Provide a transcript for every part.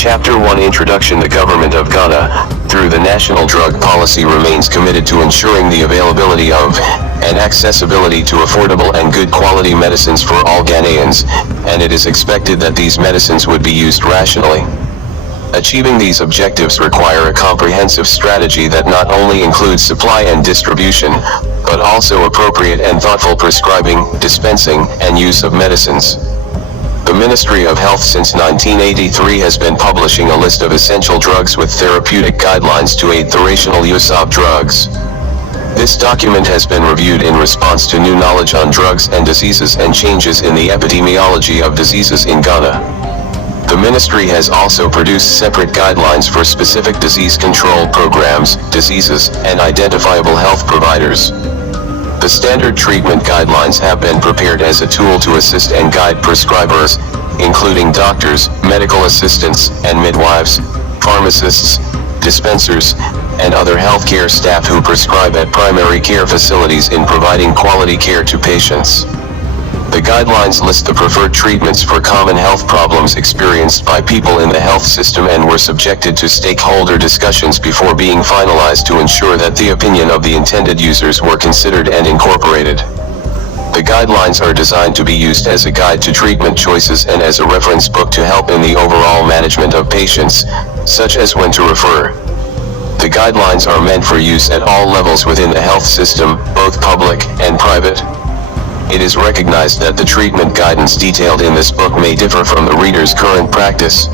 Chapter 1 Introduction. The Government of Ghana, through the National Drug Policy, remains committed to ensuring the availability of and accessibility to affordable and good quality medicines for all Ghanaians, and it is expected that these medicines would be used rationally. Achieving these objectives require a comprehensive strategy that not only includes supply and distribution, but also appropriate and thoughtful prescribing, dispensing, and use of medicines. The Ministry of Health since 1983 has been publishing a list of essential drugs with therapeutic guidelines to aid the rational use of drugs. This document has been reviewed in response to new knowledge on drugs and diseases and changes in the epidemiology of diseases in Ghana. The ministry has also produced separate guidelines for specific disease control programs, diseases, and identifiable health providers. The standard treatment guidelines have been prepared as a tool to assist and guide prescribers, including doctors, medical assistants, and midwives, pharmacists, dispensers, and other healthcare staff who prescribe at primary care facilities in providing quality care to patients. The guidelines list the preferred treatments for common health problems experienced by people in the health system and were subjected to stakeholder discussions before being finalized to ensure that the opinion of the intended users were considered and incorporated. The guidelines are designed to be used as a guide to treatment choices and as a reference book to help in the overall management of patients, such as when to refer. The guidelines are meant for use at all levels within the health system, both public and private. It is recognized that the treatment guidance detailed in this book may differ from the reader's current practice.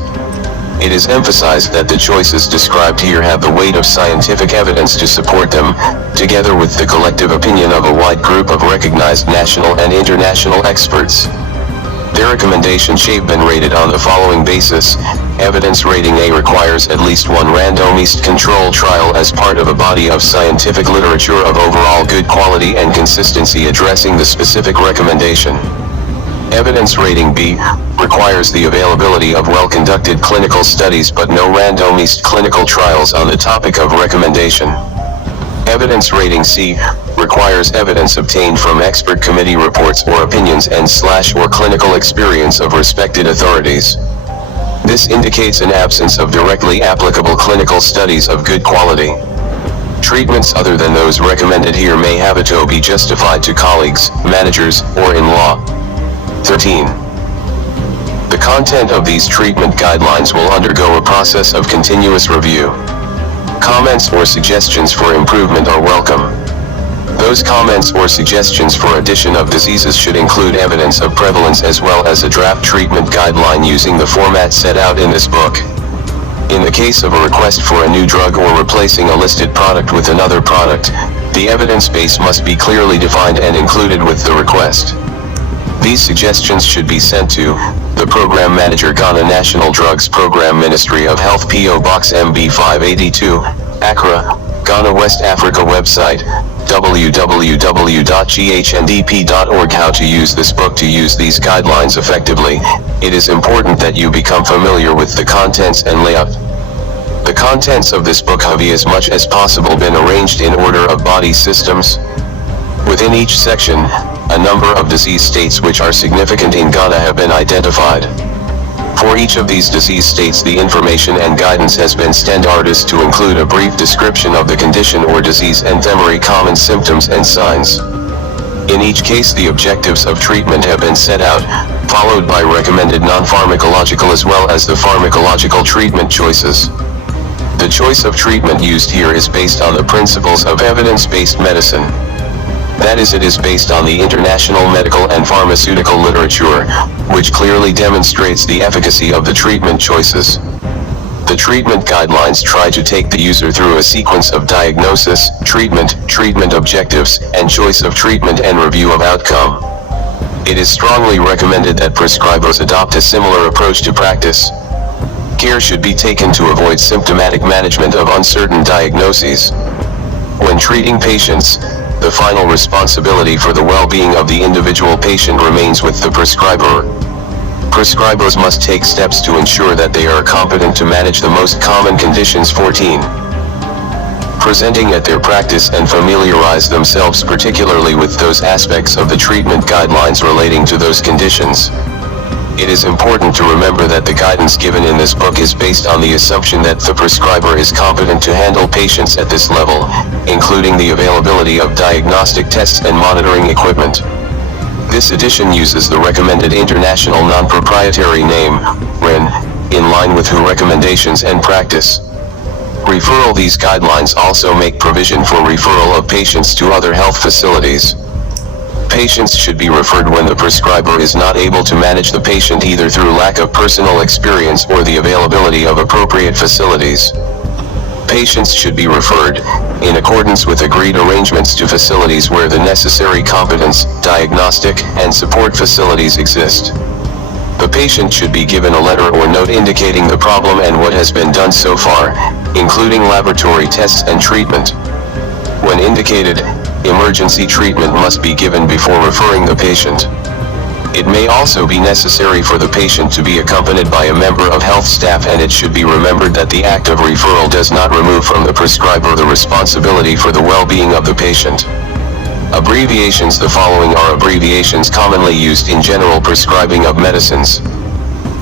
It is emphasized that the choices described here have the weight of scientific evidence to support them, together with the collective opinion of a wide group of recognized national and international experts. Their recommendations have been rated on the following basis. Evidence rating A requires at least one randomized control trial as part of a body of scientific literature of overall good quality and consistency addressing the specific recommendation. Evidence rating B requires the availability of well-conducted clinical studies but no randomized clinical trials on the topic of recommendation. Evidence rating C requires evidence obtained from expert committee reports or opinions and/or clinical experience of respected authorities. This indicates an absence of directly applicable clinical studies of good quality. Treatments other than those recommended here may have to be justified to colleagues, managers, or in law. 13. The content of these treatment guidelines will undergo a process of continuous review. Comments or suggestions for improvement are welcome. Those comments or suggestions for addition of diseases should include evidence of prevalence as well as a draft treatment guideline using the format set out in this book. In the case of a request for a new drug or replacing a listed product with another product, the evidence base must be clearly defined and included with the request. These suggestions should be sent to the Program Manager, Ghana National Drugs Program, Ministry of Health, P.O. Box MB 582, Accra, Ghana, West Africa. Website www.ghandp.org. How to use this book. To use these guidelines effectively, it is important that you become familiar with the contents and layout. The contents of this book have as much as possible been arranged in order of body systems. Within each section, a number of disease states which are significant in Ghana have been identified. For each of these disease states, the information and guidance has been standardized to include a brief description of the condition or disease and summary common symptoms and signs. In each case, the objectives of treatment have been set out, followed by recommended non-pharmacological as well as the pharmacological treatment choices. The choice of treatment used here is based on the principles of evidence-based medicine. That is, it is based on the international medical and pharmaceutical literature, which clearly demonstrates the efficacy of the treatment choices. The treatment guidelines try to take the user through a sequence of diagnosis, treatment objectives, and choice of treatment and review of outcome. It is strongly recommended that prescribers adopt a similar approach to practice. Care should be taken to avoid symptomatic management of uncertain diagnoses. When treating patients, the final responsibility for the well-being of the individual patient remains with the prescriber. Prescribers must take steps to ensure that they are competent to manage the most common conditions. 14. Presenting at their practice and familiarize themselves particularly with those aspects of the treatment guidelines relating to those conditions. It is important to remember that the guidance given in this book is based on the assumption that the prescriber is competent to handle patients at this level, including the availability of diagnostic tests and monitoring equipment. This edition uses the recommended international non-proprietary name, RIN, in line with WHO recommendations and practice. Referral. These guidelines also make provision for referral of patients to other health facilities. Patients should be referred when the prescriber is not able to manage the patient either through lack of personal experience or the availability of appropriate facilities. Patients should be referred, in accordance with agreed arrangements, to facilities where the necessary competence, diagnostic, and support facilities exist. The patient should be given a letter or note indicating the problem and what has been done so far, including laboratory tests and treatment. When indicated, emergency treatment must be given before referring the patient. It may also be necessary for the patient to be accompanied by a member of health staff, and it should be remembered that the act of referral does not remove from the prescriber the responsibility for the well-being of the patient. Abbreviations. The following are abbreviations commonly used in general prescribing of medicines.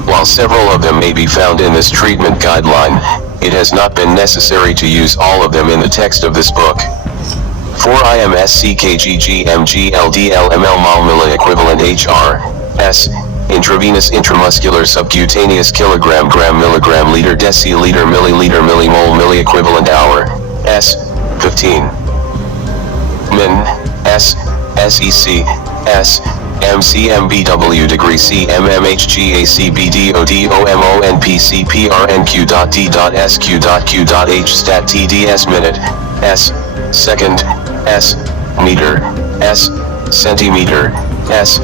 While several of them may be found in this treatment guideline, it has not been necessary to use all of them in the text of this book. 4-IMS-CKGG-MG-LD-LML-MOL equivalent H.R.S. Intravenous intramuscular subcutaneous kilogram gram milligram liter deciliter milliliter millimole milli equivalent hour. S. 15. Min. S. SEC. S. MCMBW degree C MMHGACBDODOMONPCPRNQ.D.SQ.Q.H stat TDS minute. S. Second. S. Meter. S. Centimeter. S.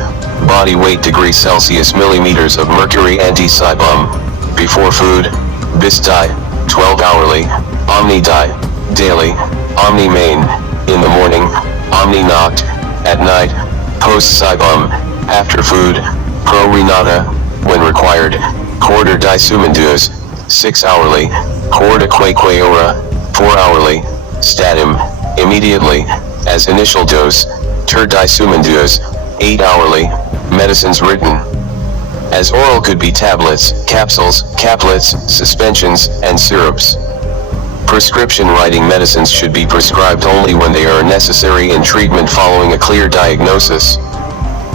Body weight degree Celsius millimeters of mercury anti-cybum. Before food. Bis die. 12 hourly. Omni die. Daily. Omni main. In the morning. Omni noct. At night. Post cybum. After food. Pro renata. When required. Quarter die sumindus. 6 hourly. Quarta quaquaora. 4 hourly. Statim. Immediately, as initial dose. Ter die sumindus. 8 hourly. Medicines written as oral could be tablets, capsules, caplets, suspensions, and syrups. Prescription writing. Medicines should be prescribed only when they are necessary in treatment following a clear diagnosis.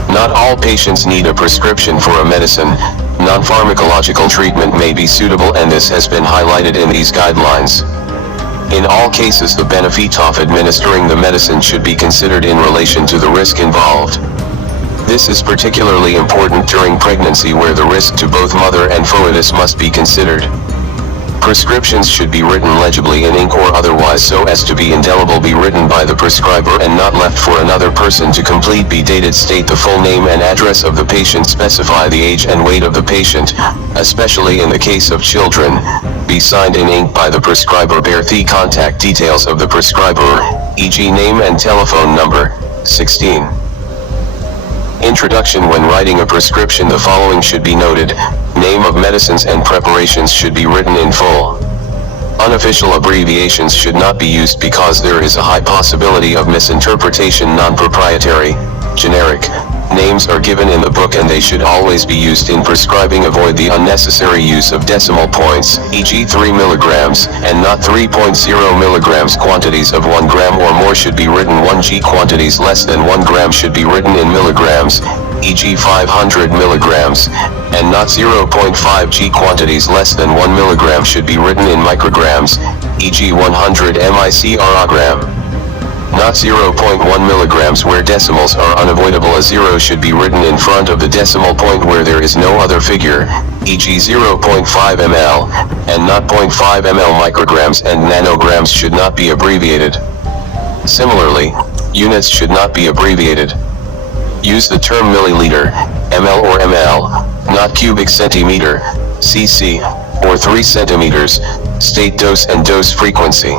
Not all patients need a prescription for a medicine. Non-pharmacological treatment may be suitable, and this has been highlighted in these guidelines. In all cases, the benefit of administering the medicine should be considered in relation to the risk involved. This is particularly important during pregnancy, where the risk to both mother and foetus must be considered. Prescriptions should be written legibly in ink or otherwise so as to be indelible, be written by the prescriber and not left for another person to complete, be dated, state the full name and address of the patient, specify the age and weight of the patient, especially in the case of children, be signed in ink by the prescriber, bear the contact details of the prescriber, e.g. name and telephone number. 16. Introduction. When writing a prescription, the following should be noted. Name of medicines and preparations should be written in full. Unofficial abbreviations should not be used because there is a high possibility of misinterpretation. Non-proprietary, generic names are given in the book, and they should always be used in prescribing. Avoid the unnecessary use of decimal points, e.g. 3 mg, and not 3.0 mg. Quantities of 1 gram or more should be written 1 g. Quantities less than 1 gram should be written in milligrams, e.g. 500 mg, and not 0.5 g. Quantities less than 1 mg should be written in micrograms, e.g. 100 microgram. Not 0.1 mg. Where decimals are unavoidable, a 0 should be written in front of the decimal point where there is no other figure, e.g. 0.5 ml, and not 0.5 ml. Micrograms and nanograms should not be abbreviated. Similarly, units should not be abbreviated. Use the term milliliter, ml or ml, not cubic centimeter, cc, or 3 centimeters. State dose and dose frequency.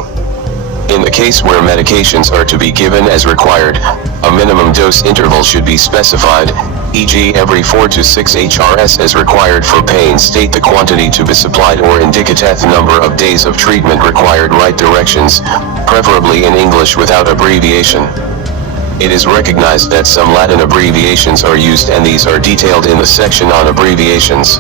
In the case where medications are to be given as required, a minimum dose interval should be specified, e.g. every 4 to 6 HRS as required for pain. State the quantity to be supplied or indicative number of days of treatment required. Write directions, preferably in English without abbreviation. It is recognized that some Latin abbreviations are used, and these are detailed in the section on abbreviations.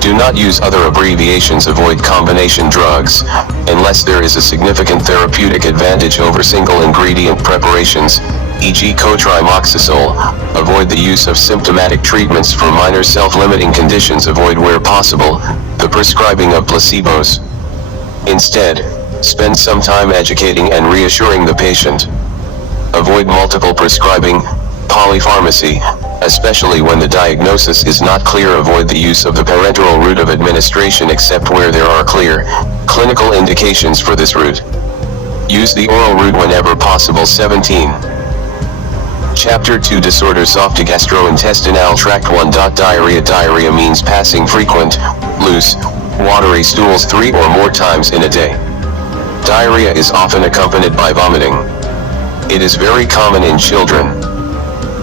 Do not use other abbreviations. Avoid combination drugs, unless there is a significant therapeutic advantage over single ingredient preparations, e.g. cotrimoxazole. Avoid the use of symptomatic treatments for minor self-limiting conditions. Avoid, where possible, the prescribing of placebos. Instead, spend some time educating and reassuring the patient. Avoid multiple prescribing, polypharmacy, especially when the diagnosis is not clear. Avoid the use of the parenteral route of administration except where there are clear, clinical indications for this route. Use the oral route whenever possible. 17. Chapter 2 Disorders of the Gastrointestinal Tract. 1. Diarrhea. Diarrhea means passing frequent, loose, watery stools 3 or more times in a day. Diarrhea is often accompanied by vomiting. It is very common in children.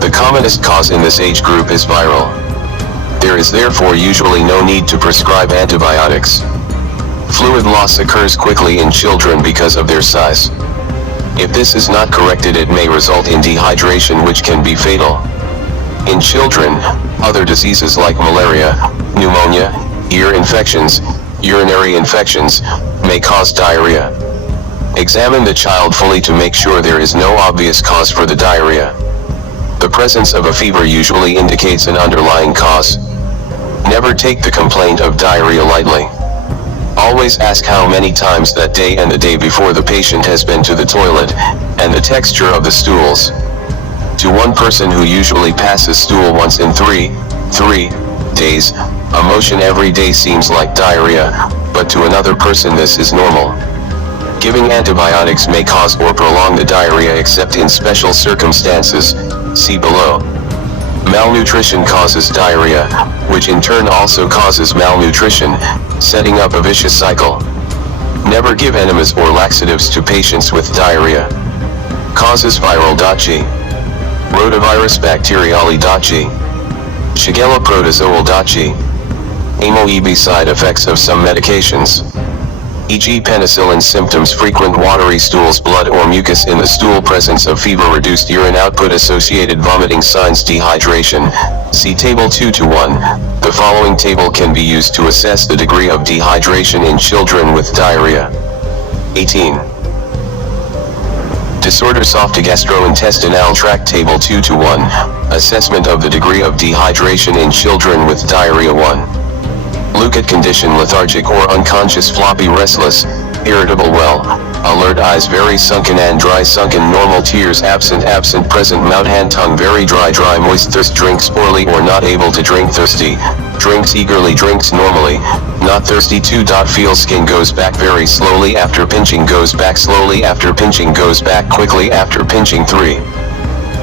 The commonest cause in this age group is viral. There is therefore usually no need to prescribe antibiotics. Fluid loss occurs quickly in children because of their size. If this is not corrected, it may result in dehydration, which can be fatal. In children, other diseases like malaria, pneumonia, ear infections, urinary infections, may cause diarrhea. Examine the child fully to make sure there is no obvious cause for the diarrhea. The presence of a fever usually indicates an underlying cause. Never take the complaint of diarrhea lightly. Always ask how many times that day and the day before the patient has been to the toilet, and the texture of the stools. To one person who usually passes stool once in 3 days, a motion every day seems like diarrhea, but to another person this is normal. Giving antibiotics may cause or prolong the diarrhea except in special circumstances, see below. Malnutrition causes diarrhea, which in turn also causes malnutrition, setting up a vicious cycle. Never give enemas or laxatives to patients with diarrhea. Causes viral. G. Rotavirus bacteriale. G. Shigella protozoal. G. Amoebae. Side effects of some medications, e.g. penicillin. Symptoms: frequent watery stools, blood or mucus in the stool, presence of fever, reduced urine output, associated vomiting. Signs: dehydration. See Table 2:1. The following table can be used to assess the degree of dehydration in children with diarrhea. 18. Disorders of the gastrointestinal tract. Table 2:1. Assessment of the degree of dehydration in children with diarrhea. 1. Leucid condition: lethargic or unconscious, floppy, restless, irritable, well, alert, eyes very sunken and dry, sunken, normal, tears absent, present, mouth, hand, tongue very dry, moist, thirst, drinks poorly or not able to drink, thirsty, drinks eagerly, drinks normally, not thirsty. 2. Feel skin goes back very slowly after pinching, goes back slowly after pinching, goes back quickly after pinching. 3.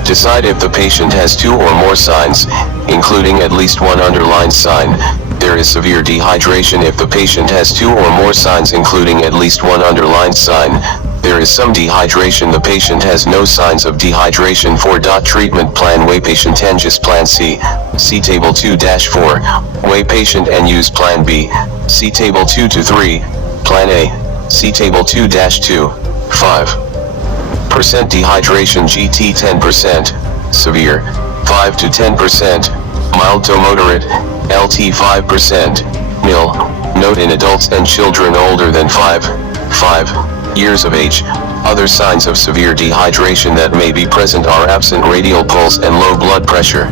Decide if the patient has 2 or more signs, including at least one underlined sign. There is severe dehydration if the patient has 2 or more signs, including at least one underlined sign. There is some dehydration. The patient has no signs of dehydration. 4. Treatment plan. Weigh patient and use plan C. See Table 2-4. Weigh patient and use plan B. See Table 2-3. Plan A. See Table 2-2. 5% dehydration. GT 10%. Severe 5 to 10%. Mild to moderate, LT 5%, nil. Note: in adults and children older than 5 years of age, other signs of severe dehydration that may be present are absent radial pulse and low blood pressure.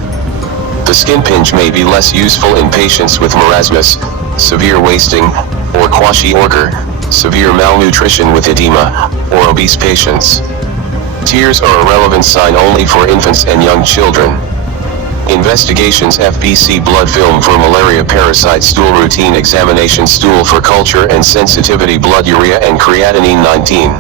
The skin pinch may be less useful in patients with marasmus, severe wasting, or kwashiorkor, severe malnutrition with edema, or obese patients. Tears are a relevant sign only for infants and young children. Investigations: FBC blood film for malaria parasite, stool routine examination, stool for culture and sensitivity, blood urea and creatinine. 19.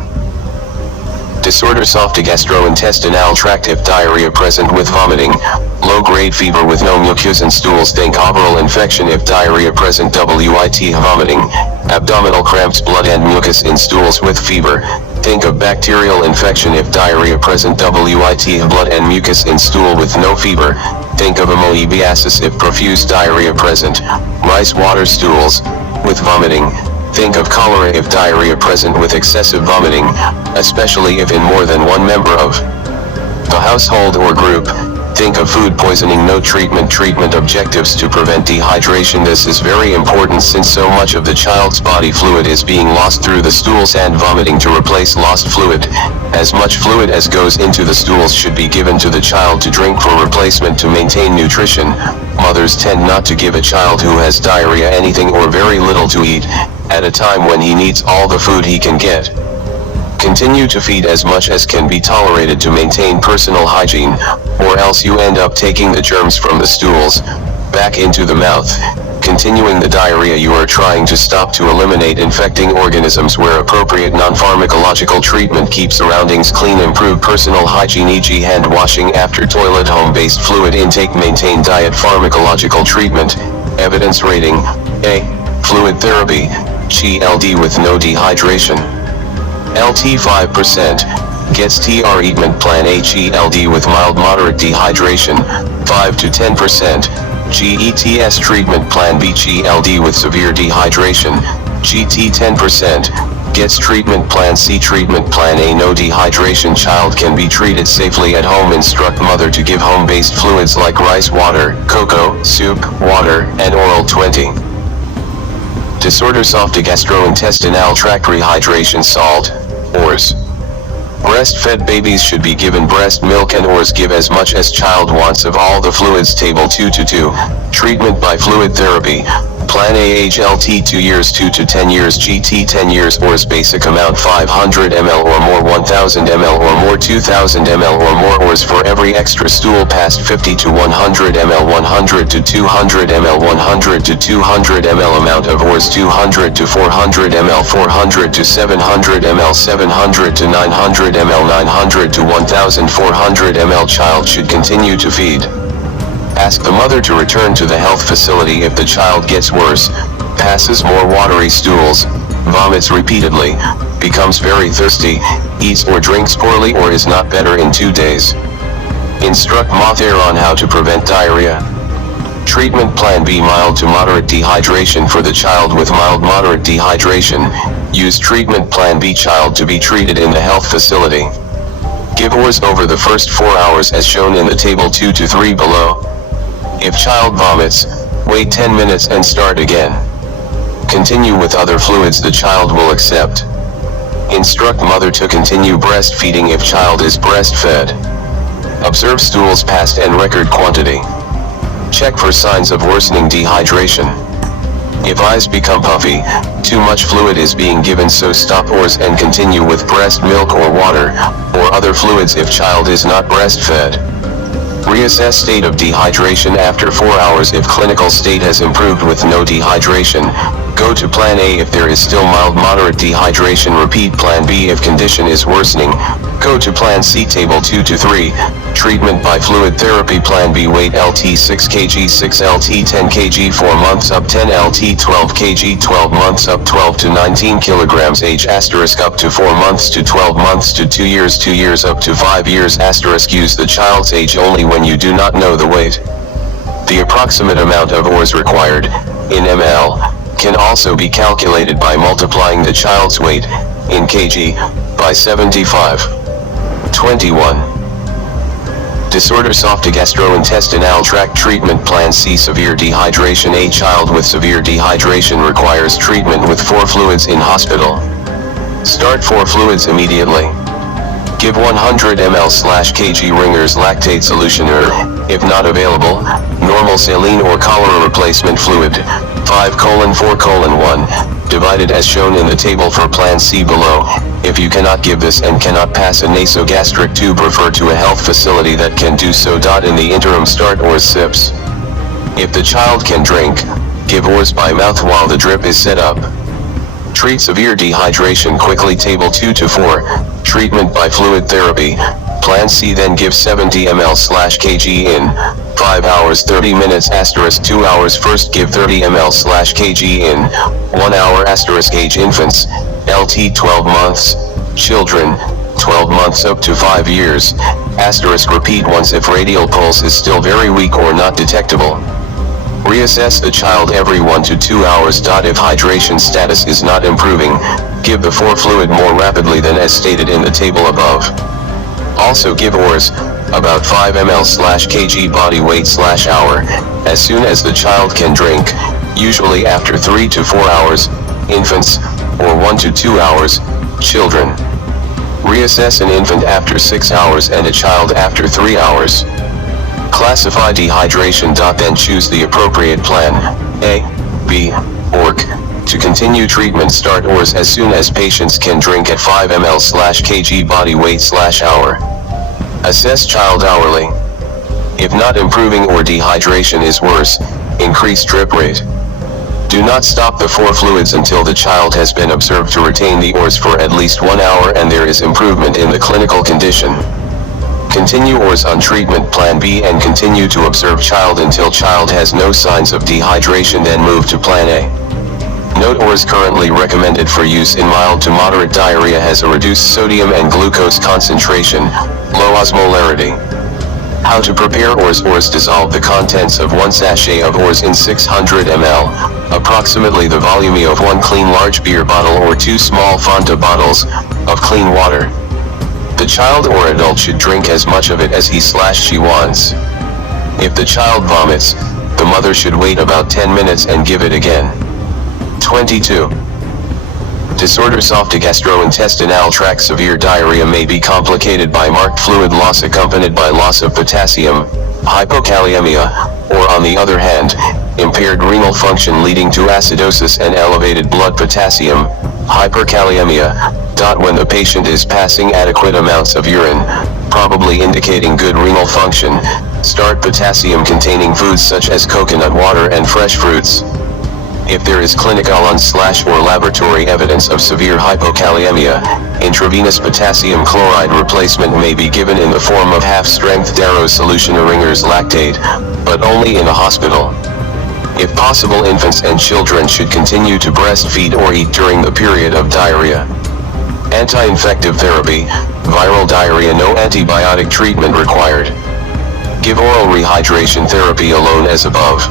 Disorders of the gastrointestinal tract. If diarrhea present with vomiting, low-grade fever with no mucus in stools, think oral infection. If diarrhea present, WIT, vomiting, abdominal cramps, blood and mucus in stools with fever, think of bacterial infection. If diarrhea present, WIT, blood and mucus in stool with no fever, think of amoebiasis. If profuse diarrhea present, rice water stools, with vomiting, think of cholera. If diarrhea present with excessive vomiting, especially if in more than one member of the household or group. Think of food poisoning. No treatment objectives to prevent dehydration. This is very important since so much of the child's body fluid is being lost through the stools and vomiting. To replace lost fluid, as much fluid as goes into the stools should be given to the child to drink for replacement to maintain nutrition. Mothers tend not to give a child who has diarrhea anything or very little to eat at a time when he needs all the food he can get. Continue to feed as much as can be tolerated to maintain personal hygiene, or else you end up taking the germs from the stools back into the mouth, continuing the diarrhea you are trying to stop. To eliminate infecting organisms where appropriate, non-pharmacological treatment. Keep surroundings clean. Improve personal hygiene, e.g. hand washing after toilet. Home-based fluid intake. Maintain diet. Pharmacological treatment. Evidence rating: A. Fluid therapy, GLD with no dehydration. LT 5%, gets treatment plan A. GLD with mild moderate dehydration, 5 to 10%. GETS treatment plan B. GLD with severe dehydration, GT 10%. Gets treatment plan C. Treatment plan A. No dehydration. Child can be treated safely at home. Instruct mother to give home-based fluids like rice water, cocoa, soup, water, and oral. 20. Disorders of the gastrointestinal tract. Rehydration. Salt, ORS. Breastfed babies should be given breast milk and ORS. Give as much as child wants of all the fluids. Table 2:2. Treatment by fluid therapy. Plan A. Age LT 2 years 2 to 10 years. GT 10 years. ORS basic amount 500 ml or more, 1000 ml or more, 2000 ml or more. ORS for every extra stool past 50 to 100 ml, 100 to 200 ml, 100 to 200 ml. Amount of ORS 200 to 400 ml, 400 to 700 ml, 700 to 900 ml, 900 to 1400 ml. Child should continue to feed. Ask the mother to return to the health facility if the child gets worse, passes more watery stools, vomits repeatedly, becomes very thirsty, eats or drinks poorly, or is not better in 2 days. Instruct mother on how to prevent diarrhea. Treatment plan B. Mild to moderate dehydration for the child with mild moderate dehydration. Use treatment plan B. Child to be treated in the health facility. Give ORS over the first 4 hours as shown in the table 2 to 3 below. If child vomits, wait 10 minutes and start again. Continue with other fluids the child will accept. Instruct mother to continue breastfeeding if child is breastfed. Observe stools past and record quantity. Check for signs of worsening dehydration. If eyes become puffy, too much fluid is being given, so stop ORS and continue with breast milk or water, or other fluids if child is not breastfed. Reassess state of dehydration after 4 hours. If clinical state has improved with no dehydration, go to plan A. If there is still mild moderate dehydration, repeat plan B. If condition is worsening, go to plan C. Table 2 to 3. Treatment by fluid therapy. Plan B. Weight LT 6 kg, 6 LT 10 kg, 4 months up 10 LT 12 kg, 12 months up 12 to 19 kilograms. Age asterisk up to 4 months to 12 months to 2 years, 2 years up to 5 years asterisk. Use the child's age only when you do not know the weight. The approximate amount of ORS required, in ml, can also be calculated by multiplying the child's weight, in kg, by 75. 21. Disorders of the gastrointestinal tract. Treatment plan C. Severe dehydration. A child with severe dehydration requires treatment with 4 fluids in hospital. Start 4 fluids immediately. Give 100 ml/kg Ringer's lactate solution, or, if not available, normal saline or cholera replacement fluid, 5:4:1, divided as shown in the table for plan C below. If you cannot give this and cannot pass a nasogastric tube, refer to a health facility that can do so. In the interim, start ORS sips. If the child can drink, give ORS by mouth while the drip is set up. Treat severe dehydration quickly. Table 2 to 4. Treatment by fluid therapy. Plan C. Then give 70 ml/kg in 5 hours 30 minutes asterisk 2 hours. First give 30 ml/kg in 1 hour asterisk. Age infants, LT 12 months, children, 12 months up to 5 years, asterisk. Repeat once if radial pulse is still very weak or not detectable. Reassess the child every 1 to 2 hours. If hydration status is not improving, give the 4 fluid more rapidly than as stated in the table above. Also give ORS, about 5 ml/kg body weight/hour, as soon as the child can drink, usually after 3 to 4 hours, infants, or 1 to 2 hours, children. Reassess an infant after 6 hours and a child after 3 hours. Classify dehydration. Then choose the appropriate plan, A, B, or C. To continue treatment, start ORS as soon as patients can drink at 5 ml/kg body weight/hour. Assess child hourly. If not improving or dehydration is worse, increase drip rate. Do not stop the 4 fluids until the child has been observed to retain the ORS for at least 1 hour and there is improvement in the clinical condition. Continue ORS on treatment plan B and continue to observe child until child has no signs of dehydration, then move to plan A. Note ORS currently recommended for use in mild to moderate diarrhea has a reduced sodium and glucose concentration, low osmolarity. How to prepare ORS. ORS: dissolve the contents of 1 sachet of ORS in 600 ml, approximately the volume of 1 clean large beer bottle or 2 small Fanta bottles, of clean water. The child or adult should drink as much of it as he/she wants. If the child vomits, the mother should wait about 10 minutes and give it again. 22. Disorders of the gastrointestinal tract. Severe diarrhea may be complicated by marked fluid loss accompanied by loss of potassium, hypokaliemia, or on the other hand, impaired renal function leading to acidosis and elevated blood potassium, hyperkaliemia. When the patient is passing adequate amounts of urine, probably indicating good renal function, start potassium-containing foods such as coconut water and fresh fruits. If there is clinical or laboratory evidence of severe hypokaliemia, intravenous potassium chloride replacement may be given in the form of half-strength Darrow solution or Ringer's lactate, but only in a hospital. If possible, infants and children should continue to breastfeed or eat during the period of diarrhea. Anti-infective therapy, viral diarrhea, no antibiotic treatment required. Give oral rehydration therapy alone as above.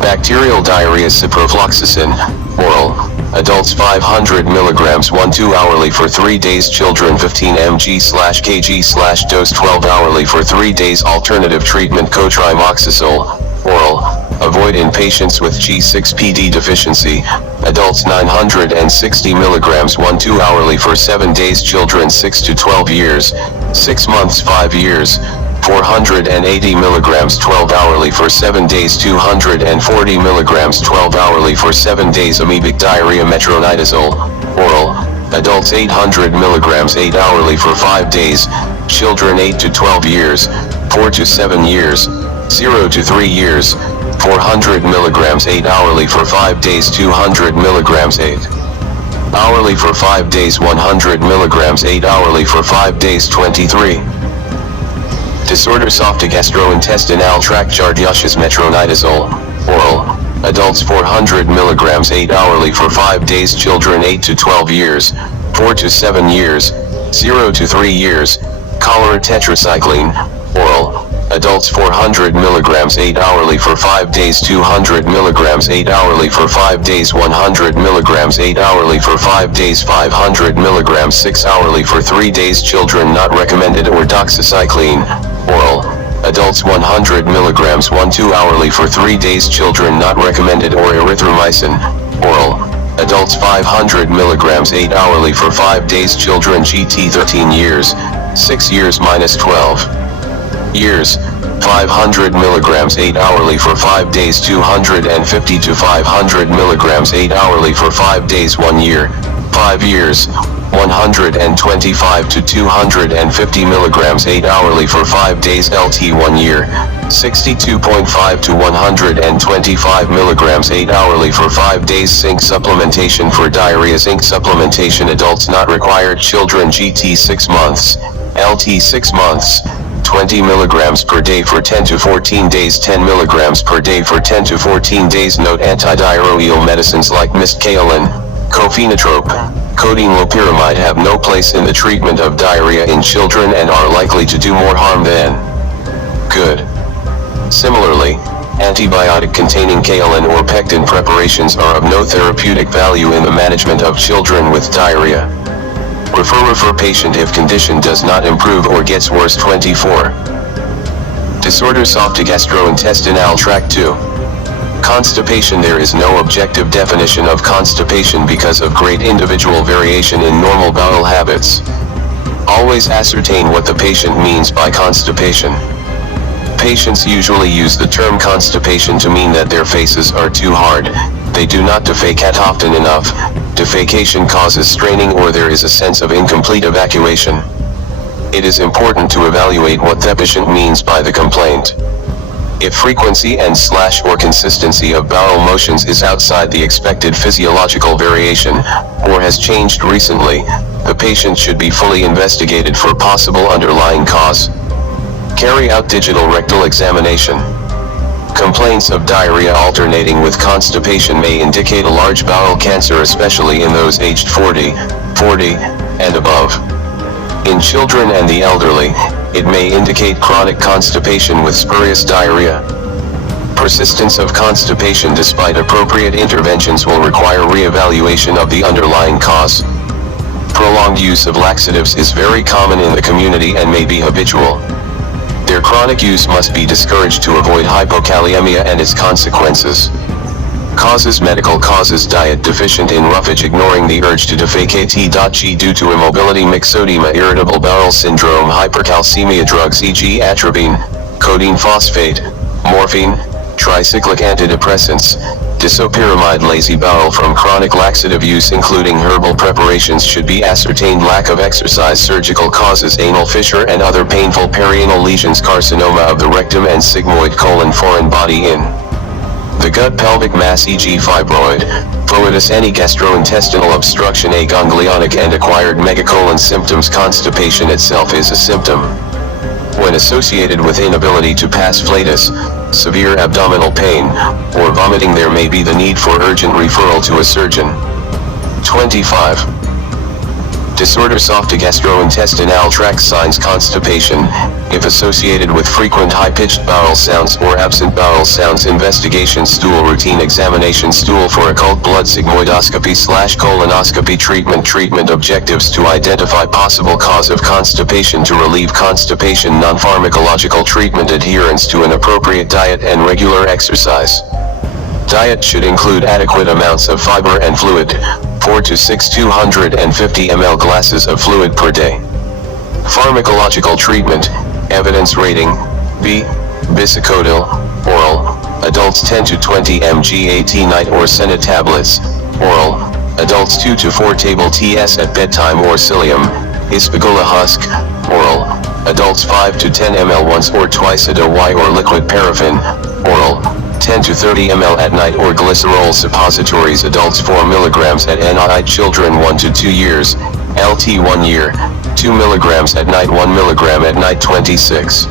Bacterial diarrhea, ciprofloxacin, oral, adults 500 mg 1-2 hourly for 3 days, children 15 mg/kg/ dose 12 hourly for 3 days. Alternative treatment, cotrimoxazole, oral, avoid in patients with G6PD deficiency, adults 960 mg 1-2 hourly for 7 days, children 6 to 12 years, 6 months 5 years, 480 mg 12 hourly for 7 days, 240 mg 12 hourly for 7 days. Amoebic diarrhea, metronidazole, oral, adults 800 mg 8 hourly for 5 days, children 8 to 12 years, 4 to 7 years, 0 to 3 years, 400 mg 8 hourly for 5 days, 200 mg 8 hourly for 5 days, 100 mg 8 hourly for 5 days. 23. Disorders of the gastrointestinal tract. Jardiaceous, metronidazole, oral, adults 400 mg 8 hourly for 5 days, children 8 to 12 years, 4 to 7 years, 0 to 3 years. Cholera, tetracycline, oral, adults 400 mg 8 hourly for 5 days, 200 mg 8 hourly for 5 days, 100 mg 8 hourly for 5 days, 500 mg 6 hourly for 3 days, children not recommended. Or doxycycline, oral, adults 100 mg 1-2 hourly for 3 days, children not recommended. Or erythromycin, oral, adults 500 mg 8 hourly for 5 days, children GT 13 years, 6 years minus 12 years, 500 mg 8 hourly for 5 days, 250 to 500 mg 8 hourly for 5 days, 1 year, 5 years, 125 to 250 mg 8 hourly for 5 days, LT 1 year, 62.5 to 125 mg 8 hourly for 5 days. Zinc supplementation for diarrhea. Zinc supplementation, adults not required, children GT 6 months, LT 6 months, 20 mg per day for 10 to 14 days, 10 mg per day for 10 to 14 days. Note: antidiarrheal medicines like miskaolin, cofenotrope, codeine, loperamide have no place in the treatment of diarrhea in children and are likely to do more harm than good. Similarly, antibiotic-containing kaolin or pectin preparations are of no therapeutic value in the management of children with diarrhea. Refer patient if condition does not improve or gets worse. 24. Disorders of the gastrointestinal tract. 2. Constipation. There is no objective definition of constipation because of great individual variation in normal bowel habits. Always ascertain what the patient means by constipation. Patients usually use the term constipation to mean that their faces are too hard, they do not defecate often enough, defecation causes straining, or there is a sense of incomplete evacuation. It is important to evaluate what the patient means by the complaint. If frequency and/or consistency of bowel motions is outside the expected physiological variation, or has changed recently, the patient should be fully investigated for possible underlying cause. Carry out digital rectal examination. Complaints of diarrhea alternating with constipation may indicate a large bowel cancer, especially in those aged 40, and above. In children and the elderly, it may indicate chronic constipation with spurious diarrhea. Persistence of constipation despite appropriate interventions will require reevaluation of the underlying cause. Prolonged use of laxatives is very common in the community and may be habitual. Their chronic use must be discouraged to avoid hypokalemia and its consequences. Causes: medical causes, diet deficient in roughage, ignoring the urge to defecate, due to immobility, myxedema, irritable bowel syndrome, hypercalcemia, drugs e.g. atropine, codeine phosphate, morphine, tricyclic antidepressants, disopyramide, lazy bowel from chronic laxative use including herbal preparations should be ascertained, lack of exercise, surgical causes, anal fissure and other painful perianal lesions, carcinoma of the rectum and sigmoid colon, foreign body in the gut, pelvic mass e.g. fibroid, fluidus, any gastrointestinal obstruction, aganglionic and acquired megacolon symptoms. Constipation itself is a symptom. When associated with inability to pass flatus, severe abdominal pain, or vomiting, there may be the need for urgent referral to a surgeon. 25. Disorders of the gastrointestinal tract. Signs: constipation, if associated with frequent high-pitched bowel sounds or absent bowel sounds. Investigation: stool routine examination, stool for occult blood, sigmoidoscopy/colonoscopy. Treatment objectives: to identify possible cause of constipation, to relieve constipation. Non-pharmacological treatment: adherence to an appropriate diet and regular exercise. Diet should include adequate amounts of fiber and fluid, 4 to 6 250 ml glasses of fluid per day. Pharmacological treatment: evidence rating, B. Bisacodyl, oral, adults 10 to 20 mg at night or Senna tablets, oral, adults 2 to 4 table ts at bedtime, or Psyllium, Ispagola husk, oral, adults 5 to 10 ml once or twice a day, or liquid paraffin, oral, 10 to 30 ml at night, or glycerol suppositories, adults 4 mg at night, children 1 to 2 years, LT 1 year, 2 mg at night, 1 mg at night. 26.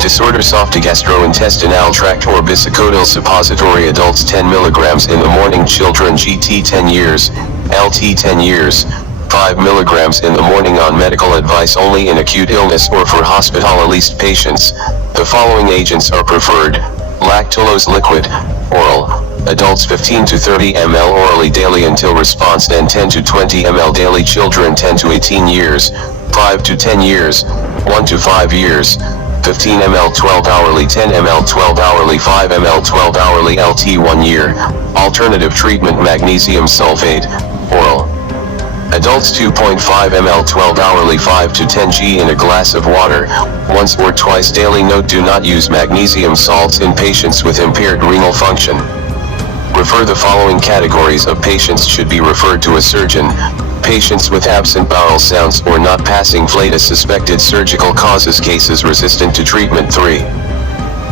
Disorders of the gastrointestinal tract or bisacodyl suppository, adults 10 mg in the morning, children GT 10 years, LT 10 years, 5 mg in the morning on medical advice only in acute illness or for hospital-released patients. The following agents are preferred: lactulose liquid, oral, adults 15 to 30 ml orally daily until response, then 10 to 20 ml daily, children 10 to 18 years, 5 to 10 years, 1 to 5 years, 15 ml 12 hourly, 10 ml 12 hourly, 5 ml 12 hourly, LT 1 year. Alternative treatment: magnesium sulfate, oral, adults 2.5 ml 12 hourly, 5 to 10 g in a glass of water, once or twice daily. Note: do not use magnesium salts in patients with impaired renal function. Refer: the following categories of patients should be referred to a surgeon: patients with absent bowel sounds or not passing flatus, suspected surgical causes, cases resistant to treatment. 3.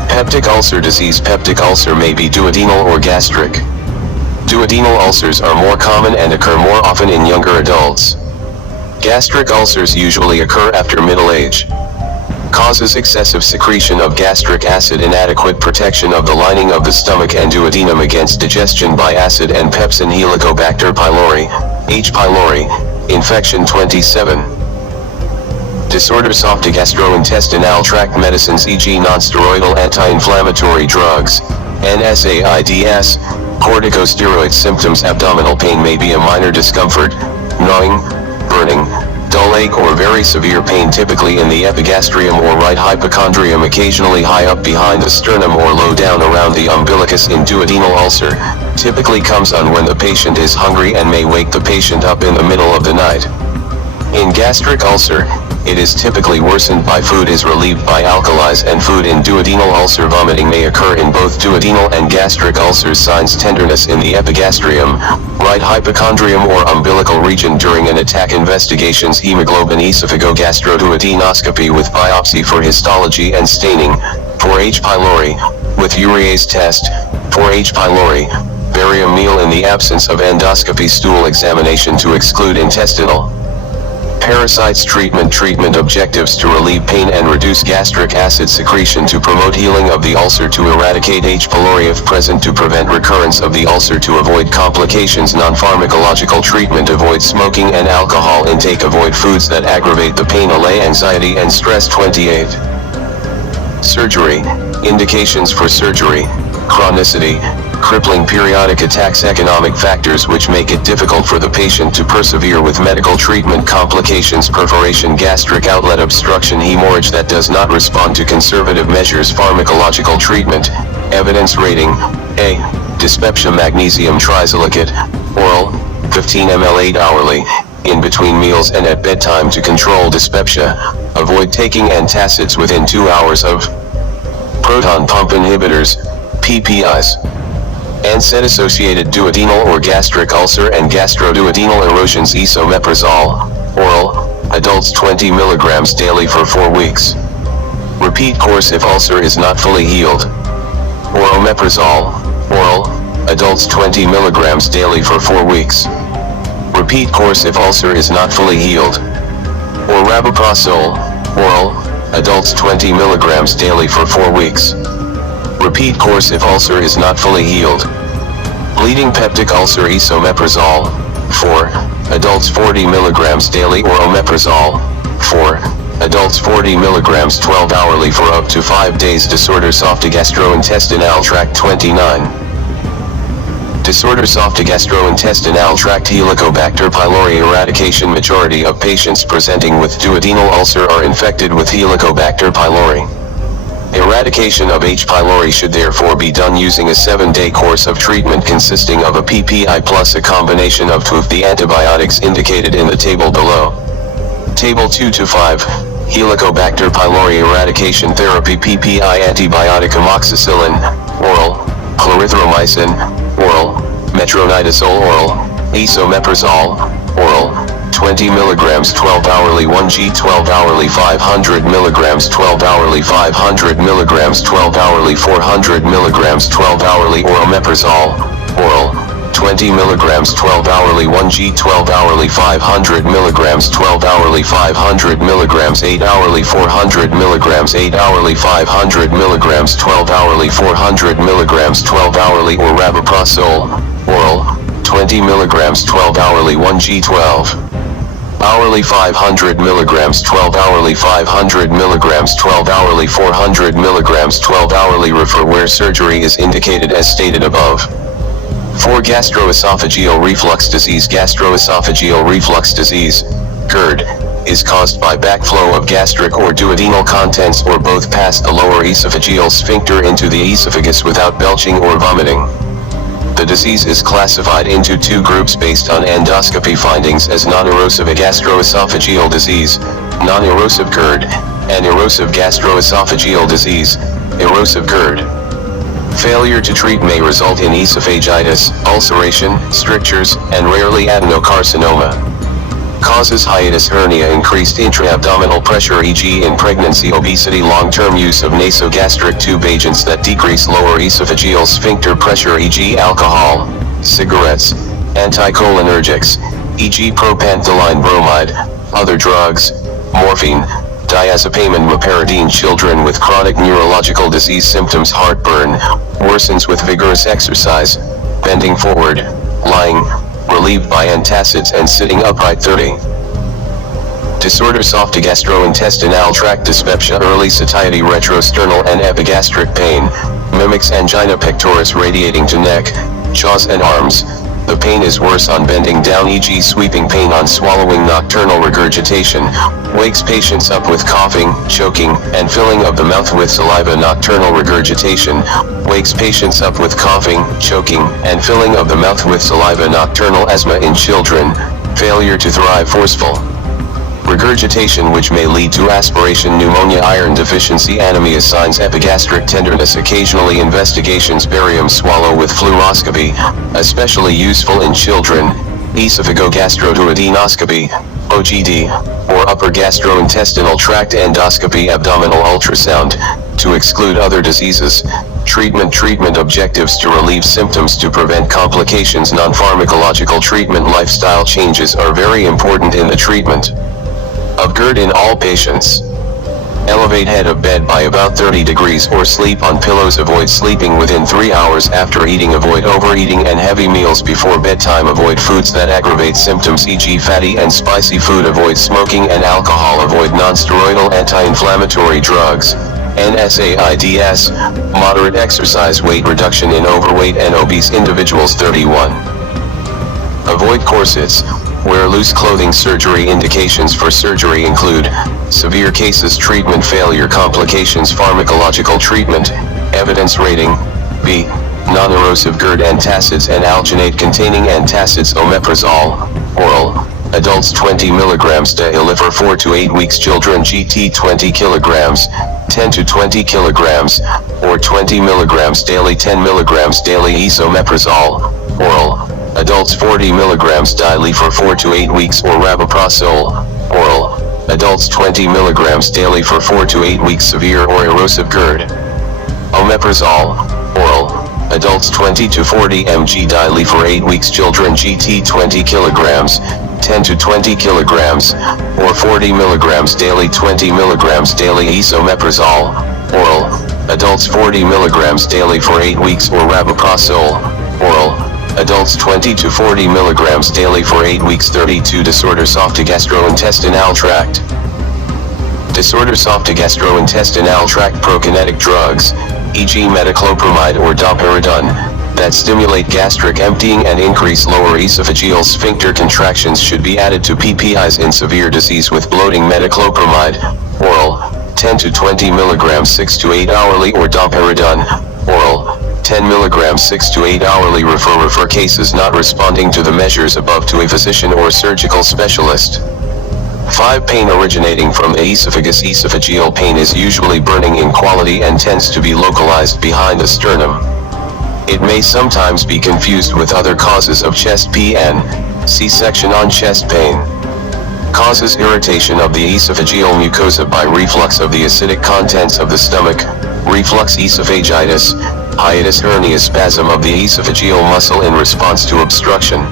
Peptic ulcer disease. Peptic ulcer may be duodenal or gastric. Duodenal ulcers are more common and occur more often in younger adults. Gastric ulcers usually occur after middle age. Causes: excessive secretion of gastric acid, inadequate protection of the lining of the stomach and duodenum against digestion by acid and pepsin, Helicobacter pylori, H. pylori, infection. 27. Disorders of the gastrointestinal tract. Medicines e.g. nonsteroidal anti-inflammatory drugs, NSAIDs, corticosteroids. Symptoms: abdominal pain may be a minor discomfort, gnawing, burning, dull ache or very severe pain typically in the epigastrium or right hypochondrium, occasionally high up behind the sternum or low down around the umbilicus in duodenal ulcer, typically comes on when the patient is hungry and may wake the patient up in the middle of the night. In gastric ulcer, it is typically worsened by food is relieved by alkalis, and food in duodenal ulcer vomiting may occur in both duodenal and gastric ulcers. Signs: tenderness in the epigastrium, right hypochondrium or umbilical region during an attack. Investigations: hemoglobin esophagogastroduodenoscopy with biopsy for histology and staining. For H. pylori, with urease test. For H. pylori, barium meal in the absence of endoscopy. Stool examination to exclude intestinal parasites. Treatment objectives: to relieve pain and reduce gastric acid secretion, to promote healing of the ulcer, to eradicate H. pylori if present, to prevent recurrence of the ulcer, to avoid complications. Non-pharmacological treatment: avoid smoking and alcohol intake, avoid foods that aggravate the pain, allay anxiety and stress. 28. Surgery. Indications for surgery: chronicity, crippling periodic attacks, economic factors which make it difficult for the patient to persevere with medical treatment, complications, perforation, gastric outlet obstruction, hemorrhage that does not respond to conservative measures, pharmacological treatment. Evidence rating: A. Dyspepsia, magnesium trisilicate, oral, 15 ml 8 hourly, in between meals and at bedtime to control dyspepsia. Avoid taking antacids within 2 hours of proton pump inhibitors, PPIs. NSAID-associated duodenal or gastric ulcer and gastroduodenal erosions: esomeprazole, oral, adults 20 mg daily for 4 weeks. Repeat course if ulcer is not fully healed. Or omeprazole, oral, adults 20 mg daily for 4 weeks. Repeat course if ulcer is not fully healed. Or rabeprazole, oral, adults 20 mg daily for 4 weeks. Repeat course if ulcer is not fully healed. Bleeding peptic ulcer: esomeprazole, 4, adults 40 mg daily, or omeprazole, 4, adults 40 mg 12 hourly for up to 5 days. Disorder: esophagogastrointestinal tract. 29. Disorder: esophagogastrointestinal tract, Helicobacter pylori eradication. Majority of patients presenting with duodenal ulcer are infected with Helicobacter pylori. Eradication of H. pylori should therefore be done using a 7-day course of treatment consisting of a PPI plus a combination of 2 of the antibiotics indicated in the table below. Table 2 to 5, Helicobacter pylori eradication therapy: PPI antibiotic: amoxicillin, oral, clarithromycin, oral, metronidazole, oral, esomeprazole, oral, 20 mg 12 hourly, 1g 12 hourly, 500 mg 12 hourly, 500 mg 12 hourly, 400 mg 12 hourly, or omeprazole, oral, 20 mg 12 hourly, 1g 12 hourly, 500 mg 12 hourly, 500 mg 8 hourly, 400 mg 8 hourly, 500 mg 12 hourly, 400 mg 12 hourly, or rabeprazole, oral, 20 mg 12 hourly, 1g 12 hourly, 500 mg 12 hourly, 500 mg 12 hourly, 400 mg 12 hourly. Refer where surgery is indicated as stated above. For gastroesophageal reflux disease: gastroesophageal reflux disease, GERD, is caused by backflow of gastric or duodenal contents or both past the lower esophageal sphincter into the esophagus without belching or vomiting. The disease is classified into 2 groups based on endoscopy findings as non-erosive gastroesophageal disease, non-erosive GERD, and erosive gastroesophageal disease, erosive GERD. Failure to treat may result in esophagitis, ulceration, strictures, and rarely adenocarcinoma. Causes: hiatus hernia, increased intra-abdominal pressure e.g. in pregnancy, obesity, long-term use of nasogastric tube agents that decrease lower esophageal sphincter pressure e.g. alcohol, cigarettes, anticholinergics, e.g. propantholine bromide, other drugs, morphine, diazepam and meperidine. Children with chronic neurological disease symptoms: heartburn, worsens with vigorous exercise, bending forward, lying, relieved by antacids and sitting upright. 30. Disorder: esophagogastrointestinal tract dyspepsia, early satiety, retrosternal and epigastric pain, mimics angina pectoris radiating to neck, jaws and arms, The pain is worse on bending down, e.g. sweeping pain on swallowing. Nocturnal regurgitation wakes patients up with coughing, choking, and filling of the mouth with saliva. Nocturnal regurgitation wakes patients up with coughing, choking, and filling of the mouth with saliva. Nocturnal asthma in children, failure to thrive, forceful regurgitation which may lead to aspiration, pneumonia, iron deficiency, anemia, signs, epigastric tenderness. Occasionally investigations, barium swallow with fluoroscopy, especially useful in children, esophagogastroduodenoscopy, OGD, or upper gastrointestinal tract endoscopy, abdominal ultrasound, to exclude other diseases. Treatment objectives: to relieve symptoms, to prevent complications. Non-pharmacological treatment. Lifestyle changes are very important in the treatment of GERD in all patients. Elevate head of bed by about 30 degrees or sleep on pillows. Avoid sleeping within 3 hours after eating. Avoid overeating and heavy meals before bedtime. Avoid foods that aggravate symptoms, e.g. fatty and spicy food. Avoid smoking and alcohol. Avoid non-steroidal anti-inflammatory drugs, NSAIDs. Moderate exercise. Weight reduction in overweight and obese individuals. 31. Avoid corsets. Wear loose clothing. Surgery. Indications for surgery include severe cases, treatment failure, complications. Pharmacological treatment. Evidence rating: B. Non-erosive GERD. Antacids and alginate containing antacids. Omeprazole, oral. Adults 20 mg daily for 4 to 8 weeks. Children GT 20 kg, 10 to 20 kg, or 20 mg daily. 10 mg daily. Esomeprazole, oral. Adults 40 mg daily for 4 to 8 weeks, or rabeprazole, oral. Adults 20 mg daily for 4 to 8 weeks. Severe or erosive GERD. Omeprazole, oral. Adults 20 to 40 mg daily for 8 weeks. Children GT 20 kg, 10 to 20 kg, or 40 mg daily. 20 mg daily. Esomeprazole, oral. Adults 40 mg daily for 8 weeks, or rabeprazole, oral. Adults 20 to 40 mg daily for 8 weeks. 32. Disorders of the gastrointestinal tract. Disorders of the gastrointestinal tract. Prokinetic drugs, e.g. metoclopramide or domperidone, that stimulate gastric emptying and increase lower esophageal sphincter contractions should be added to PPIs in severe disease with bloating. Metoclopramide, oral, 10 to 20 mg 6 to 8 hourly, or domperidone, oral, 10 mg 6 to 8 hourly. Refer cases not responding to the measures above to a physician or surgical specialist. 5. Pain originating from the esophagus. Esophageal pain is usually burning in quality and tends to be localized behind the sternum. It may sometimes be confused with other causes of chest pain. See section on chest pain. Causes: irritation of the esophageal mucosa by reflux of the acidic contents of the stomach, reflux esophagitis, hiatus hernia, spasm of the esophageal muscle in response to obstruction.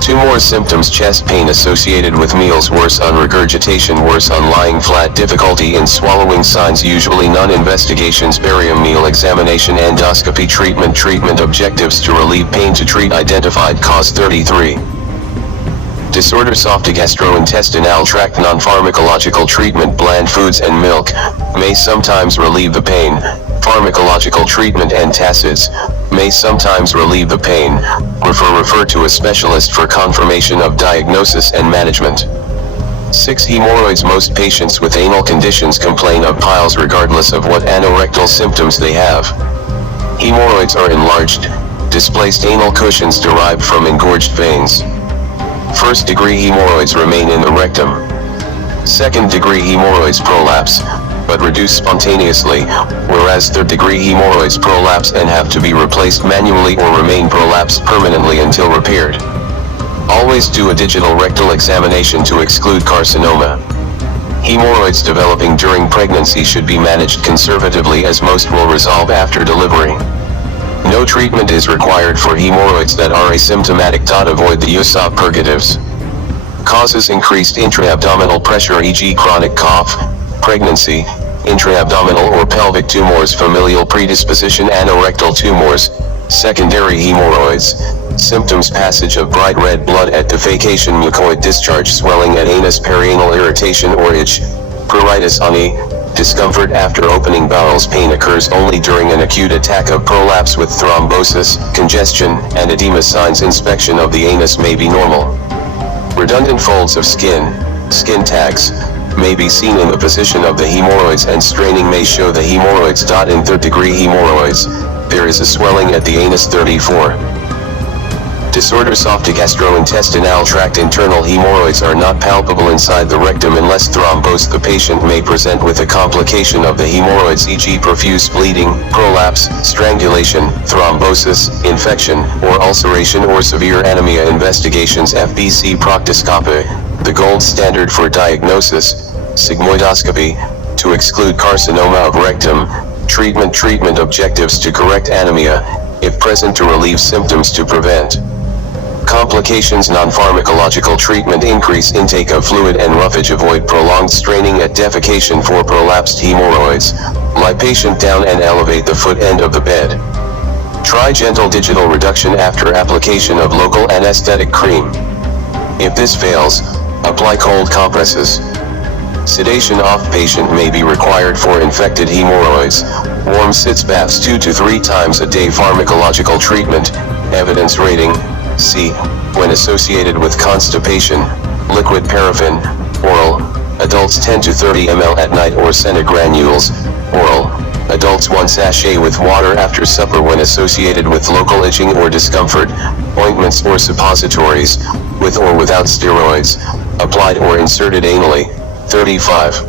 2 more symptoms: chest pain associated with meals, worse on regurgitation, worse on lying flat, difficulty in swallowing. Signs usually none. Investigations: barium meal examination, endoscopy. Treatment objectives: to relieve pain, to treat identified cause. 33. Disorders of the gastrointestinal tract. Non-pharmacological treatment. Bland foods and milk may sometimes relieve the pain. Pharmacological treatment. Antacids may sometimes relieve the pain. Refer to a specialist for confirmation of diagnosis and management. 6. Hemorrhoids. Most patients with anal conditions complain of piles regardless of what anorectal symptoms they have. Hemorrhoids are enlarged, displaced anal cushions derived from engorged veins. 1st-degree hemorrhoids remain in the rectum. 2nd-degree hemorrhoids prolapse, but reduce spontaneously, whereas 3rd-degree hemorrhoids prolapse and have to be replaced manually or remain prolapsed permanently until repaired. Always do a digital rectal examination to exclude carcinoma. Hemorrhoids developing during pregnancy should be managed conservatively, as most will resolve after delivery. No treatment is required for hemorrhoids that are asymptomatic. Avoid the use of purgatives. Causes: increased intra-abdominal pressure, e.g. chronic cough, pregnancy, intra-abdominal or pelvic tumors, familial predisposition, anorectal tumors, secondary hemorrhoids. Symptoms: passage of bright red blood at defecation, mucoid discharge, swelling at anus, perianal irritation or itch, pruritus, Discomfort after opening bowels. Pain occurs only during an acute attack of prolapse with thrombosis, congestion, and edema. Signs. Inspection of the anus may be normal. Redundant folds of skin may be seen in the position of the hemorrhoids, and straining may show the hemorrhoids. In third-degree hemorrhoids, there is a swelling at the anus. 34. Disorder. Soft gastrointestinal tract. Internal hemorrhoids are not palpable inside the rectum unless thrombosed. The patient may present with a complication of the hemorrhoids, e.g. profuse bleeding, prolapse, strangulation, thrombosis, infection, or ulceration, or severe anemia. Investigations. FBC proctoscopy, the gold standard for diagnosis, sigmoidoscopy, to exclude carcinoma of rectum. Treatment objectives: to correct anemia, if present, to relieve symptoms, to prevent complications. Non-pharmacological treatment: increase intake of fluid and roughage, avoid prolonged straining at defecation for prolapsed hemorrhoids, lie patient down and elevate the foot end of the bed. Try gentle digital reduction after application of local anesthetic cream. If this fails, apply cold compresses. Sedation off. Patient may be required for infected hemorrhoids. Warm sitz baths 2 to 3 times a day. Pharmacological treatment. Evidence rating: C. When associated with constipation, liquid paraffin, oral, adults 10 to 30 ml at night, or senna granules, oral, adults 1 sachet with water after supper. When associated with local itching or discomfort, ointments or suppositories, with or without steroids, applied or inserted anally. 35.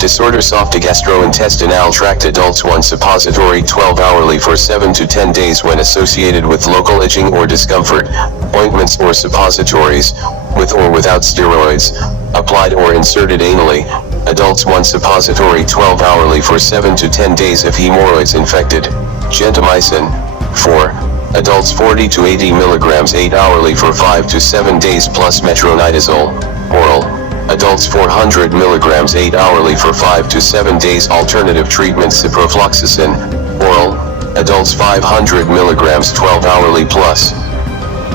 Disorder. Soft gastrointestinal tract. Adults 1 suppository 12 hourly for 7 to 10 days. When associated with local itching or discomfort, ointments or suppositories, with or without steroids, applied or inserted anally. Adults 1 suppository 12 hourly for 7 to 10 days if hemorrhoids infected. Gentamicin. 4. Adults 40 to 80 mg 8 hourly for 5 to 7 days, plus metronidazole, oral. Adults 400 mg 8 hourly for 5 to 7 days. Alternative treatment: ciprofloxacin, oral. Adults 500 mg 12 hourly plus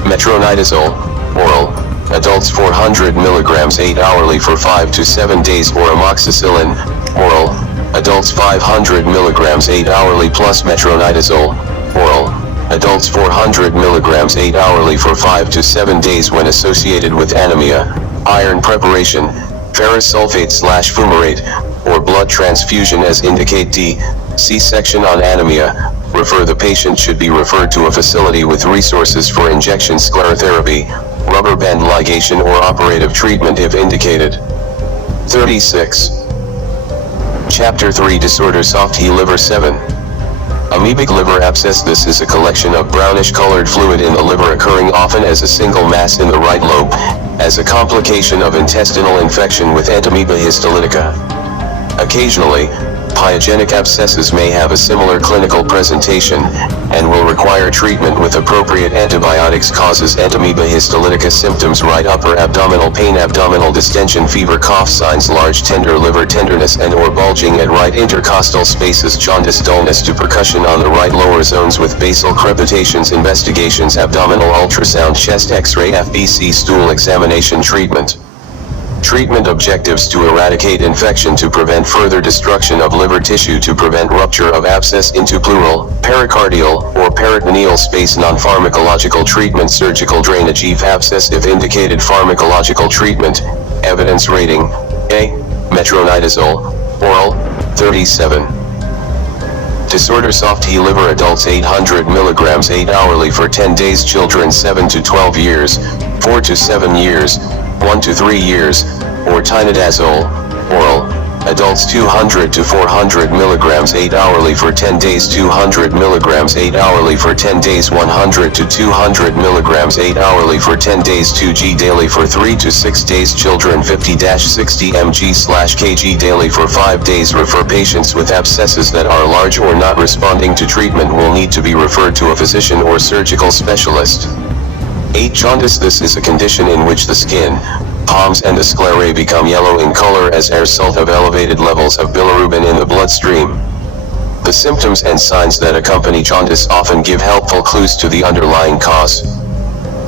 metronidazole, oral. Adults 400 mg 8 hourly for 5 to 7 days, or amoxicillin, oral. Adults 500 mg 8 hourly plus metronidazole, oral. Adults 400 mg 8 hourly for 5 to 7 days. When associated with anemia, iron preparation, ferrous sulfate/fumarate, or blood transfusion as indicate D. See section on anemia. Refer. The patient should be referred to a facility with resources for injection, sclerotherapy, rubber band ligation, or operative treatment if indicated. 36. Chapter 3. Disorder. Soft He liver. 7. Amoebic liver abscess. This is a collection of brownish-colored fluid in the liver, occurring often as a single mass in the right lobe, as a complication of intestinal infection with Entamoeba histolytica. Occasionally, pyogenic abscesses may have a similar clinical presentation, and will require treatment with appropriate antibiotics. Causes: Entamoeba histolytica. Symptoms: right upper abdominal pain, abdominal distension, fever, cough. Signs: large tender liver, tenderness and or bulging at right intercostal spaces, jaundice, dullness to percussion on the right lower zones with basal crepitations. Investigations: abdominal ultrasound, chest x-ray, FBC, stool examination. Treatment objectives: to eradicate infection, to prevent further destruction of liver tissue, to prevent rupture of abscess into pleural, pericardial, or peritoneal space. Non-pharmacological treatment: surgical drainage of abscess if indicated. Pharmacological treatment. Evidence rating: A. Metronidazole, oral. 37. Disorder. Soft He liver. Adults 800 mg 8 hourly for 10 days. Children 7 to 12 years, 4 to 7 years, 1 to 3 years, or tinidazole, oral. Adults 200 to 400 mg 8 hourly for 10 days. 200 mg 8 hourly for 10 days. 100 to 200 mg 8 hourly for 10 days. 2g daily for 3 to 6 days. Children 50-60 mg/kg daily for 5 days. Refer. Patients with abscesses that are large or not responding to treatment will need to be referred to a physician or surgical specialist. 8. Jaundice. This is a condition in which the skin, palms and the sclerae become yellow in color as a result of elevated levels of bilirubin in the bloodstream. The symptoms and signs that accompany jaundice often give helpful clues to the underlying cause.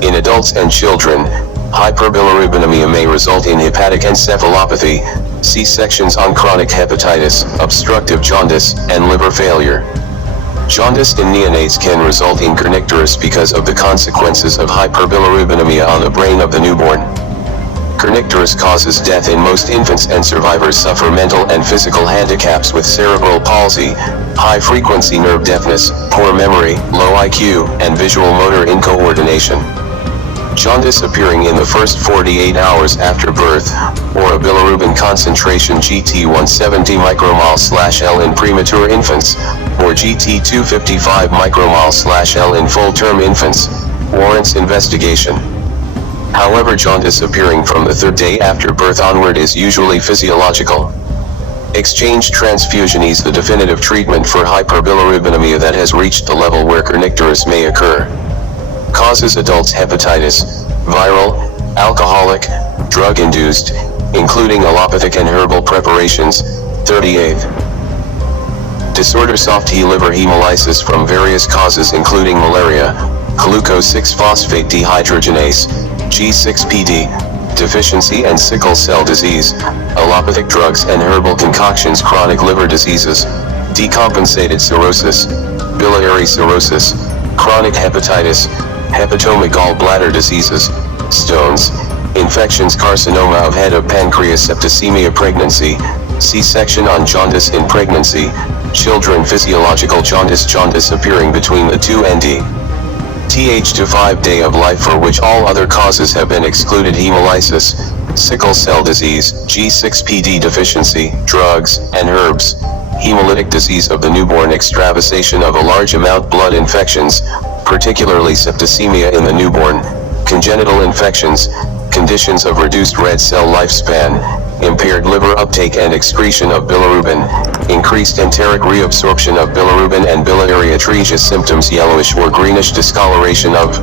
In adults and children, hyperbilirubinemia may result in hepatic encephalopathy, See sections on chronic hepatitis, obstructive jaundice, and liver failure. Jaundice in neonates can result in kernicterus because of the consequences of hyperbilirubinemia on the brain of the newborn. Kernicterus causes death in most infants, and survivors suffer mental and physical handicaps with cerebral palsy, high-frequency nerve deafness, poor memory, low IQ, and visual motor incoordination. Jaundice appearing in the first 48 hours after birth, or a bilirubin concentration GT170 micromole/L in premature infants, or GT255 micromole/L in full-term infants, warrants investigation. However, jaundice appearing from the third day after birth onward is usually physiological. Exchange transfusion is the definitive treatment for hyperbilirubinemia that has reached the level where kernicterus may occur. Causes: adults hepatitis, viral, alcoholic, drug-induced, including allopathic and herbal preparations. 38. Disorder: soft T liver hemolysis from various causes including malaria, glucose-6-phosphate dehydrogenase, G6PD, deficiency and sickle cell disease, allopathic drugs and herbal concoctions, chronic liver diseases, decompensated cirrhosis, biliary cirrhosis, chronic hepatitis, hepatoma, gallbladder diseases, stones, infections, carcinoma of head of pancreas, septicemia, pregnancy. See section on jaundice in pregnancy, children, physiological jaundice, jaundice appearing between the 2 and th to 5 day of life for which all other causes have been excluded, hemolysis, sickle cell disease, G6PD deficiency, drugs, and herbs, hemolytic disease of the newborn, extravasation of a large amount, blood infections, particularly septicemia in the newborn, congenital infections, conditions of reduced red cell lifespan, impaired liver uptake and excretion of bilirubin, increased enteric reabsorption of bilirubin and biliary atresia, symptoms: yellowish or greenish discoloration of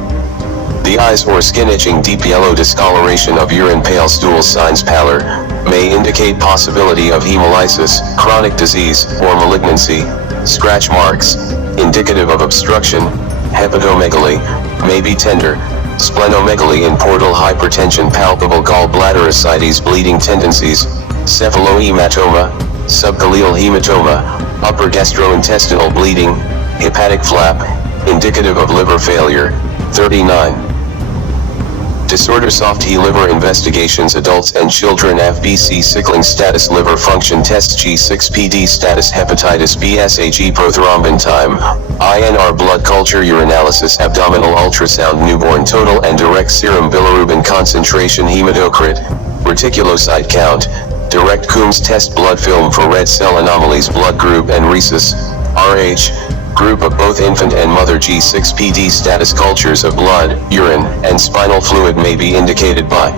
the eyes or skin, itching, deep yellow discoloration of urine, pale stool, signs: pallor, may indicate possibility of hemolysis, chronic disease, or malignancy, scratch marks, indicative of obstruction, hepatomegaly, may be tender, splenomegaly in portal hypertension, palpable gallbladder ascites, bleeding tendencies, cephalohematoma, subgaleal hematoma, upper gastrointestinal bleeding, hepatic flap, indicative of liver failure. 39. Disorder: soft T liver investigations, adults and children, FBC, sickling status, liver function tests, G6PD status, hepatitis B, SAG, prothrombin time, INR, blood culture, urinalysis, abdominal ultrasound, newborn total and direct serum bilirubin concentration, hematocrit, reticulocyte count, direct Coombs test, blood film for red cell anomalies, blood group and rhesus, RH, group of both infant and mother, G6PD status, cultures of blood, urine, and spinal fluid may be indicated by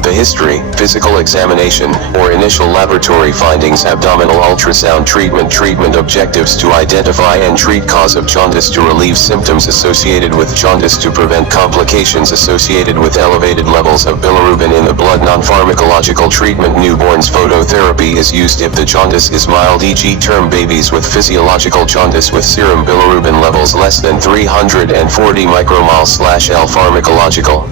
the history, physical examination, or initial laboratory findings, abdominal ultrasound, treatment objectives: to identify and treat cause of jaundice, to relieve symptoms associated with jaundice, to prevent complications associated with elevated levels of bilirubin in the blood. Non-pharmacological treatment: newborns, phototherapy is used if the jaundice is mild, e.g. term babies with physiological jaundice with serum bilirubin levels less than 340 micromole/L. Pharmacological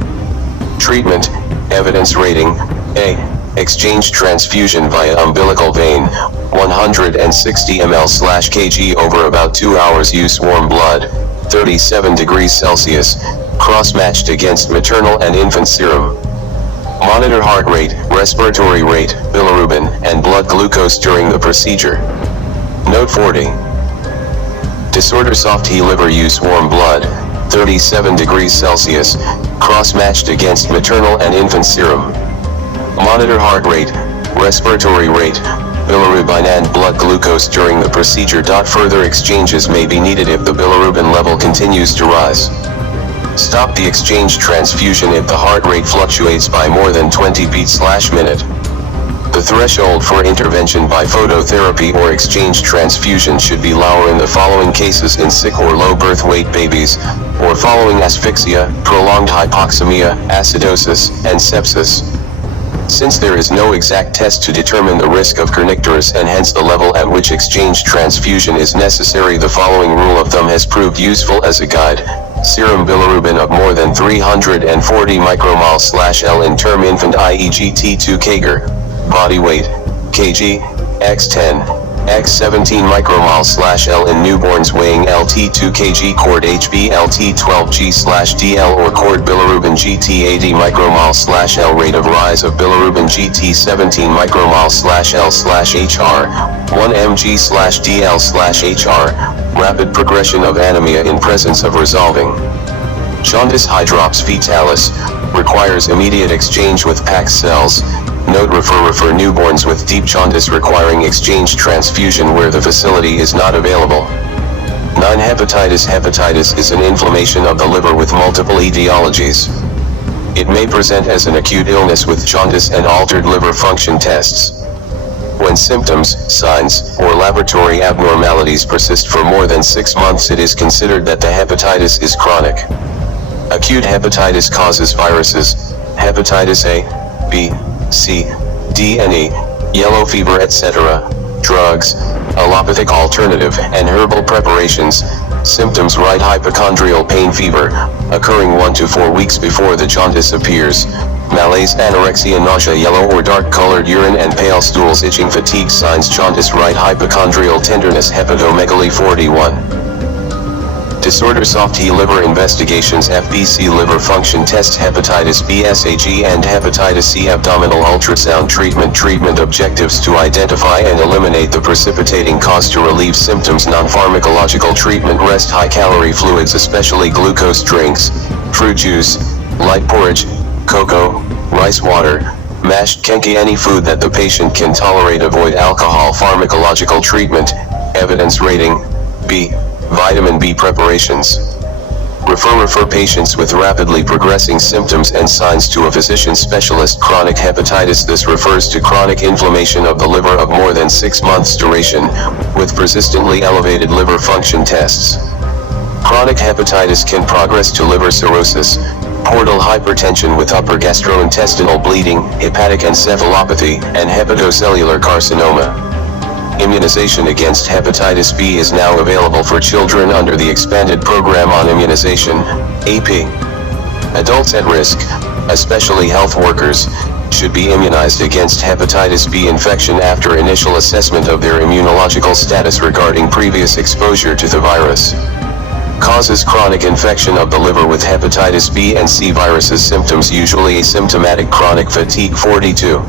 treatment evidence rating: A. Exchange transfusion via umbilical vein, 160 ml/kg over about 2 hours. Use warm blood, 37 degrees Celsius, cross-matched against maternal and infant serum. Monitor heart rate, respiratory rate, bilirubin, and blood glucose during the procedure. Note: 40. Disorder: soft T liver, use warm blood, 37 degrees Celsius, cross-matched against maternal and infant serum. Monitor heart rate, respiratory rate, bilirubin and blood glucose during the procedure. Further exchanges may be needed if the bilirubin level continues to rise. Stop the exchange transfusion if the heart rate fluctuates by more than 20 beats/minute. The threshold for intervention by phototherapy or exchange transfusion should be lower in the following cases: in sick or low birth weight babies, or following asphyxia, prolonged hypoxemia, acidosis, and sepsis. Since there is no exact test to determine the risk of kernicterus and hence the level at which exchange transfusion is necessary, the following rule of thumb has proved useful as a guide: serum bilirubin of more than 340 micromole/L in term infant, i.e. GT2 Kager, Body weight, kg, x10, x17 micromole/L in newborns weighing LT2 kg. Cord HB LT12G/DL or cord bilirubin GT80 micromole/L. Rate of rise of bilirubin GT17 micromole/L/HR, 1 mg/DL/HR. Rapid progression of anemia in presence of resolving jaundice. Hydrops fetalis, requires immediate exchange with PAX cells. Note: refer newborns with deep jaundice requiring exchange transfusion where the facility is not available. 9. Hepatitis. Hepatitis is an inflammation of the liver with multiple etiologies. It may present as an acute illness with jaundice and altered liver function tests. When symptoms, signs, or laboratory abnormalities persist for more than 6 months, it is considered that the hepatitis is chronic. Acute hepatitis causes viruses, hepatitis A, B, C, D and E, yellow fever etc., drugs, allopathic alternative and herbal preparations. Symptoms: right hypochondrial pain, fever, occurring 1 to 4 weeks before the jaundice appears, malaise, anorexia, nausea, yellow or dark colored urine and pale stools, itching, fatigue. Signs: jaundice, right hypochondrial tenderness, hepatomegaly. 41. Disorder. Soft T liver investigations, FBC liver function tests, hepatitis B, SAG and hepatitis C, abdominal ultrasound. Treatment objectives: to identify and eliminate the precipitating cause, to relieve symptoms. Non-pharmacological treatment: rest high-calorie fluids, especially glucose drinks, fruit juice, light porridge, cocoa, rice water, mashed kenki, any food that the patient can tolerate. Avoid alcohol. Pharmacological treatment, evidence rating, B. Vitamin B preparations. Refer patients with rapidly progressing symptoms and signs to a physician specialist. Chronic hepatitis. This refers to chronic inflammation of the liver of more than 6 months duration, with persistently elevated liver function tests. Chronic hepatitis can progress to liver cirrhosis, portal hypertension with upper gastrointestinal bleeding, hepatic encephalopathy, and hepatocellular carcinoma. Immunization against hepatitis B is now available for children under the expanded program on immunization, AP. Adults at risk, especially health workers, should be immunized against hepatitis B infection after initial assessment of their immunological status regarding previous exposure to the virus. Causes: chronic infection of the liver with hepatitis B and C viruses. Symptoms: usually asymptomatic chronic fatigue. 42.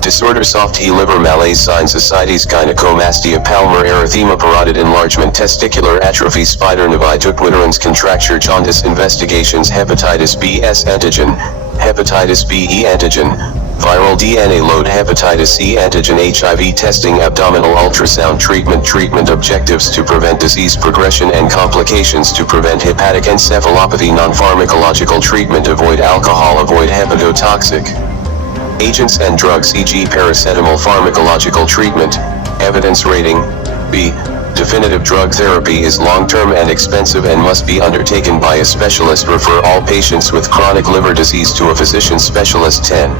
Disorder. Soft T liver malaise. Signs: ascites, gynecomastia, palmar erythema, parotid enlargement, testicular atrophy, spider nevi, tuquiterans, contracture. Jaundice investigations: hepatitis B S antigen, hepatitis B E antigen, viral DNA load, hepatitis C antigen, HIV testing, abdominal ultrasound. Treatment objectives: to prevent disease progression and complications, to prevent hepatic encephalopathy. Non-pharmacological treatment: avoid alcohol, avoid hepatotoxic agents and drugs, e.g. paracetamol. Pharmacological treatment, evidence rating, B. Definitive drug therapy is long-term and expensive and must be undertaken by a specialist. Refer all patients with chronic liver disease to a physician specialist. 10.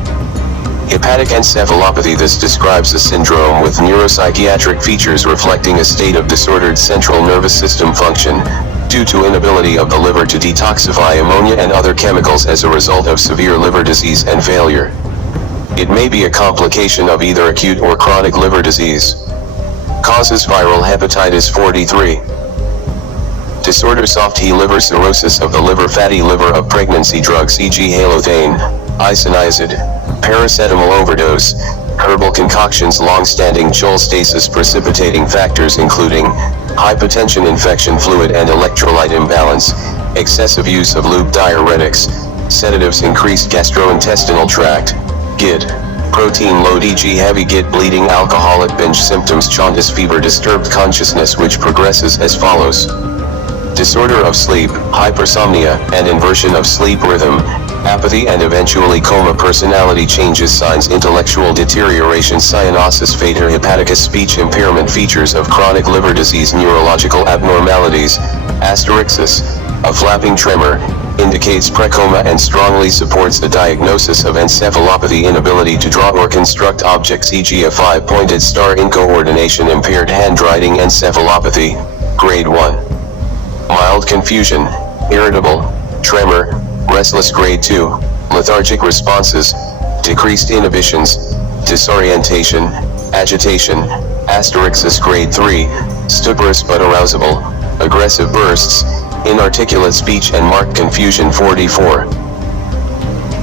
Hepatic encephalopathy. This describes a syndrome with neuropsychiatric features reflecting a state of disordered central nervous system function, due to inability of the liver to detoxify ammonia and other chemicals as a result of severe liver disease and failure. It may be a complication of either acute or chronic liver disease. Causes: viral hepatitis. 43. Disorder. Soft T liver cirrhosis of the liver, fatty liver of pregnancy. Drugs, e.g. halothane, isoniazid, paracetamol overdose, herbal concoctions. Long-standing cholestasis precipitating factors including hypotension, infection, fluid and electrolyte imbalance, excessive use of loop diuretics, sedatives, increased gastrointestinal tract, GIT, protein load, e.g. heavy GIT, bleeding, alcoholic binge. Symptoms: jaundice, fever, disturbed consciousness which progresses as follows: disorder of sleep, hypersomnia, and inversion of sleep rhythm, apathy and eventually coma. Personality changes. Signs: intellectual deterioration, cyanosis, fater, hepaticus, speech impairment. Features of chronic liver disease: neurological abnormalities, asterixis, a flapping tremor, indicates precoma and strongly supports the diagnosis of encephalopathy. Inability to draw or construct objects, e.g. a 5-pointed star. Incoordination, impaired handwriting. Encephalopathy, grade 1. Mild confusion, irritable, tremor, restless. Grade 2. Lethargic responses, decreased inhibitions, disorientation, agitation, *, grade 3, stuporous but arousable, aggressive bursts, inarticulate speech and marked confusion. 44.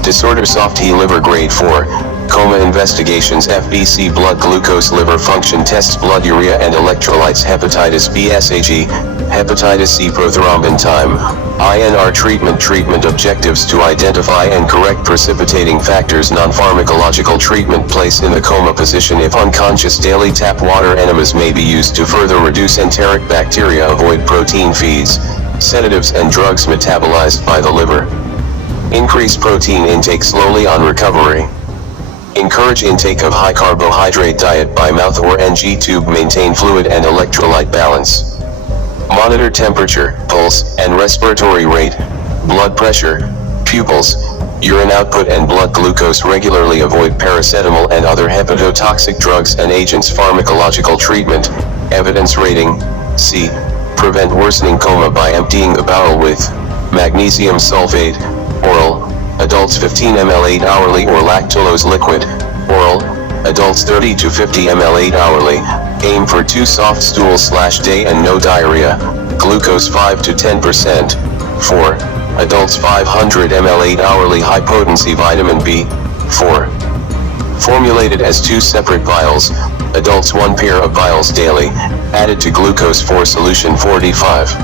Disorder soft T liver grade 4, coma investigations, FBC blood glucose, liver function tests, blood urea and electrolytes, hepatitis B SAG, hepatitis C prothrombin time, INR treatment objectives to identify and correct precipitating factors, non-pharmacological treatment, place in the coma position if unconscious, daily tap water enemas may be used to further reduce enteric bacteria, avoid protein feeds, sedatives and drugs metabolized by the liver. Increase protein intake slowly on recovery. Encourage intake of high carbohydrate diet by mouth or NG tube. Maintain fluid and electrolyte balance. Monitor temperature, pulse, and respiratory rate, blood pressure, pupils, urine output and blood glucose regularly. Avoid paracetamol and other hepatotoxic drugs and agents. Pharmacological treatment, evidence rating, C. Prevent worsening coma by emptying the bowel with magnesium sulfate, oral, adults 15 ml 8 hourly, or lactulose liquid, oral, adults 30 to 50 ml 8 hourly. Aim for 2 soft stools/day and no diarrhea. Glucose 5 to 10%. 4. Adults 500 ml 8 hourly. High potency vitamin B4. Formulated as 2 separate vials, adults 1 pair of vials daily, added to glucose 4 solution. 45.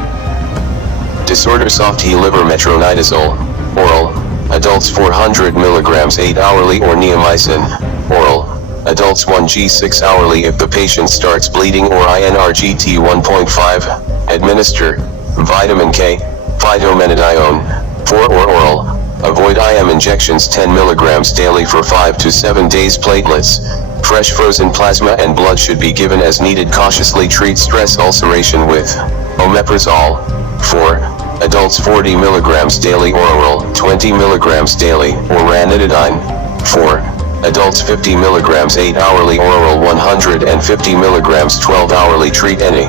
Disorder soft T liver metronidazole, oral, adults 400 mg 8 hourly, or neomycin, oral, adults 1g 6 hourly if the patient starts bleeding, or INRGT 1.5, administer, vitamin K, phytomenadione, 4 or oral, avoid IM injections 10 mg daily for 5 to 7 days. Platelets, fresh frozen plasma and blood should be given as needed. Cautiously treat stress ulceration with omeprazole, 4. Adults 40 mg daily, or oral, 20 mg daily, or ranitidine, 4. Adults 50 mg 8 hourly, or oral 150 mg 12 hourly. Treat any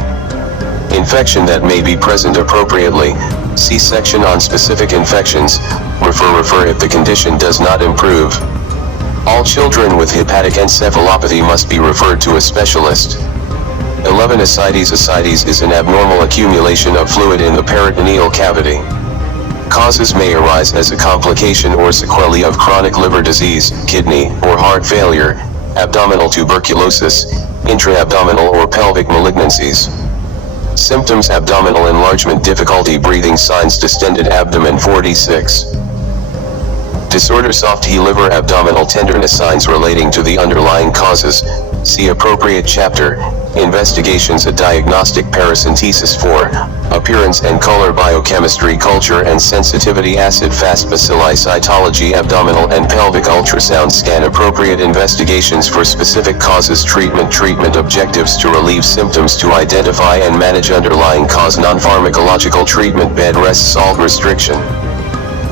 infection that may be present appropriately. See section on specific infections. Refer if the condition does not improve. All children with hepatic encephalopathy must be referred to a specialist. 11. Ascites. Ascites is an abnormal accumulation of fluid in the peritoneal cavity. Causes may arise as a complication or sequelae of chronic liver disease, kidney or heart failure, abdominal tuberculosis, intra-abdominal or pelvic malignancies. Symptoms: abdominal enlargement, difficulty breathing, signs distended abdomen. 46. Disorder soft T liver abdominal tenderness, signs relating to the underlying causes. See appropriate chapter. Investigations: a diagnostic paracentesis. 4. Appearance and color, biochemistry, culture and sensitivity, acid fast bacilli, cytology, abdominal and pelvic ultrasound scan. Appropriate investigations for specific causes. Treatment objectives: to relieve symptoms, to identify and manage underlying cause. Non-pharmacological treatment: bed rest, salt restriction,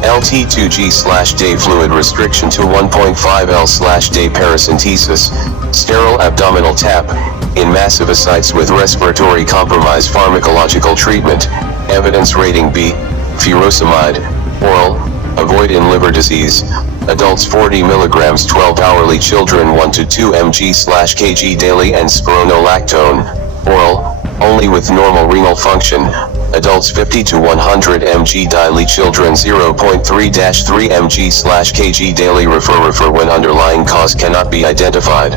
LT2G/day, fluid restriction to 1.5 L/day, paracentesis, sterile abdominal tap, in massive ascites with respiratory compromise. Pharmacological treatment, evidence rating B, furosemide, oral, avoid in liver disease, adults 40 mg 12 hourly, children 1 to 2 mg/kg daily, and spironolactone, oral, only with normal renal function, adults 50 to 100 mg daily, children 0.3-3 mg/kg daily. Refer when underlying cause cannot be identified.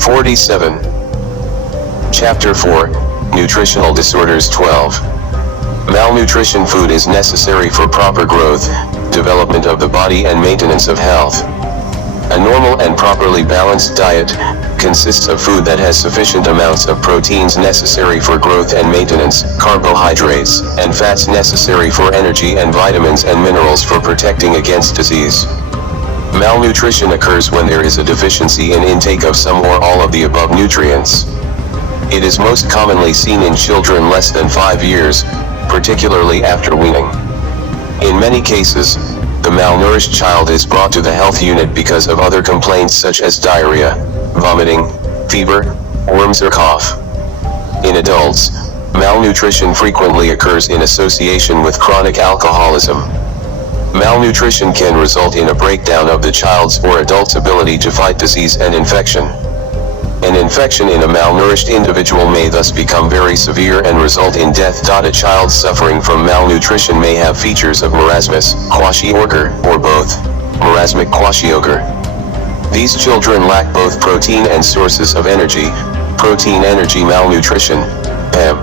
47. Chapter 4, Nutritional Disorders. 12. Malnutrition. Food is necessary for proper growth, development of the body and maintenance of health. A normal and properly balanced diet consists of food that has sufficient amounts of proteins necessary for growth and maintenance, carbohydrates and fats necessary for energy, and vitamins and minerals for protecting against disease. Malnutrition occurs when there is a deficiency in intake of some or all of the above nutrients. It is most commonly seen in children less than 5 years, particularly after weaning. In many cases, the malnourished child is brought to the health unit because of other complaints such as diarrhea, vomiting, fever, worms or cough. In adults, malnutrition frequently occurs in association with chronic alcoholism. Malnutrition can result in a breakdown of the child's or adult's ability to fight disease and infection. An infection in a malnourished individual may thus become very severe and result in death. A child suffering from malnutrition may have features of marasmus, kwashiorkor, or both, marasmic kwashiorkor. These children lack both protein and sources of energy. Protein energy malnutrition, PEM.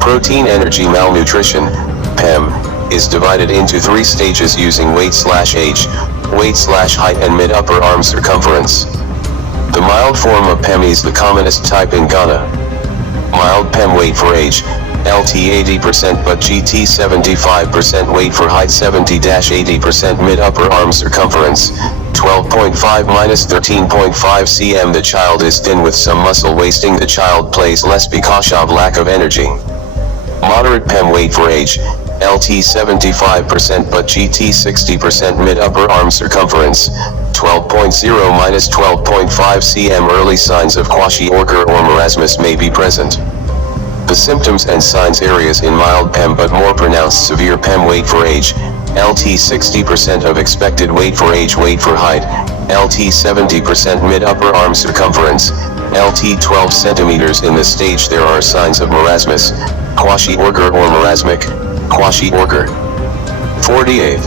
Protein energy malnutrition, PEM, is divided into 3 stages using weight/age, weight/height and mid-upper arm circumference. The mild form of PEM is the commonest type in Ghana. Mild PEM weight for age, LT 80% but GT 75%, weight for height 70-80%, mid-upper arm circumference 12.5-13.5 cm. The child is thin with some muscle wasting. The child plays less because of lack of energy. Moderate PEM weight for age, LT 75% but GT 60%, mid-upper arm circumference 12.0-12.5 cm. Early signs of kwashiorkor or marasmus may be present. The symptoms and signs areas in mild PEM but more pronounced severe PEM. Weight for age, LT 60% of expected weight for age. Weight for height, LT 70%, mid-upper arm circumference, LT 12 cm. In this stage there are signs of marasmus, kwashiorkor or marasmic, kwashiorkor. 48.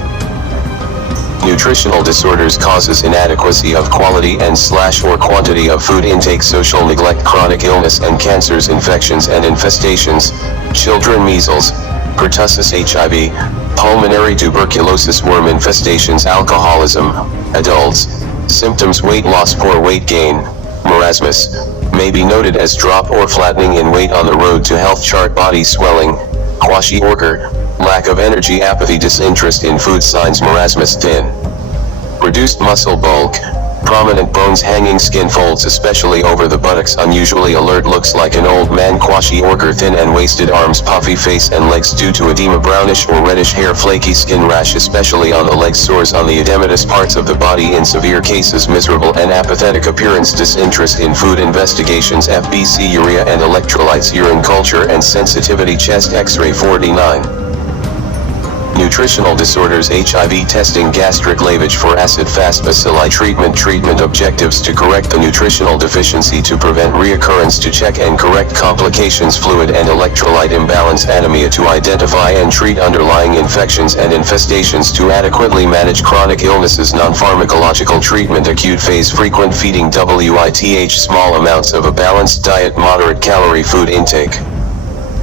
Nutritional disorders causes inadequacy of quality and/or quantity of food intake, social neglect, chronic illness and cancers, infections and infestations, children measles, pertussis HIV, pulmonary tuberculosis, worm infestations, alcoholism, adults. Symptoms: weight loss, poor weight gain, marasmus, may be noted as drop or flattening in weight on the road to health. Chart: body swelling, kwashiorkor, lack of energy, apathy, disinterest in food. Signs: marasmus, thin, reduced muscle bulk, prominent bones, hanging skin folds especially over the buttocks, unusually alert, looks like an old man. Kwashiorkor, thin and wasted arms, puffy face and legs due to edema, brownish or reddish hair, flaky skin, rash especially on the legs, sores on the edematous parts of the body in severe cases, miserable and apathetic appearance, disinterest in food. Investigations: FBC, urea and electrolytes, urine culture and sensitivity, chest x-ray. 49. Nutritional disorders: HIV testing, gastric lavage for acid-fast bacilli. Treatment objectives: to correct the nutritional deficiency, to prevent reoccurrence, to check and correct complications, fluid and electrolyte imbalance. Anemia: to identify and treat underlying infections and infestations, to adequately manage chronic illnesses. Non-pharmacological treatment: acute phase, frequent feeding, WITH, small amounts of a balanced diet, moderate calorie food intake.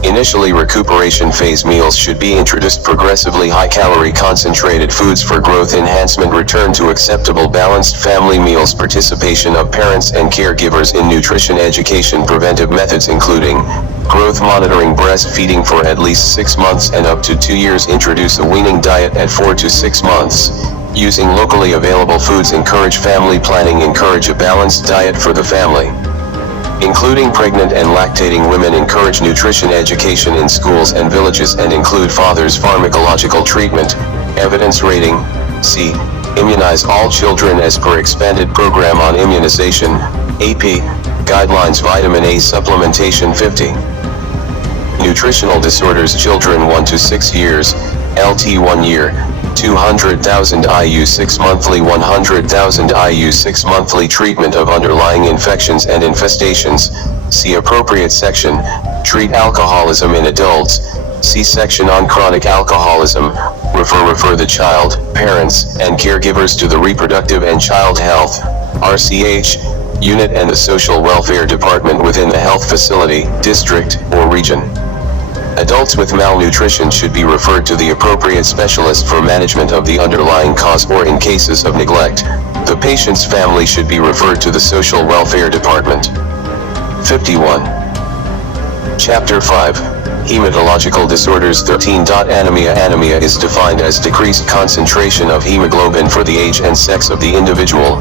Initially, recuperation phase meals should be introduced. Progressively, high-calorie concentrated foods for growth enhancement. Return to acceptable balanced family meals. Participation of parents and caregivers in nutrition education. Preventive methods including growth monitoring, breastfeeding for at least 6 months and up to 2 years. Introduce a weaning diet at 4 to 6 months. Using locally available foods. Encourage family planning. Encourage a balanced diet for the family, including pregnant and lactating women. Encourage nutrition education in schools and villages and include fathers. Pharmacological treatment. Evidence rating. C. Immunize all children as per expanded program on immunization, AP, guidelines. Vitamin A supplementation. 50. Nutritional disorders: children 1 to 6 years, LT 1 year, 200,000 IU 6 monthly, 100,000 IU 6 monthly. Treatment of underlying infections and infestations. See appropriate section. Treat alcoholism in adults. See section on chronic alcoholism. Refer the child, parents, and caregivers to the Reproductive and Child Health, RCH, unit and the Social Welfare Department within the health facility, district, or region. Adults with malnutrition should be referred to the appropriate specialist for management of the underlying cause, or in cases of neglect, the patient's family should be referred to the Social Welfare Department. 51. Chapter 5. Hematological disorders. 13. Anemia. Anemia is defined as decreased concentration of hemoglobin for the age and sex of the individual,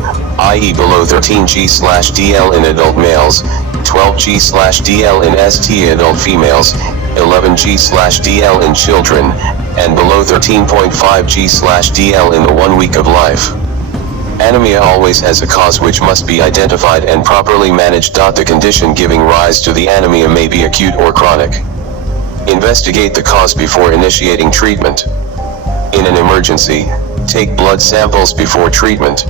i.e. below 13 g/dl in adult males, 12 g/dl in ST adult females, 11 g/dl in children, and below 13.5 g/dl in the 1 week of life. Anemia always has a cause which must be identified and properly managed. The condition giving rise to the anemia may be acute or chronic. Investigate the cause before initiating treatment. In an emergency, take blood samples before treatment.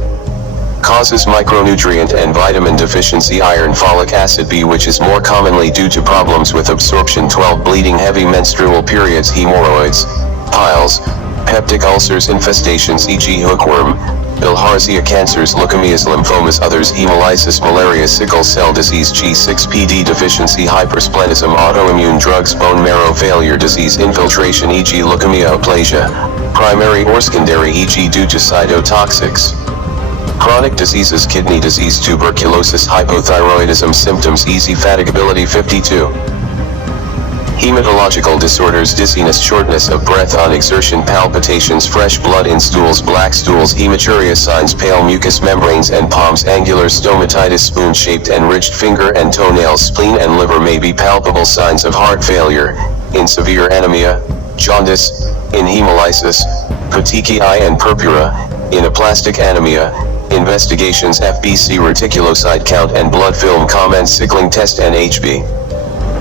Causes micronutrient and vitamin deficiency iron folic acid B, which is more commonly due to problems with absorption. 12 bleeding, heavy menstrual periods, hemorrhoids, piles, peptic ulcers, infestations e.g. hookworm, bilharzia, cancers, leukemias, lymphomas, others, hemolysis, malaria, sickle cell disease, G6PD deficiency, hypersplenism, autoimmune drugs, bone marrow failure, disease infiltration e.g. leukemia, aplasia, primary or secondary e.g. due to cytotoxics. Chronic diseases, kidney disease, tuberculosis, hypothyroidism, symptoms, easy fatigability. 52. Hematological disorders, dizziness, shortness of breath on exertion, palpitations, fresh blood in stools, black stools, hematuria, signs, pale mucous membranes and palms, angular stomatitis, spoon-shaped and ridged finger and toenails, spleen and liver may be palpable signs of heart failure, in severe anemia, jaundice, in hemolysis, petechiae and purpura, in aplastic anemia, investigations, FBC, reticulocyte count and blood film, comments, sickling test and HB.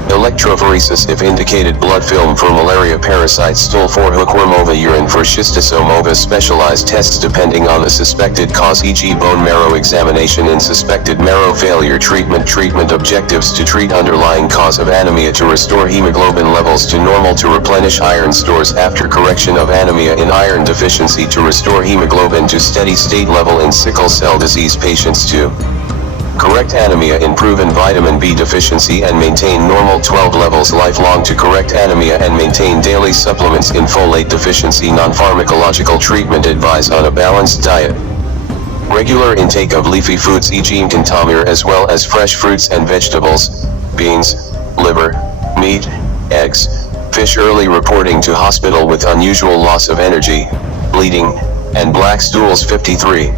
Electrophoresis if indicated, blood film for malaria, parasites, stool for hookworm, ova, urine for schistosome ova. Specialized tests depending on the suspected cause, e.g. bone marrow examination in suspected marrow failure. Treatment objectives: to treat underlying cause of anemia, to restore hemoglobin levels to normal, to replenish iron stores after correction of anemia in iron deficiency, to restore hemoglobin to steady state level in sickle cell disease patients, to correct anemia in proven vitamin B deficiency and maintain normal 12 levels lifelong, to correct anemia and maintain daily supplements in folate deficiency. Non-pharmacological treatment advised on a balanced diet. Regular intake of leafy foods, e.g. contamir, as well as fresh fruits and vegetables, beans, liver, meat, eggs, fish. Early reporting to hospital with unusual loss of energy, bleeding, and black stools. 53.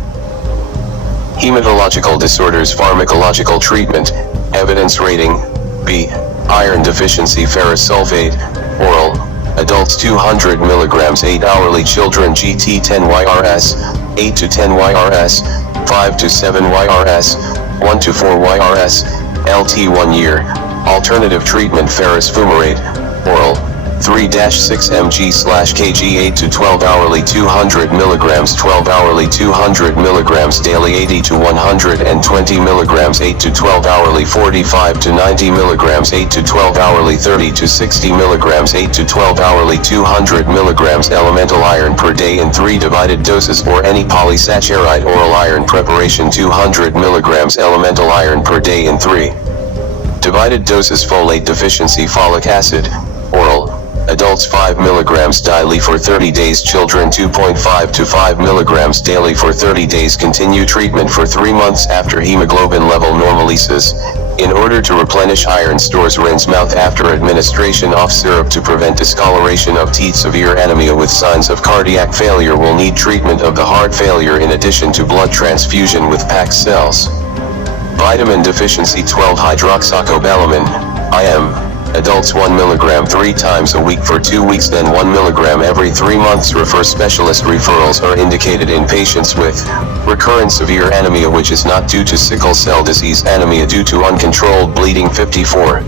Hematological disorders, pharmacological treatment, evidence rating, B, iron deficiency, ferrous sulfate, oral, adults 200 mg 8 hourly, children GT 10 YRS, 8 to 10 YRS, 5 to 7 YRS, 1 to 4 YRS, LT 1 year. Alternative treatment, ferrous fumarate, oral, 3-6 mg/kg 8 to 12 hourly, 200 mg 12 hourly, 200 mg daily, 80 to 120 mg 8 to 12 hourly, 45 to 90 mg 8 to 12 hourly, 30 to 60 mg 8 to 12 hourly, 200 mg elemental iron per day in 3 divided doses, or any polysaccharide oral iron preparation, 200 mg elemental iron per day in 3 divided doses. Folate deficiency, folic acid, oral, adults 5 mg daily for 30 days, children 2.5 to 5 mg daily for 30 days. Continue treatment for 3 months after hemoglobin level normalizes. In order to replenish iron stores, rinse mouth after administration of syrup to prevent discoloration of teeth. Severe anemia with signs of cardiac failure will need treatment of the heart failure in addition to blood transfusion with packed cells. Vitamin deficiency, 12-hydroxycobalamin, IM. Adults 1 mg 3 times a week for 2 weeks, then 1 mg every 3 months. Refer specialist. Referrals are indicated in patients with recurrent severe anemia which is not due to sickle cell disease, anemia due to uncontrolled bleeding. 54.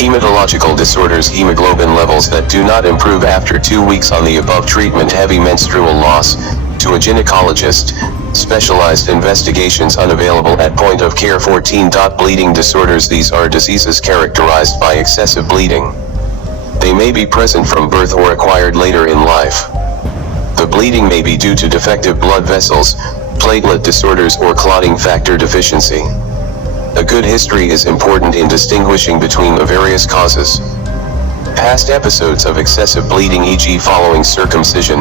Hematological disorders, hemoglobin levels that do not improve after 2 weeks on the above treatment. Heavy menstrual loss, to a gynecologist. Specialized investigations unavailable at point of care. 14. Bleeding disorders. These are diseases characterized by excessive bleeding. They may be present from birth or acquired later in life. The bleeding may be due to defective blood vessels, platelet disorders, or clotting factor deficiency. A good history is important in distinguishing between the various causes. Past episodes of excessive bleeding, e.g. following circumcision,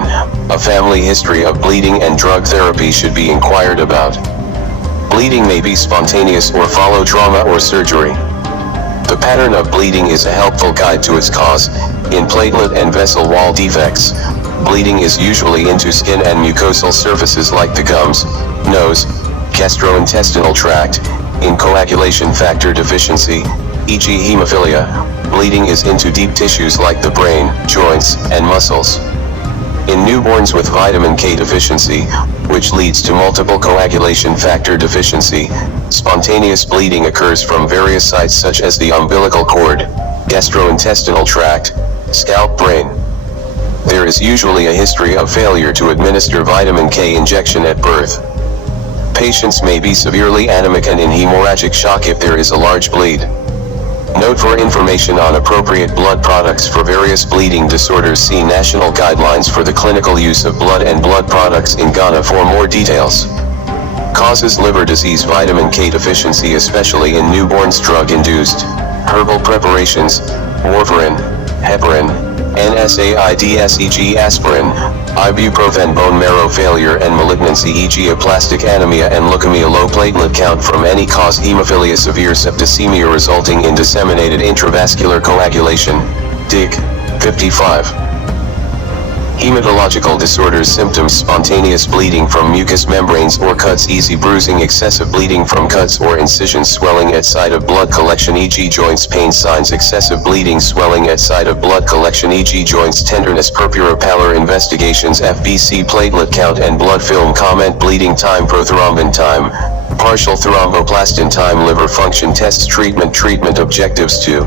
a family history of bleeding and drug therapy should be inquired about. Bleeding may be spontaneous or follow trauma or surgery. The pattern of bleeding is a helpful guide to its cause. In platelet and vessel wall defects, bleeding is usually into skin and mucosal surfaces like the gums, nose, gastrointestinal tract. In coagulation factor deficiency, e.g. hemophilia, bleeding is into deep tissues like the brain, joints, and muscles. In newborns with vitamin K deficiency, which leads to multiple coagulation factor deficiency, spontaneous bleeding occurs from various sites such as the umbilical cord, gastrointestinal tract, scalp, brain. There is usually a history of failure to administer vitamin K injection at birth. Patients may be severely anemic and in hemorrhagic shock if there is a large bleed. Note: for information on appropriate blood products for various bleeding disorders, see national guidelines for the clinical use of blood and blood products in Ghana for more details. Causes: liver disease, vitamin K deficiency, especially in newborns, drug-induced, herbal preparations, warfarin, heparin, NSAIDs e.g. aspirin, ibuprofen, bone marrow failure and malignancy e.g. aplastic anemia and leukemia, low platelet count from any cause, hemophilia, severe septicemia resulting in disseminated intravascular coagulation, DIC, 55. Hematological disorders: symptoms: spontaneous bleeding from mucous membranes or cuts, easy bruising, excessive bleeding from cuts or incisions, swelling at site of blood collection e.g. joints, pain. Signs: excessive bleeding, swelling at site of blood collection e.g. joints, tenderness, purpura pallor. Investigations: FBC, platelet count and blood film. Comment: bleeding time, prothrombin time, partial thromboplastin time, liver function tests. Treatment objectives: to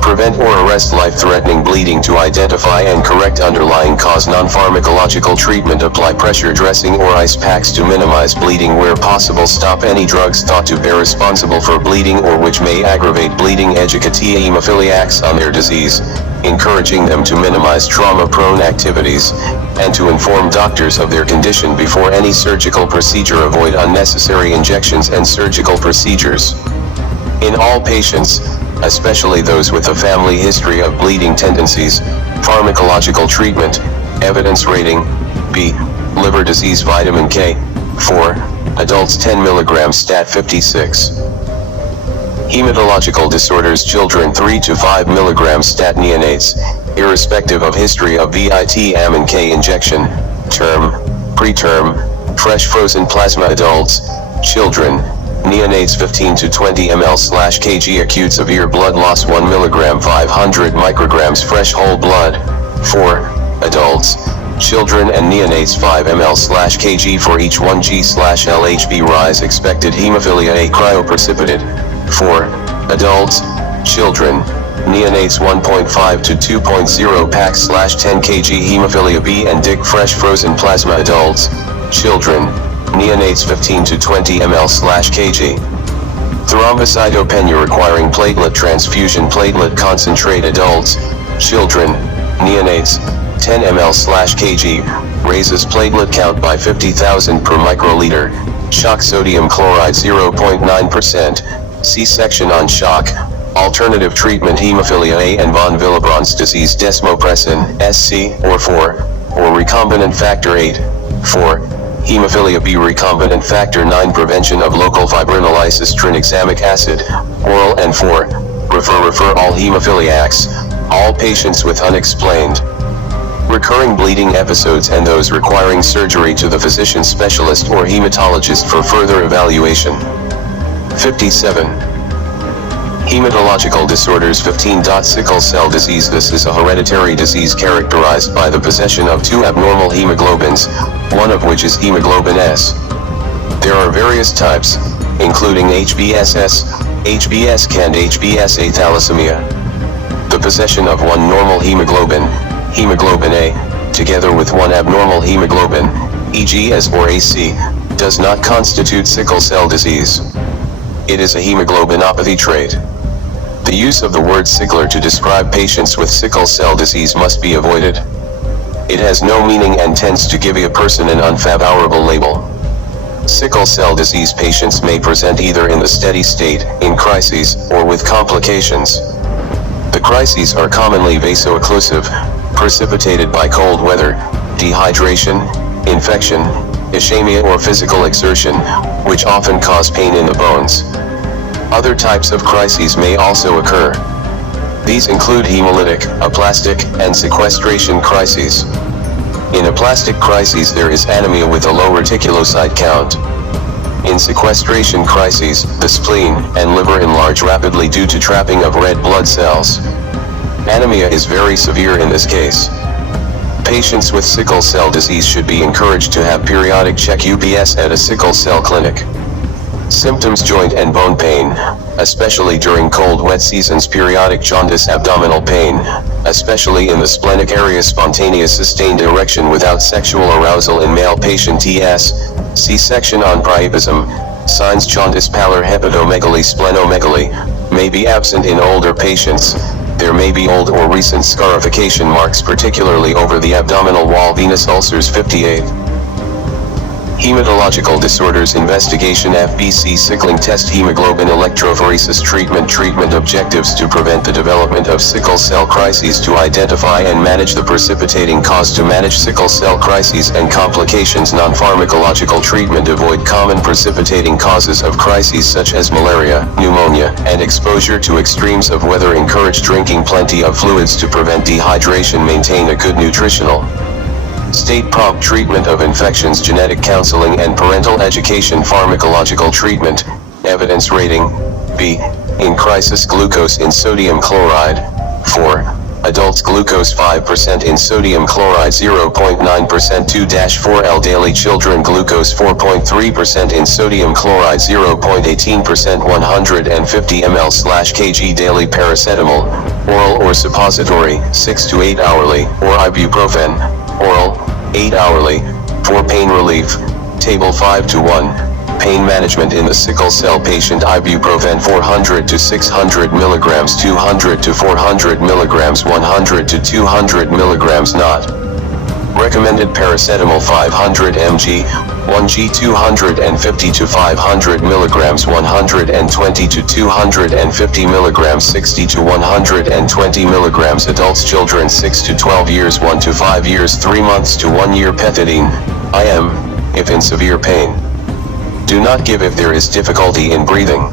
prevent or arrest life-threatening bleeding, to identify and correct underlying cause. Non-pharmacological treatment: apply pressure dressing or ice packs to minimize bleeding where possible. Stop any drugs thought to be responsible for bleeding or which may aggravate bleeding. Educate hemophiliacs on their disease, encouraging them to minimize trauma-prone activities, and to inform doctors of their condition before any surgical procedure. Avoid unnecessary injections and surgical procedures. In all patients, especially those with a family history of bleeding tendencies, pharmacological treatment. Evidence rating: B. Liver disease, vitamin K, 4, adults 10 mg, stat 56. Hematological disorders: children 3 to 5 mg, stat. Neonates, irrespective of history of vitamin K injection, term, preterm, fresh frozen plasma. Adults, children, neonates 15 to 20 ml/kg. Acute severe blood loss 1 mg, 500 micrograms fresh whole blood, 4, adults, children and neonates 5 ml/kg for each 1 g/LHB rise. Expected hemophilia A, cryoprecipitate, 4, adults, children, neonates 1.5 to 2.0 pack/10 kg. Hemophilia B and DIC, fresh frozen plasma. Adults, children, neonates 15 to 20 ml/kg. Thrombocytopenia requiring platelet transfusion, platelet concentrate. Adults, children, neonates, 10 ml/kg, raises platelet count by 50,000 per microliter. Shock: sodium chloride 0.9%, C-section on shock. Alternative treatment: hemophilia A and von Willebrand's disease, desmopressin, SC, or 4, or recombinant factor 8, 4. Hemophilia B, recombinant factor 9, prevention of local fibrinolysis, tranexamic acid, oral, and 4. Refer all hemophiliacs, all patients with unexplained recurring bleeding episodes and those requiring surgery to the physician specialist or hematologist for further evaluation. 57. Hematological disorders. 15. Sickle cell disease. This is a hereditary disease characterized by the possession of 2 abnormal hemoglobins, one of which is hemoglobin S. There are various types, including HBSS, HBsC and HBsA. Thalassemia. The possession of 1 normal hemoglobin, hemoglobin A, together with 1 abnormal hemoglobin, e.g. S or AC, does not constitute sickle cell disease. It is a hemoglobinopathy trait. The use of the word sickler to describe patients with sickle cell disease must be avoided. It has no meaning and tends to give a person an unfavorable label. Sickle cell disease patients may present either in the steady state, in crises, or with complications. The crises are commonly vaso-occlusive, precipitated by cold weather, dehydration, infection, ischemia or physical exertion, which often cause pain in the bones. Other types of crises may also occur. These include hemolytic, aplastic, and sequestration crises. In aplastic crises there is anemia with a low reticulocyte count. In sequestration crises, the spleen and liver enlarge rapidly due to trapping of red blood cells. Anemia is very severe in this case. Patients with sickle cell disease should be encouraged to have periodic check-ups at a sickle cell clinic. Symptoms: joint and bone pain, especially during cold wet seasons. Periodic jaundice. Abdominal pain, especially in the splenic area. Spontaneous sustained erection without sexual arousal in male patient. C-section on priapism. Signs: jaundice, pallor, hepatomegaly. Splenomegaly may be absent in older patients. There may be old or recent scarification marks, particularly over the abdominal wall. Venous ulcers. 58. Hematological disorders. Investigation. FBC sickling test. Hemoglobin electrophoresis. Treatment objectives: to prevent the development of sickle cell crises, to identify and manage the precipitating cause, to manage sickle cell crises and complications. Non-pharmacological treatment: avoid common precipitating causes of crises such as malaria, pneumonia, and exposure to extremes of weather. Encourage drinking plenty of fluids to prevent dehydration. Maintain a good nutritional state. Prompt treatment of infections. Genetic counseling and parental education. Pharmacological treatment. Evidence rating: B. In crisis: glucose in sodium chloride. 4. Adults: glucose 5% in sodium chloride 0.9% 2-4 L daily. Children: glucose 4.3% in sodium chloride 0.18% 150 ml/kg daily. Paracetamol, oral or suppository, 6 to 8 hourly, or ibuprofen, oral, 8 hourly, for pain relief. Table 5 to 1. Pain management in the sickle cell patient: ibuprofen 400 to 600 mg, 200 to 400 mg, 100 to 200 mg not recommended. Paracetamol 500 mg, 1g 250 to 500 mg, 120 to 250 mg, 60 to 120 mg. Adults: children 6 to 12 years, 1 to 5 years, 3 months to 1 year. Pethidine, IM, if in severe pain. Do not give if there is difficulty in breathing.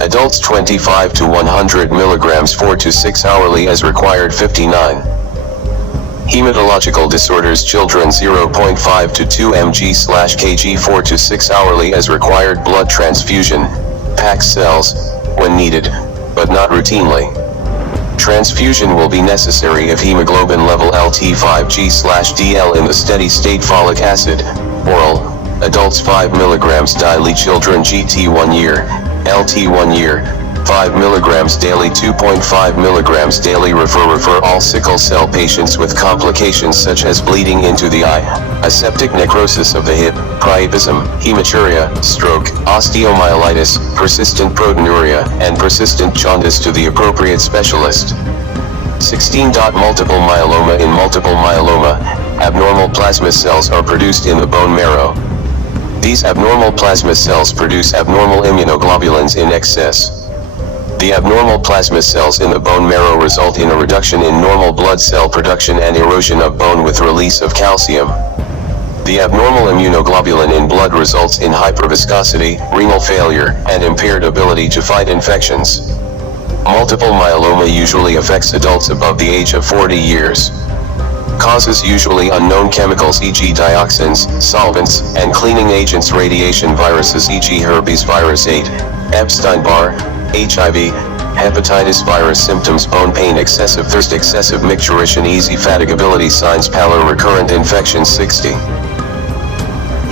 Adults 25 to 100 mg 4 to 6 hourly as required. 59. Hematological disorders: children 0.5 to 2 mg/kg 4 to 6 hourly as required. Blood transfusion, PAC cells, when needed, but not routinely. Transfusion will be necessary if hemoglobin level LT5G/DL in the steady state. Folic acid, oral, adults 5 mg daily. Children GT 1 year, LT 1 year, 5 mg daily. 2.5 mg daily. Refer all sickle cell patients with complications such as bleeding into the eye, aseptic necrosis of the hip, priapism, hematuria, stroke, osteomyelitis, persistent proteinuria, and persistent jaundice to the appropriate specialist. 16. Multiple myeloma. In multiple myeloma, abnormal plasma cells are produced in the bone marrow. These abnormal plasma cells produce abnormal immunoglobulins in excess. The abnormal plasma cells in the bone marrow result in a reduction in normal blood cell production and erosion of bone with release of calcium. The abnormal immunoglobulin in blood results in hyperviscosity, renal failure, and impaired ability to fight infections. Multiple myeloma usually affects adults above the age of 40 years. Causes usually unknown. Chemicals e.g. dioxins, solvents, and cleaning agents. Radiation. Viruses e.g. herpes virus 8, Epstein-Barr, HIV, hepatitis virus. Symptoms: bone pain, excessive thirst, excessive micturition, easy fatigability. Signs: pallor, recurrent infections. 60.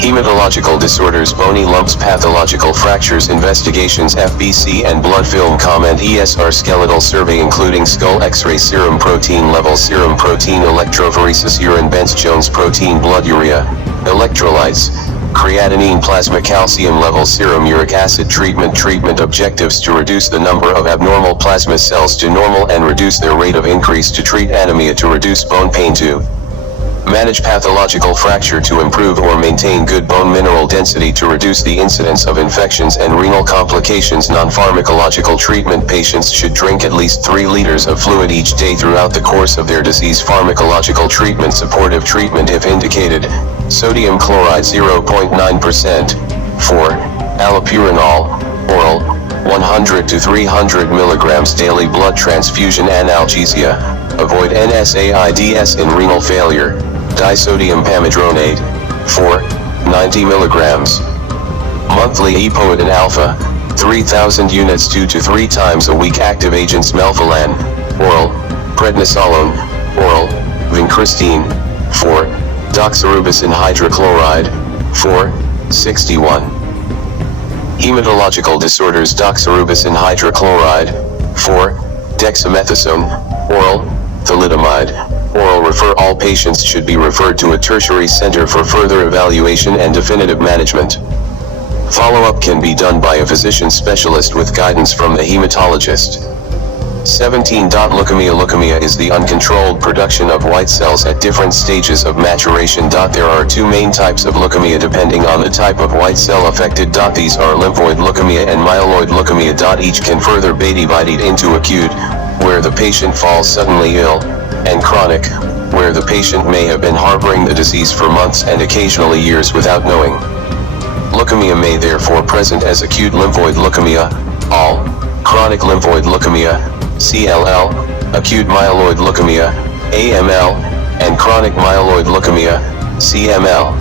Hematological disorders: bony lumps, pathological fractures. Investigations: FBC and blood film. Comment: ESR skeletal survey including skull x-ray. Serum protein levels, serum protein electrophoresis, urine Bence-Jones protein, blood urea, electrolytes, creatinine, plasma calcium levels, serum uric acid. Treatment objectives: to reduce the number of abnormal plasma cells to normal and reduce their rate of increase, to treat anemia, to reduce bone pain, to manage pathological fracture, to improve or maintain good bone mineral density, to reduce the incidence of infections and renal complications. Non-pharmacological treatment: patients should drink at least 3 liters of fluid each day throughout the course of their disease. Pharmacological treatment: supportive treatment if indicated. Sodium chloride 0.9%. 4. Allopurinol, oral, 100 to 300 mg daily. Blood transfusion. Analgesia: avoid NSAIDs in renal failure. Disodium pamidronate, 4, 90 mg. Monthly epoetin alpha, 3,000 units 2 to 3 times a week. Active agents: melphalan, oral, prednisolone, oral, vincristine, 4, doxorubicin hydrochloride, 4, 61. Hematological disorders: doxorubicin hydrochloride. 4. Dexamethasone, oral. Thalidomide, oral. Refer all patients should be referred to a tertiary center for further evaluation and definitive management. Follow-up can be done by a physician specialist with guidance from the hematologist. 17. Leukemia. Leukemia is the uncontrolled production of white cells at different stages of maturation. There are two main types of leukemia depending on the type of white cell affected. These are lymphoid leukemia and myeloid leukemia. Each can further be divided into acute, where the patient falls suddenly ill, and chronic, where the patient may have been harboring the disease for months and occasionally years without knowing. Leukemia may therefore present as acute lymphoid leukemia, ALL, chronic lymphoid leukemia, CLL, acute myeloid leukemia, AML, and chronic myeloid leukemia, CML.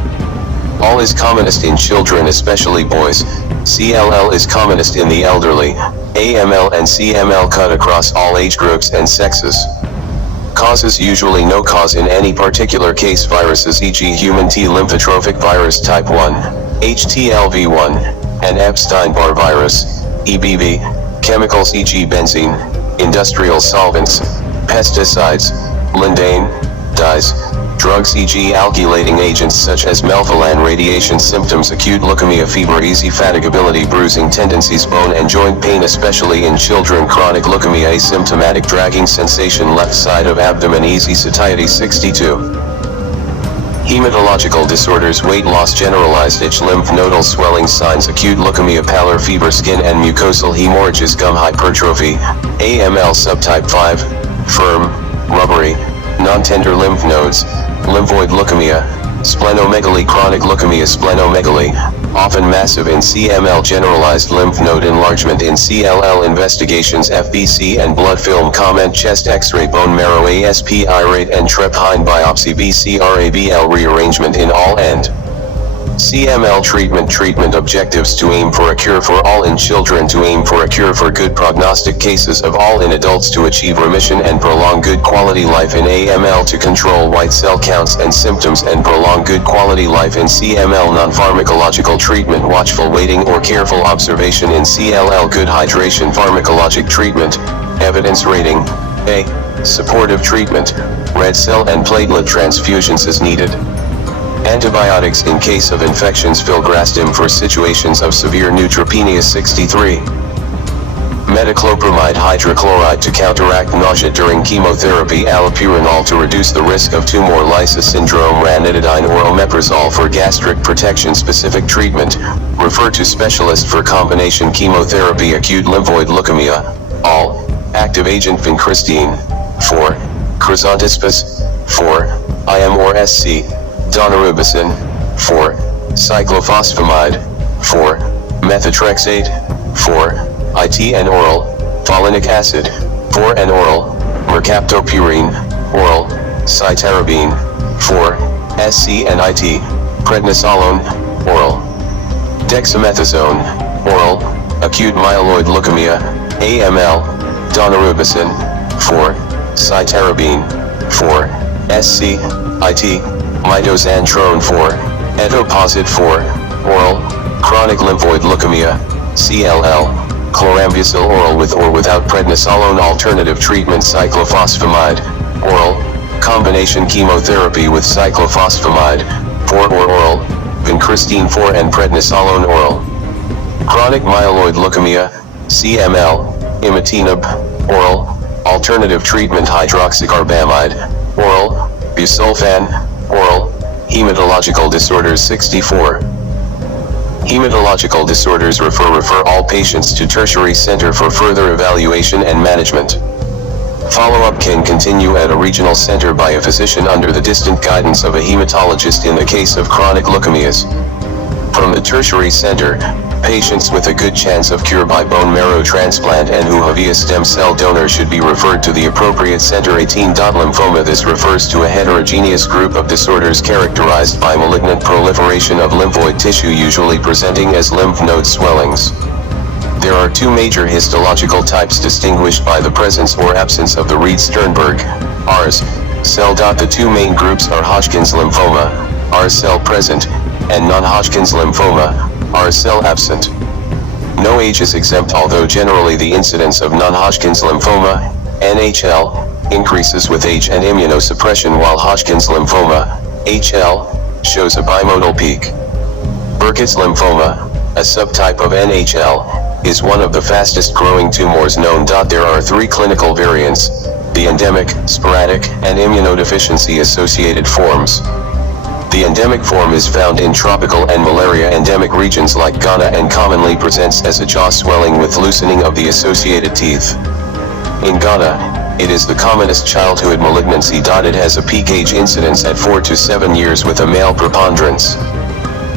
ALL is commonest in children, especially boys. CLL is commonest in the elderly. AML and CML cut across all age groups and sexes. Causes: usually no cause in any particular case. Viruses, e.g. human T lymphotropic virus type 1, HTLV1, and Epstein-Barr virus, EBV. Chemicals, e.g. benzene, industrial solvents, pesticides, lindane, dyes. Drugs, e.g. alkylating agents such as melphalan. Radiation. Symptoms: acute leukemia, fever, easy fatigability, bruising tendencies, bone and joint pain especially in children. Chronic leukemia: asymptomatic dragging sensation left side of abdomen, easy satiety. 62. Hematological disorders: weight loss, generalized itch, lymph nodal swelling. Signs: acute leukemia, pallor, fever, skin and mucosal hemorrhages, gum hypertrophy. AML subtype 5, firm, rubbery, non-tender lymph nodes. Lymphoid leukemia, splenomegaly. Chronic leukemia: splenomegaly, often massive in CML. Generalized lymph node enlargement in CLL. Investigations: FBC and blood film. Comment: chest x-ray, bone marrow, ASP irate and trephine biopsy. BCRABL rearrangement in all end. CML treatment. Treatment objectives: to aim for a cure for all in children, to aim for a cure for good prognostic cases of all in adults, to achieve remission and prolong good quality life in AML, to control white cell counts and symptoms and prolong good quality life in CML. Non-pharmacological treatment: watchful waiting or careful observation in CLL. Good hydration. Pharmacologic treatment. Evidence rating: A. Supportive treatment, red cell and platelet transfusions as needed. Antibiotics in case of infections: filgrastim for situations of severe neutropenia. 63. Metoclopramide hydrochloride to counteract nausea during chemotherapy. Allopurinol to reduce the risk of tumor lysis syndrome. Ranitidine or omeprazole for gastric protection. Specific treatment: refer to specialist for combination chemotherapy. Acute lymphoid leukemia, ALL, active agent vincristine. 4. Chrysotispis. 4. IM or SC. Daunorubicin. 4. Cyclophosphamide. 4. Methotrexate. 4. IT and oral. Folinic acid. 4 and oral. Mercaptopurine. Oral. Cytarabine. 4. SC and IT. Prednisolone. Oral. Dexamethasone. Oral. Acute myeloid leukemia. AML. Daunorubicin. 4. Cytarabine. 4. SC. IT. Mitoxantrone. 4. Etoposide. 4. Oral. Chronic lymphoid leukemia, CLL. Chlorambucil oral with or without prednisolone. Alternative treatment: cyclophosphamide, oral. Combination chemotherapy with cyclophosphamide, 4 or oral. Vincristine 4 and prednisolone oral. Chronic myeloid leukemia, CML. Imatinib, oral. Alternative treatment: hydroxycarbamide, oral. Busulfan, oral. Hematological disorders. 64. Hematological disorders: refer all patients to tertiary center for further evaluation and management. Follow-up can continue at a regional center by a physician under the distant guidance of a hematologist in the case of chronic leukemias. From the tertiary center, patients with a good chance of cure by bone marrow transplant and who have a stem cell donor should be referred to the appropriate center. 18. Lymphoma: this refers to a heterogeneous group of disorders characterized by malignant proliferation of lymphoid tissue, usually presenting as lymph node swellings. There are two major histological types distinguished by the presence or absence of the Reed-Sternberg RS cell. The two main groups are Hodgkin's lymphoma, RS cell present, and non-Hodgkin's lymphoma, RS cell absent. No age is exempt, although generally the incidence of non-Hodgkin's lymphoma, NHL, increases with age and immunosuppression, while Hodgkin's lymphoma, HL, shows a bimodal peak. Burkitt's lymphoma, a subtype of NHL, is one of the fastest growing tumors known. There are 3 clinical variants: the endemic, sporadic, and immunodeficiency associated forms. The endemic form is found in tropical and malaria endemic regions like Ghana and commonly presents as a jaw swelling with loosening of the associated teeth. In Ghana, it is the commonest childhood malignancy. It has a peak age incidence at 4 to 7 years with a male preponderance.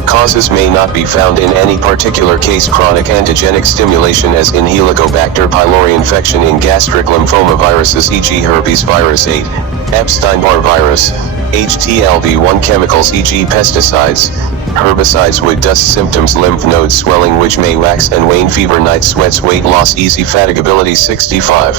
Causes may not be found in any particular case. Chronic antigenic stimulation, as in Helicobacter pylori, infection in gastric lymphoma viruses e.g. herpes virus 8, Epstein-Barr virus, HTLV1 chemicals e.g. pesticides, herbicides, wood dust symptoms, lymph node swelling which may wax and wane, fever, night sweats, weight loss, easy fatigability. 65.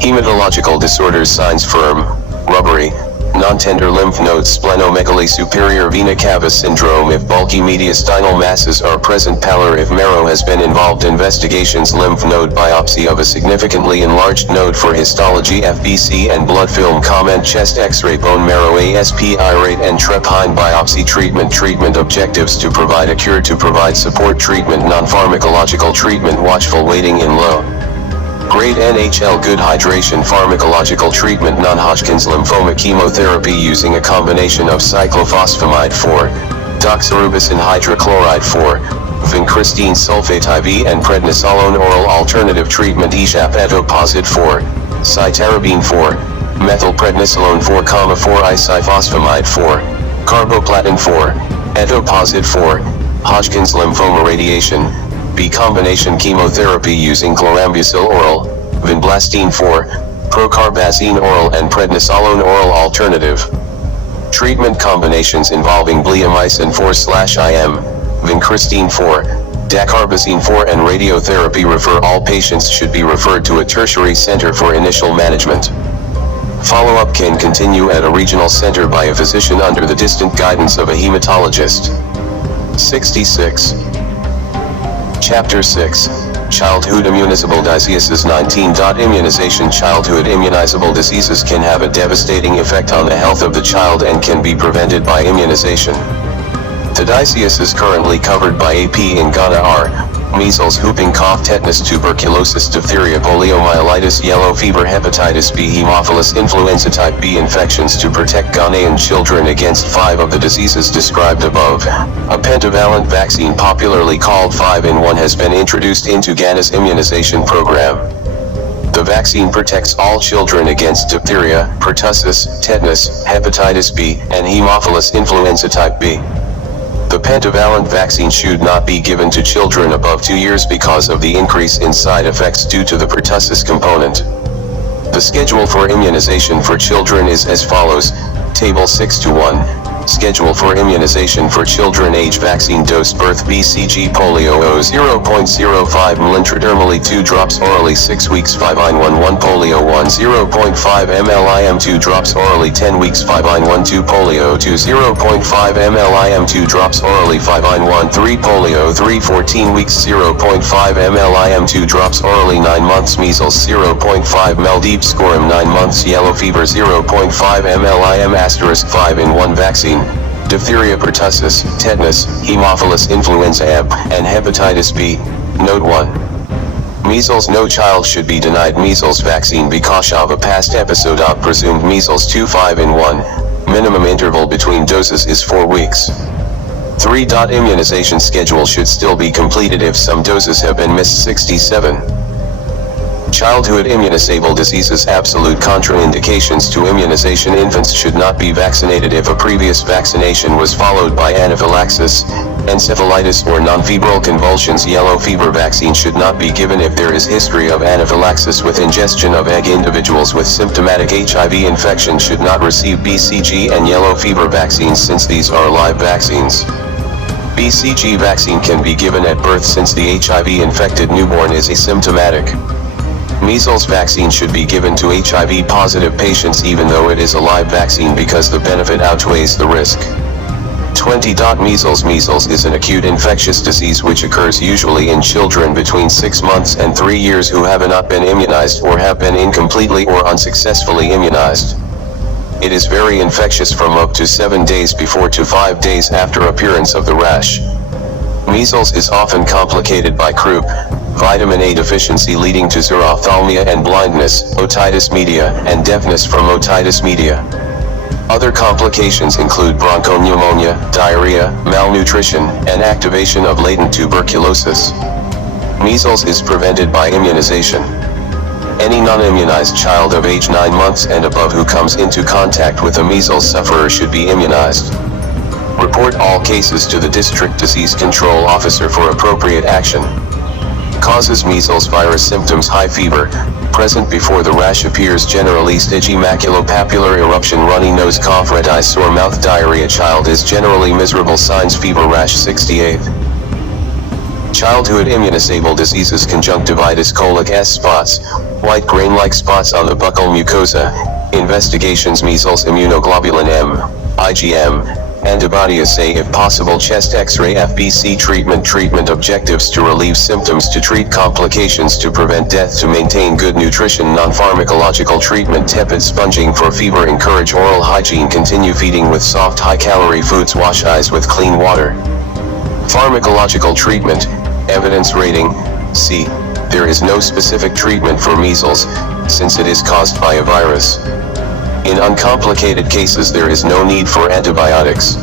Hematological disorders, signs: firm, rubbery, non-tender lymph nodes, splenomegaly, superior vena cava syndrome if bulky mediastinal masses are present, pallor if marrow has been involved, investigations, lymph node biopsy of a significantly enlarged node for histology, FBC and blood film, comment, chest x-ray, bone marrow, ASP, irate and trephine biopsy. Treatment objectives: to provide a cure, to provide support, treatment, non-pharmacological treatment, watchful waiting in low grade NHL, good hydration, pharmacological treatment, non-Hodgkin's lymphoma, chemotherapy using a combination of cyclophosphamide 4, doxorubicin hydrochloride 4, vincristine sulfate IV and prednisolone oral alternative treatment, ESHAP etoposide 4, cytarabine 4, methylprednisolone 4, 4 isophosphamide 4, carboplatin 4, etoposide 4, Hodgkin's lymphoma radiation, B combination chemotherapy using chlorambucil oral, vinblastine 4, procarbazine oral and prednisolone oral alternative. Treatment combinations involving bleomycin 4/IM, vincristine 4, dacarbazine 4 and radiotherapy. All patients should be referred to a tertiary center for initial management. Follow-up can continue at a regional center by a physician under the distant guidance of a hematologist. 66. Chapter 6, Childhood Immunizable Diseases. 19. Immunization. Childhood immunizable diseases can have a devastating effect on the health of the child and can be prevented by immunization. The diseases currently covered by AP in Ghana are measles, whooping cough, tetanus, tuberculosis, diphtheria, poliomyelitis, yellow fever, hepatitis B, Haemophilus influenza type B. Infections. To protect Ghanaian children against 5 of the diseases described above, a pentavalent vaccine, popularly called 5-in-1, has been introduced into Ghana's immunization program. The vaccine protects all children against diphtheria, pertussis, tetanus, hepatitis B, and Haemophilus influenza type B. The pentavalent vaccine should not be given to children above 2 years because of the increase in side effects due to the pertussis component. The schedule for immunization for children is as follows: Table 6:1. Schedule for immunization for children age: vaccine dose: birth, BCG, polio 0.05 ml intradermally 2 drops orally 6 weeks 5-in-1 1 polio 1 0.5 ml IM 2 drops orally 10 weeks 5-in-1 2 polio 2 0.5 ml IM 2 drops orally 5-in-1 3 polio 3 14 weeks 0.5 ml IM 2 drops orally 9 months measles 0.5 ml deep scorum 9 months yellow fever 0.5 ml IM * 5-in-1 vaccine. Diphtheria, pertussis, tetanus, Haemophilus influenza A, and hepatitis B. Note 1. Measles. No child should be denied measles vaccine because of a past episode of presumed measles. 2 5-in-1. Minimum interval between doses is 4 weeks. 3. Immunization schedule should still be completed if some doses have been missed. 67. Childhood immunizable diseases. Absolute contraindications to immunization. Infants should not be vaccinated if a previous vaccination was followed by anaphylaxis, encephalitis or non-febrile convulsions. Yellow fever vaccine should not be given if there is history of anaphylaxis with ingestion of egg. Individuals with symptomatic HIV infection should not receive BCG and yellow fever vaccines since these are live vaccines. BCG vaccine can be given at birth since the HIV-infected newborn is asymptomatic. Measles vaccine should be given to HIV-positive patients even though it is a live vaccine because the benefit outweighs the risk. 20. Measles. Measles is an acute infectious disease which occurs usually in children between 6 months and 3 years who have not been immunized or have been incompletely or unsuccessfully immunized. It is very infectious from up to 7 days before to 5 days after appearance of the rash. Measles is often complicated by croup, vitamin A deficiency leading to xerophthalmia and blindness, otitis media, and deafness from otitis media. Other complications include bronchopneumonia, diarrhea, malnutrition, and activation of latent tuberculosis. Measles is prevented by immunization. Any non-immunized child of age 9 months and above who comes into contact with a measles sufferer should be immunized. Report all cases to the District Disease Control Officer for appropriate action. Causes measles virus symptoms: high fever, present before the rash appears, generally stagey, maculopapular eruption, runny nose, cough, red eyes, sore mouth, diarrhea. Child is generally miserable. Signs: fever, rash. 68. Childhood immunosable diseases: conjunctivitis, colic spots, white grain-like spots on the buccal mucosa. Investigations: measles, immunoglobulin M, IgM, antibody assay if possible, chest x-ray, FBC. Treatment objectives: to relieve symptoms, to treat complications, to prevent death, to maintain good nutrition. Non-pharmacological treatment: tepid sponging for fever, encourage oral hygiene, continue feeding with soft high-calorie foods, wash eyes with clean water. Pharmacological treatment, evidence rating, C. There is no specific treatment for measles, since it is caused by a virus. In uncomplicated cases there is no need for antibiotics.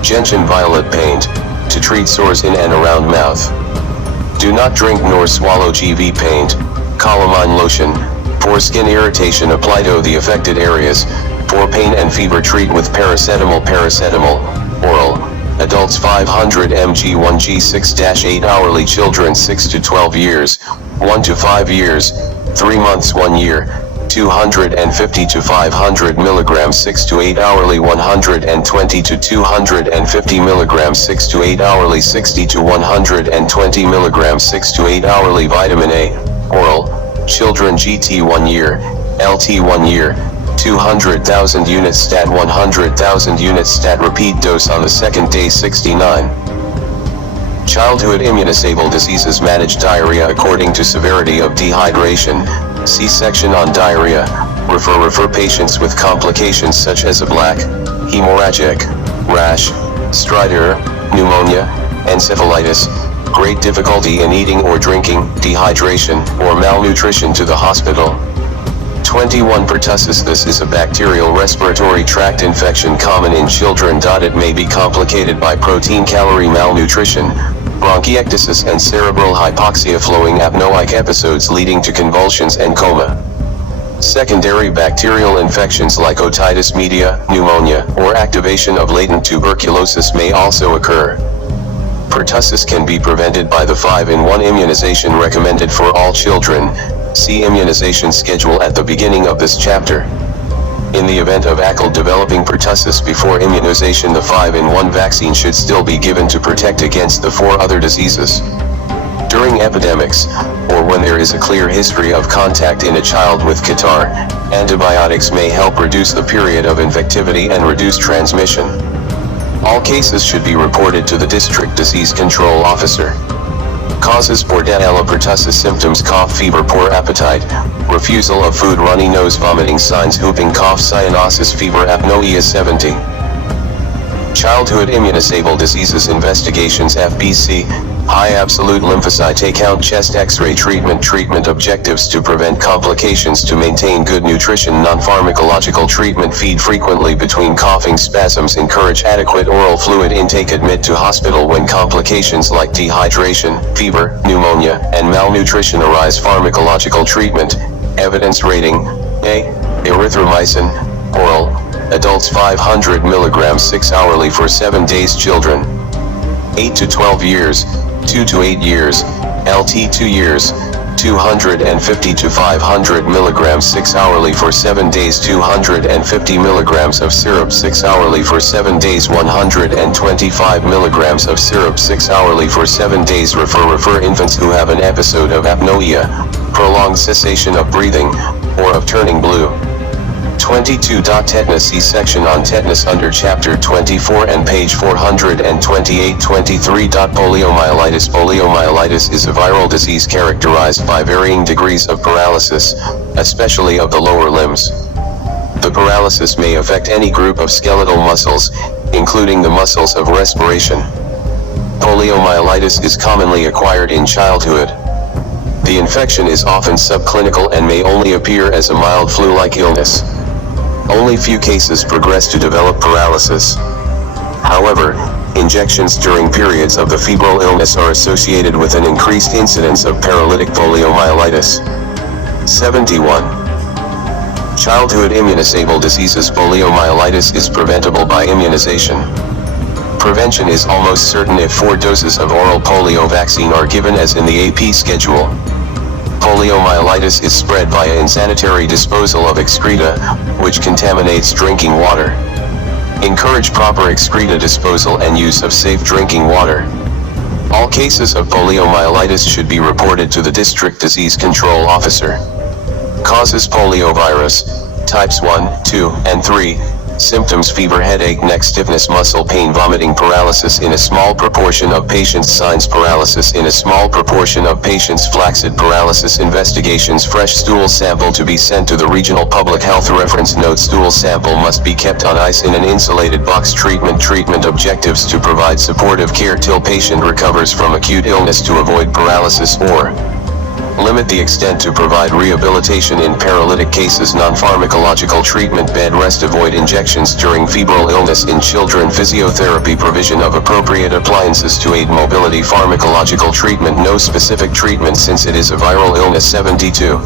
Gentian violet paint, to treat sores in and around mouth. Do not drink nor swallow GV paint. Calamine lotion, for skin irritation apply to the affected areas. For pain and fever treat with paracetamol. Oral. Adults 500 mg 1g 6-8 hourly. Children 6 to 12 years, 1 to 5 years, 3 months 1 year, 250 to 500 milligrams 6 to 8 hourly. 120 to 250 milligrams 6 to 8 hourly. 60 to 120 milligrams 6 to 8 hourly. Vitamin A, oral. Children GT 1 year, LT 1 year, 200,000 units stat, 100,000 units stat. Repeat dose on the second day. 69. Childhood immunosable diseases: manage diarrhea according to severity of dehydration. See section on diarrhea. Refer patients with complications such as a black, hemorrhagic, rash, stridor, pneumonia, encephalitis, great difficulty in eating or drinking, dehydration, or malnutrition to the hospital. 21. Pertussis. This is a bacterial respiratory tract infection common in children. It may be complicated by protein-calorie malnutrition, bronchiectasis, and cerebral hypoxia, flowing apnoic episodes leading to convulsions and coma. Secondary bacterial infections like otitis media, pneumonia, or activation of latent tuberculosis may also occur. Pertussis can be prevented by the 5-in-1 immunization recommended for all children. See immunization schedule at the beginning of this chapter. In the event of ACL developing pertussis before immunization, the 5-in-1 vaccine should still be given to protect against the 4 other diseases. During epidemics, or when there is a clear history of contact in a child with catarrh, antibiotics may help reduce the period of infectivity and reduce transmission. All cases should be reported to the District Disease Control Officer. Causes: Bordetella pertussis symptoms: cough, fever, poor appetite, refusal of food, runny nose, vomiting. Signs: whooping cough, cyanosis, fever, apnoea. 70. Childhood immunosable diseases: investigations: FBC, high absolute lymphocyte count, chest x-ray. Treatment objectives: to prevent complications, to maintain good nutrition. Non-pharmacological treatment: feed frequently between coughing spasms, encourage adequate oral fluid intake, admit to hospital when complications like dehydration, fever, pneumonia, and malnutrition arise. Pharmacological treatment, evidence rating, A. Erythromycin, oral. Adults 500 milligrams 6 hourly for 7 days. Children 8 to 12 years, 2 to 8 years, LT 2 years, 250 to 500 milligrams 6 hourly for 7 days. 250 milligrams of syrup 6 hourly for 7 days. 125 milligrams of syrup 6 hourly for 7 days. Refer infants who have an episode of apnoea, prolonged cessation of breathing, or of turning blue. 22. Tetanus. See section on tetanus under chapter 24 and page 428. 23. Poliomyelitis. Poliomyelitis is a viral disease characterized by varying degrees of paralysis, especially of the lower limbs. The paralysis may affect any group of skeletal muscles, including the muscles of respiration. Poliomyelitis is commonly acquired in childhood. The infection is often subclinical and may only appear as a mild flu-like illness. Only few cases progress to develop paralysis. However, injections during periods of the febrile illness are associated with an increased incidence of paralytic poliomyelitis. 71. Childhood immunosable diseases. Poliomyelitis is preventable by immunization. Prevention is almost certain if 4 doses of oral polio vaccine are given as in the AP schedule. Poliomyelitis is spread via insanitary disposal of excreta, which contaminates drinking water. Encourage proper excreta disposal and use of safe drinking water. All cases of poliomyelitis should be reported to the district disease control officer. Causes: poliovirus, types 1, 2, and 3. Symptoms: fever, headache, neck stiffness, muscle pain, vomiting, paralysis in a small proportion of patients. Signs: paralysis in a small proportion of patients, flaccid paralysis. Investigations: fresh stool sample to be sent to the regional public health reference note. Stool sample must be kept on ice in an insulated box. Treatment objectives: to provide supportive care till patient recovers from acute illness, to avoid paralysis or limit the extent to provide rehabilitation in paralytic cases. Non-pharmacological treatment: bed rest, avoid injections during febrile illness in children. Physiotherapy, provision of appropriate appliances to aid mobility. Pharmacological treatment: no specific treatment since it is a viral illness. 72.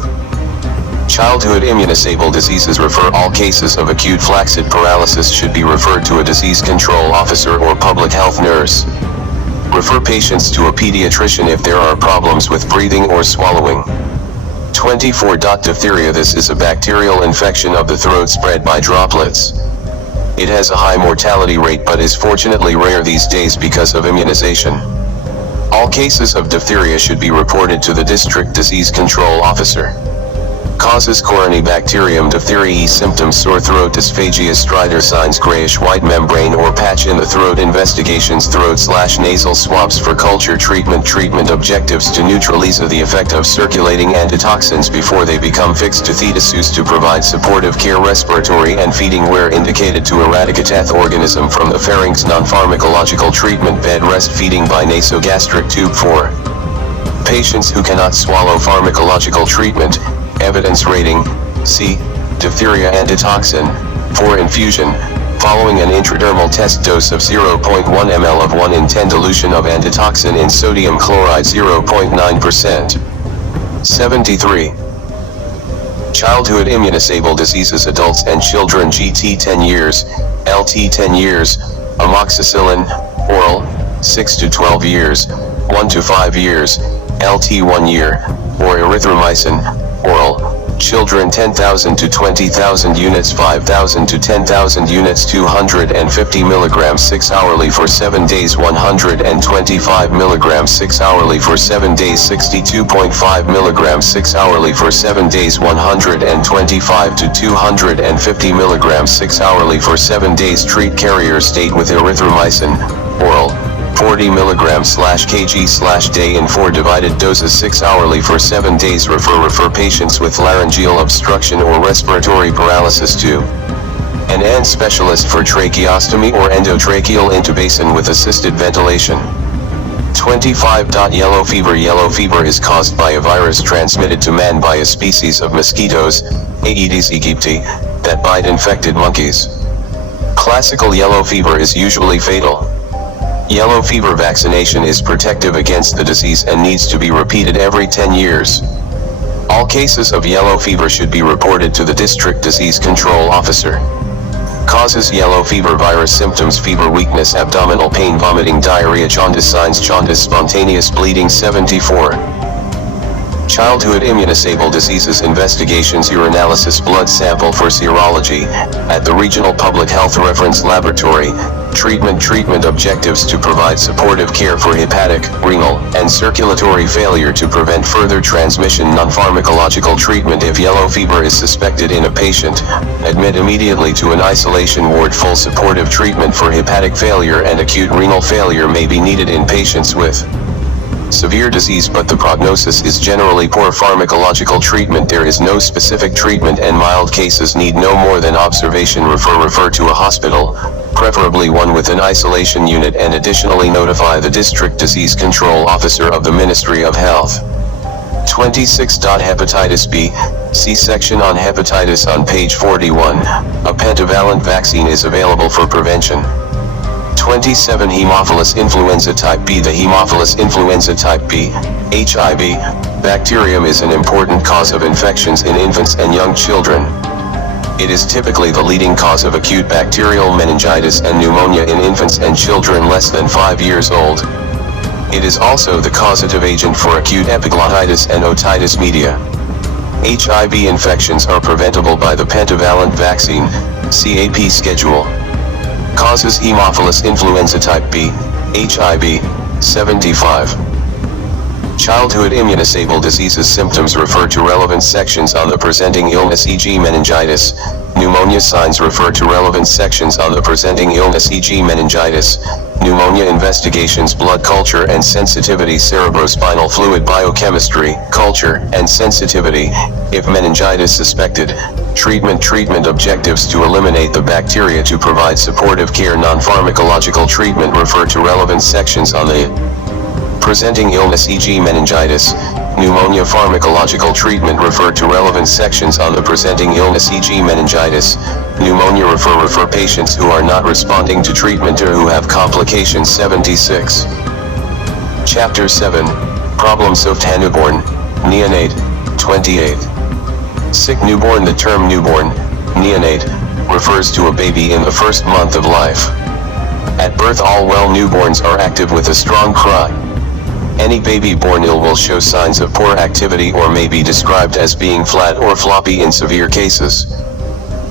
Childhood immunosable diseases. Refer all cases of acute flaccid paralysis should be referred to a disease control officer or public health nurse. Refer patients to a pediatrician if there are problems with breathing or swallowing. 24. Diphtheria. This is a bacterial infection of the throat spread by droplets. It has a high mortality rate but is fortunately rare these days because of immunization. All cases of diphtheria should be reported to the district disease control officer. Causes: Corynebacterium diphtheriae. Symptoms: sore throat, dysphagia, stridor. Signs: grayish-white membrane or patch in the throat. Investigations: throat/nasal swabs for culture. Treatment objectives: to neutralize the effect of circulating antitoxins before they become fixed to thetis. To provide supportive care, respiratory and feeding where indicated, to eradicate organism from the pharynx. Non-pharmacological treatment: bed rest, feeding by nasogastric tube. 4. Patients who cannot swallow. Pharmacological treatment. Evidence rating: C. Diphtheria antitoxin, 4 infusion, following an intradermal test dose of 0.1 ml of 1 in 10 dilution of antitoxin in sodium chloride 0.9%. 73. Childhood immunosable diseases. Adults and children. GT 10 years, LT 10 years, amoxicillin, oral, 6 to 12 years, 1 to 5 years, LT 1 year, or erythromycin, oral, children 10,000 to 20,000 units, 5,000 to 10,000 units, 250 mg 6 hourly for 7 days, 125 mg 6 hourly for 7 days, 62.5 mg 6 hourly for 7 days, 125 to 250 mg 6 hourly for 7 days. Treat carrier state with erythromycin, oral, 40 mg/kg/day in 4 divided doses, 6 hourly for 7 days. Refer patients with laryngeal obstruction or respiratory paralysis to an ENT specialist for tracheostomy or endotracheal intubation with assisted ventilation. 25. Yellow fever. Yellow fever is caused by a virus transmitted to man by a species of mosquitoes, Aedes aegypti, that bite infected monkeys. Classical yellow fever is usually fatal. Yellow fever vaccination is protective against the disease and needs to be repeated every 10 years. All cases of yellow fever should be reported to the district disease control officer. Causes: yellow fever virus. Symptoms: fever, weakness, abdominal pain, vomiting, diarrhea. Jaundice. Signs: jaundice, spontaneous bleeding. 74. Childhood immunosable diseases. Investigations: urinalysis, blood sample for serology, at the regional public health reference laboratory, Treatment objectives to provide supportive care for hepatic, renal, and circulatory failure to prevent further transmission. Non-pharmacological treatment if yellow fever is suspected in a patient, admit immediately to an isolation ward. Full supportive treatment for hepatic failure and acute renal failure may be needed in patients with severe disease, but the prognosis is generally poor. Pharmacological treatment: there is no specific treatment and mild cases need no more than observation. Refer to a hospital, preferably one with an isolation unit, and additionally notify the district disease control officer of the Ministry of Health. 26. Hepatitis B. See section on hepatitis on page 41. A pentavalent vaccine is available for prevention. 27. Haemophilus influenza type B. The Haemophilus influenza type B, HIV, bacterium is an important cause of infections in infants and young children. It is typically the leading cause of acute bacterial meningitis and pneumonia in infants and children less than 5 years old. It is also the causative agent for acute epiglottitis and otitis media. HIV infections are preventable by the pentavalent vaccine, CAP schedule. Causes: Haemophilus influenza type B, HIV, 75. Childhood immunosable diseases. Symptoms: refer to relevant sections on the presenting illness, e.g. meningitis. Pneumonia signs: refer to relevant sections on the presenting illness, e.g. meningitis. Pneumonia investigations: blood culture and sensitivity, cerebrospinal fluid biochemistry, culture, and sensitivity, if meningitis suspected. Treatment objectives: to eliminate the bacteria, to provide supportive care. Non-pharmacological treatment: refer to relevant sections on the presenting illness, e.g. meningitis. Pneumonia pharmacological treatment: refer to relevant sections on the presenting illness, e.g. meningitis. Pneumonia refer patients who are not responding to treatment or who have complications. 76. Chapter 7. Problems of newborn, neonate, 28. Sick newborn. The term newborn, neonate, refers to a baby in the first month of life. At birth, all well newborns are active with a strong cry. Any baby born ill will show signs of poor activity or may be described as being flat or floppy in severe cases.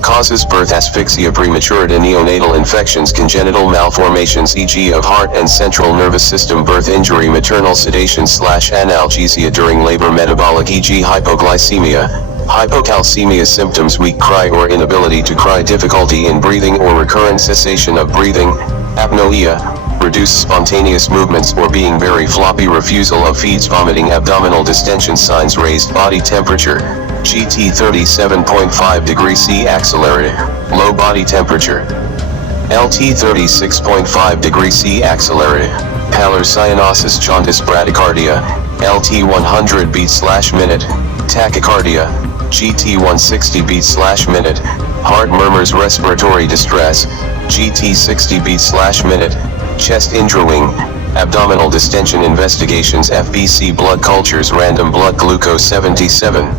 Causes: birth asphyxia, prematurity, neonatal infections, congenital malformations, e.g. of heart and central nervous system, birth injury, maternal sedation/analgesia during labor, metabolic, e.g. hypoglycemia, hypocalcemia. Symptoms: weak cry or inability to cry, difficulty in breathing or recurrent cessation of breathing, apnoea, reduced spontaneous movements or being very floppy, refusal of feeds, vomiting, abdominal distension. Signs: raised body temperature, GT 37.5 degrees C, axillary, low body temperature, LT 36.5 degrees C, axillary, pallor, cyanosis, jaundice, bradycardia, LT 100 beats/minute, tachycardia, GT 160 beats/minute, heart murmurs, respiratory distress, GT 60 beats/minute, chest indrawing, abdominal distension. Investigations: FBC, blood cultures, random blood glucose. 77.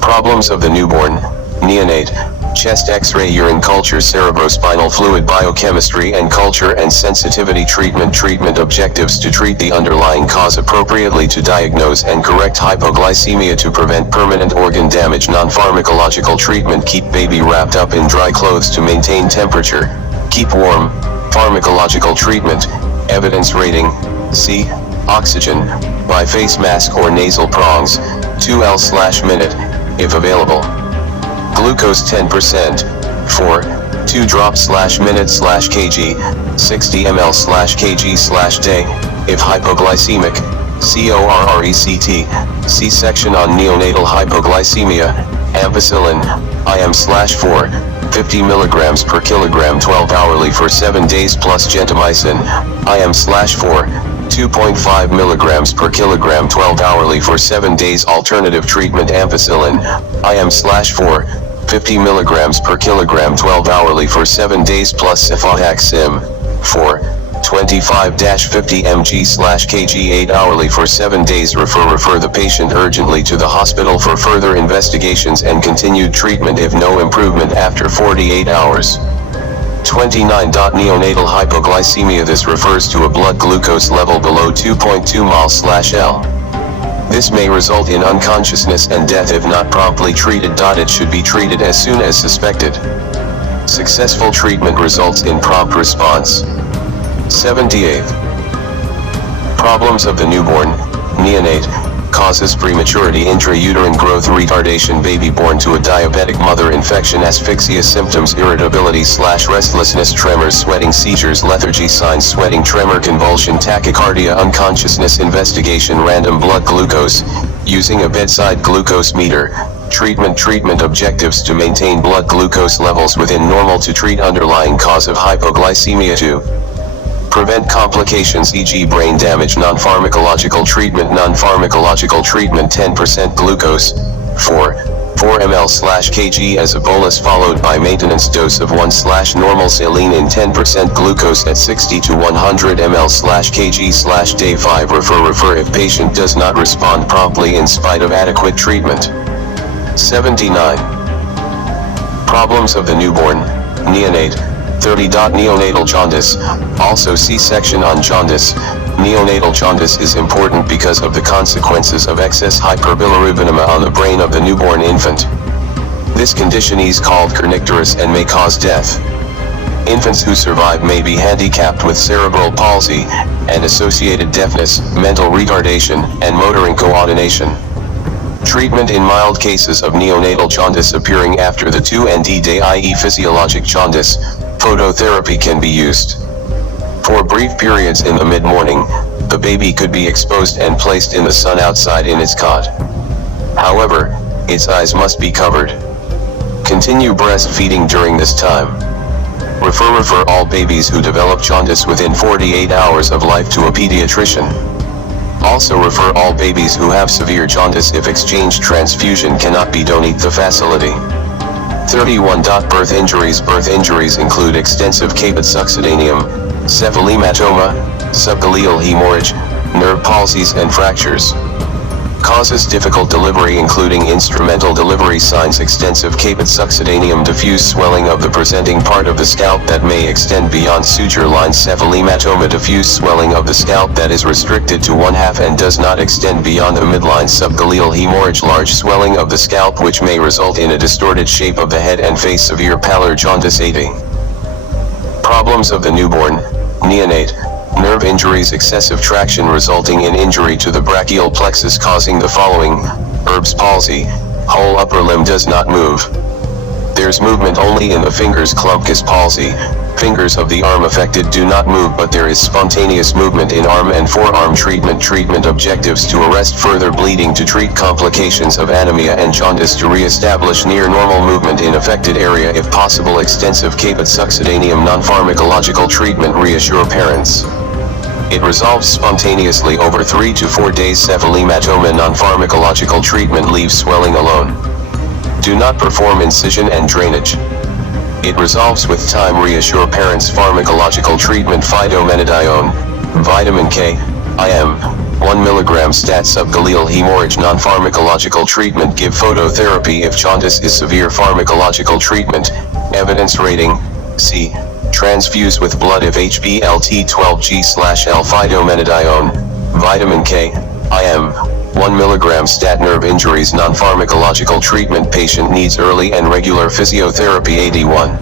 Problems of the newborn, neonate, chest X-ray, urine culture, cerebrospinal fluid biochemistry and culture and sensitivity. Treatment objectives: to treat the underlying cause appropriately, to diagnose and correct hypoglycemia, to prevent permanent organ damage. Non-pharmacological treatment: keep baby wrapped up in dry clothes to maintain temperature, keep warm. Pharmacological treatment: evidence rating, C, oxygen, by face mask or nasal prongs, 2L/minute, if available. Glucose 10%, 4, 2 drops/minute/kg, 60 ml/kg/day, if hypoglycemic. CORRECT, see section on neonatal hypoglycemia. Ampicillin, IM/4, 50 mg per kilogram 12 hourly for 7 days plus gentamicin, IM/4, 2.5 mg per kilogram 12 hourly for 7 days. Alternative treatment: ampicillin, IM/4, 50 mg per kilogram 12 hourly for 7 days plus cefotaxime, 4, 25-50 mg/kg 8 hourly for 7 days. Refer the patient urgently to the hospital for further investigations and continued treatment if no improvement after 48 hours. 29. Neonatal hypoglycemia. This refers to a blood glucose level below 2.2 mol/L. This may result in unconsciousness and death if not promptly treated. It should be treated as soon as suspected. Successful treatment results in prompt response. 78. Problems of the newborn, neonate, causes prematurity, intrauterine growth retardation, baby born to a diabetic mother, infection, asphyxia symptoms, irritability / restlessness, tremors, sweating, seizures, lethargy signs, sweating, tremor, convulsion, tachycardia, unconsciousness, investigation, random blood glucose, using a bedside glucose meter. Treatment objectives: to maintain blood glucose levels within normal, to treat underlying cause of hypoglycemia, to prevent complications e.g. brain damage. Non-pharmacological treatment 10% glucose, 4 ml/kg as a bolus, followed by maintenance dose of 1/normal saline in 10% glucose at 60 to 100 ml/kg/day 5. Refer if patient does not respond promptly in spite of adequate treatment. 79. Problems of the newborn, neonate, 30. Neonatal jaundice, also see section on jaundice. Neonatal jaundice is important because of the consequences of excess hyperbilirubinemia on the brain of the newborn infant. This condition is called kernicterus and may cause death. Infants who survive may be handicapped with cerebral palsy and associated deafness, mental retardation, and motor incoordination. Treatment in mild cases of neonatal jaundice appearing after the 2nd day, i.e. physiologic jaundice, phototherapy can be used. For brief periods in the mid-morning, the baby could be exposed and placed in the sun outside in its cot. However, its eyes must be covered. Continue breastfeeding during this time. Refer all babies who develop jaundice within 48 hours of life to a pediatrician. Also refer all babies who have severe jaundice if exchange transfusion cannot be done at the facility. 31. Birth injuries. Birth injuries include extensive caput succedaneum, cephalematoma, subgaleal hemorrhage, nerve palsies and fractures. Causes: difficult delivery including instrumental delivery signs, extensive caput succedaneum, diffuse swelling of the presenting part of the scalp that may extend beyond suture lines, cephalematoma, diffuse swelling of the scalp that is restricted to one half and does not extend beyond the midline, subgaleal hemorrhage, large swelling of the scalp which may result in a distorted shape of the head and face, severe pallor, jaundice. 80. Problems of the newborn, neonate, nerve injuries, excessive traction resulting in injury to the brachial plexus causing the following: Erb's palsy, whole upper limb does not move. There's movement only in the fingers. Klumpke's palsy, fingers of the arm affected do not move but there is spontaneous movement in arm and forearm. Treatment objectives: to arrest further bleeding, to treat complications of anemia and jaundice, to re-establish near normal movement in affected area if possible. Extensive caput succedaneum. Non-pharmacological treatment: reassure parents it resolves spontaneously over 3 to 4 days. Cephalematoma. Non-pharmacological treatment leaves swelling alone. Do not perform incision and drainage. It resolves with time. Reassure parents. Pharmacological treatment: phytomenadione, vitamin K, IM, 1 mg stat. Subgaleal hemorrhage. Non-pharmacological treatment: give phototherapy if jaundice is severe. Pharmacological treatment: evidence rating, C. Transfuse with blood if HbLT12G/L. Phytomenadione, vitamin K, IM, 1 mg stat. Nerve injuries. Non-pharmacological treatment: patient needs early and regular physiotherapy. 81.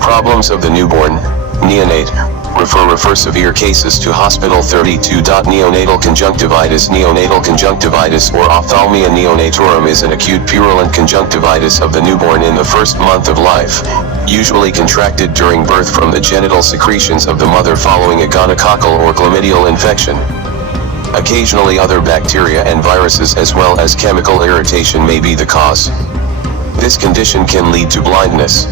Problems of the newborn, neonate, refer severe cases to hospital. 32. Neonatal conjunctivitis. Neonatal conjunctivitis or ophthalmia neonatorum is an acute purulent conjunctivitis of the newborn in the first month of life, usually contracted during birth from the genital secretions of the mother following a gonococcal or chlamydial infection. Occasionally other bacteria and viruses as well as chemical irritation may be the cause. This condition can lead to blindness.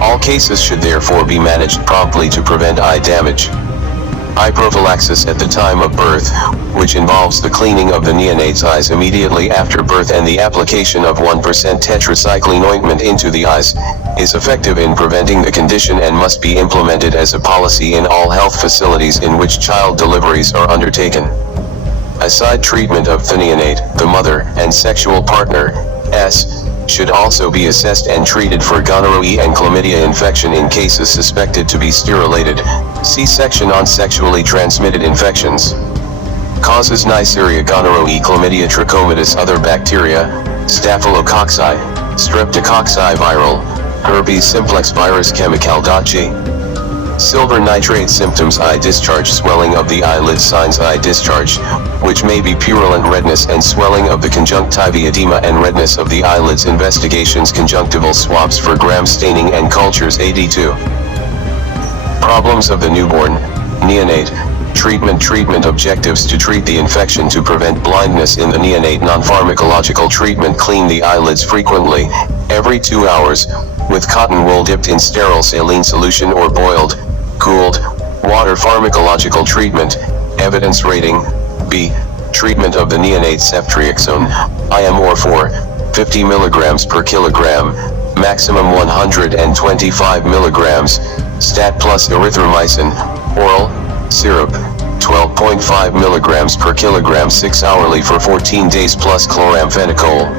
All cases should therefore be managed promptly to prevent eye damage. Eye prophylaxis at the time of birth, which involves the cleaning of the neonate's eyes immediately after birth and the application of 1% tetracycline ointment into the eyes, is effective in preventing the condition and must be implemented as a policy in all health facilities in which child deliveries are undertaken. Aside treatment of the neonate, the mother and sexual partner, should also be assessed and treated for gonorrhea and chlamydia infection in cases suspected to be sterilized. See section on sexually transmitted infections. Causes: Neisseria, gonorrhea, chlamydia, trichomonas, other bacteria, staphylococci, streptococci, viral, herpes simplex virus chemical.g. Silver nitrate symptoms: eye discharge, swelling of the eyelid, signs eye discharge, which may be purulent redness and swelling of the conjunctiva, edema and redness of the eyelids. Investigations: conjunctival swabs for gram staining and cultures. 82. Problems of the newborn, neonate. Treatment objectives: to treat the infection, to prevent blindness in the neonate. Non-pharmacological treatment: clean the eyelids frequently, every 2 hours, with cotton wool dipped in sterile saline solution or boiled, cooled, water. Pharmacological treatment, evidence rating, B. Treatment of the neonate: ceftriaxone, IM or 50 mg per kilogram, maximum 125 mg, stat plus erythromycin, oral, syrup, 12.5 mg per kilogram 6 hourly for 14 days plus chloramphenicol.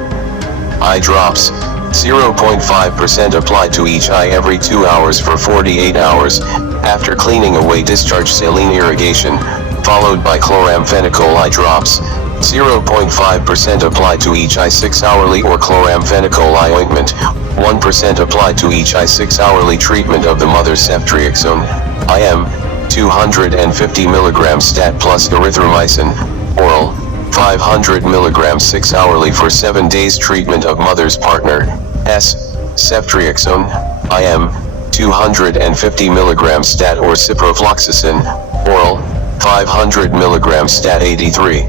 Eye drops, 0.5% applied to each eye every 2 hours for 48 hours, after cleaning away discharge. Saline irrigation, followed by chloramphenicol. Eye drops, 0.5% applied to each eye 6 hourly, or chloramphenicol eye ointment, 1% applied to each eye 6 hourly. Treatment of the mother: ceftriaxone, IM, 250 mg stat plus erythromycin, oral, 500 mg 6 hourly for 7 days. Treatment of mother's partner, S. Ceftriaxone, IM, 250 mg stat or ciprofloxacin, oral, 500 mg stat. 83.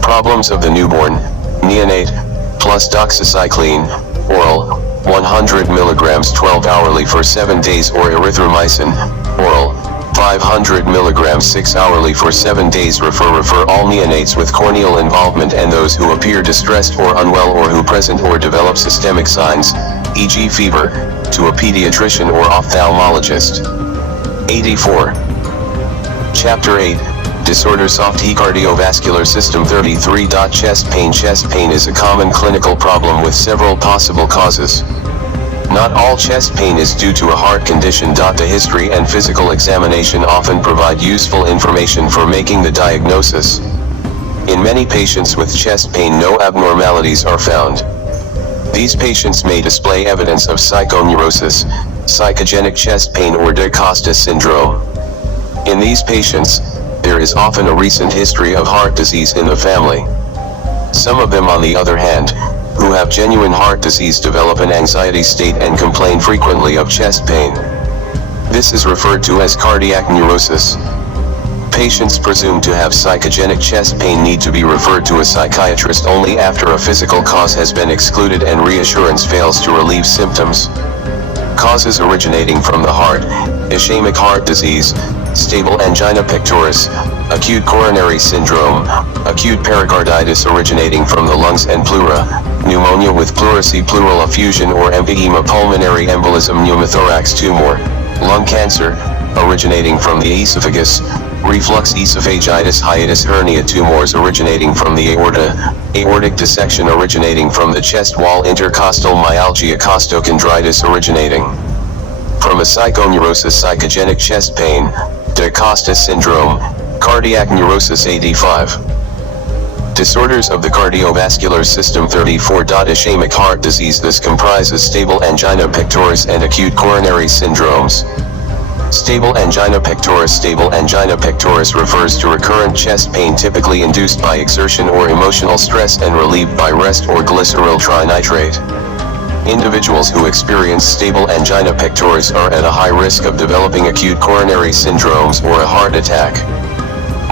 Problems of the newborn, neonate, plus doxycycline, oral, 100 mg 12 hourly for 7 days, or erythromycin, oral, 500 mg 6 hourly for 7 days. Refer all neonates with corneal involvement and those who appear distressed or unwell or who present or develop systemic signs, e.g. fever, to a pediatrician or ophthalmologist. 84. Chapter 8, Disorders of the Cardiovascular System. 33. Chest pain. Chest pain is a common clinical problem with several possible causes. Not all chest pain is due to a heart condition. The history and physical examination often provide useful information for making the diagnosis. In many patients with chest pain, no abnormalities are found. These patients may display evidence of psychoneurosis, psychogenic chest pain, or de Costas syndrome. In these patients, there is often a recent history of heart disease in the family. Some of them, on the other hand, who have genuine heart disease, develop an anxiety state and complain frequently of chest pain. This is referred to as cardiac neurosis. Patients presumed to have psychogenic chest pain need to be referred to a psychiatrist only after a physical cause has been excluded and reassurance fails to relieve symptoms. Causes originating from the heart: ischemic heart disease, stable angina pectoris, acute coronary syndrome, acute pericarditis originating from the lungs and pleura, pneumonia with pleurisy, pleural effusion or emphysema, pulmonary embolism, pneumothorax tumor, lung cancer originating from the esophagus, reflux esophagitis, hiatus hernia, tumors originating from the aorta, aortic dissection originating from the chest wall, intercostal myalgia, costochondritis originating from a psychoneurosis, psychogenic chest pain, de Costas syndrome, cardiac neurosis. 85. Disorders of the cardiovascular system. 34. Ischemic heart disease. This comprises stable angina pectoris and acute coronary syndromes. Stable angina pectoris. Stable angina pectoris refers to recurrent chest pain typically induced by exertion or emotional stress and relieved by rest or glyceryl trinitrate. Individuals who experience stable angina pectoris are at a high risk of developing acute coronary syndromes or a heart attack.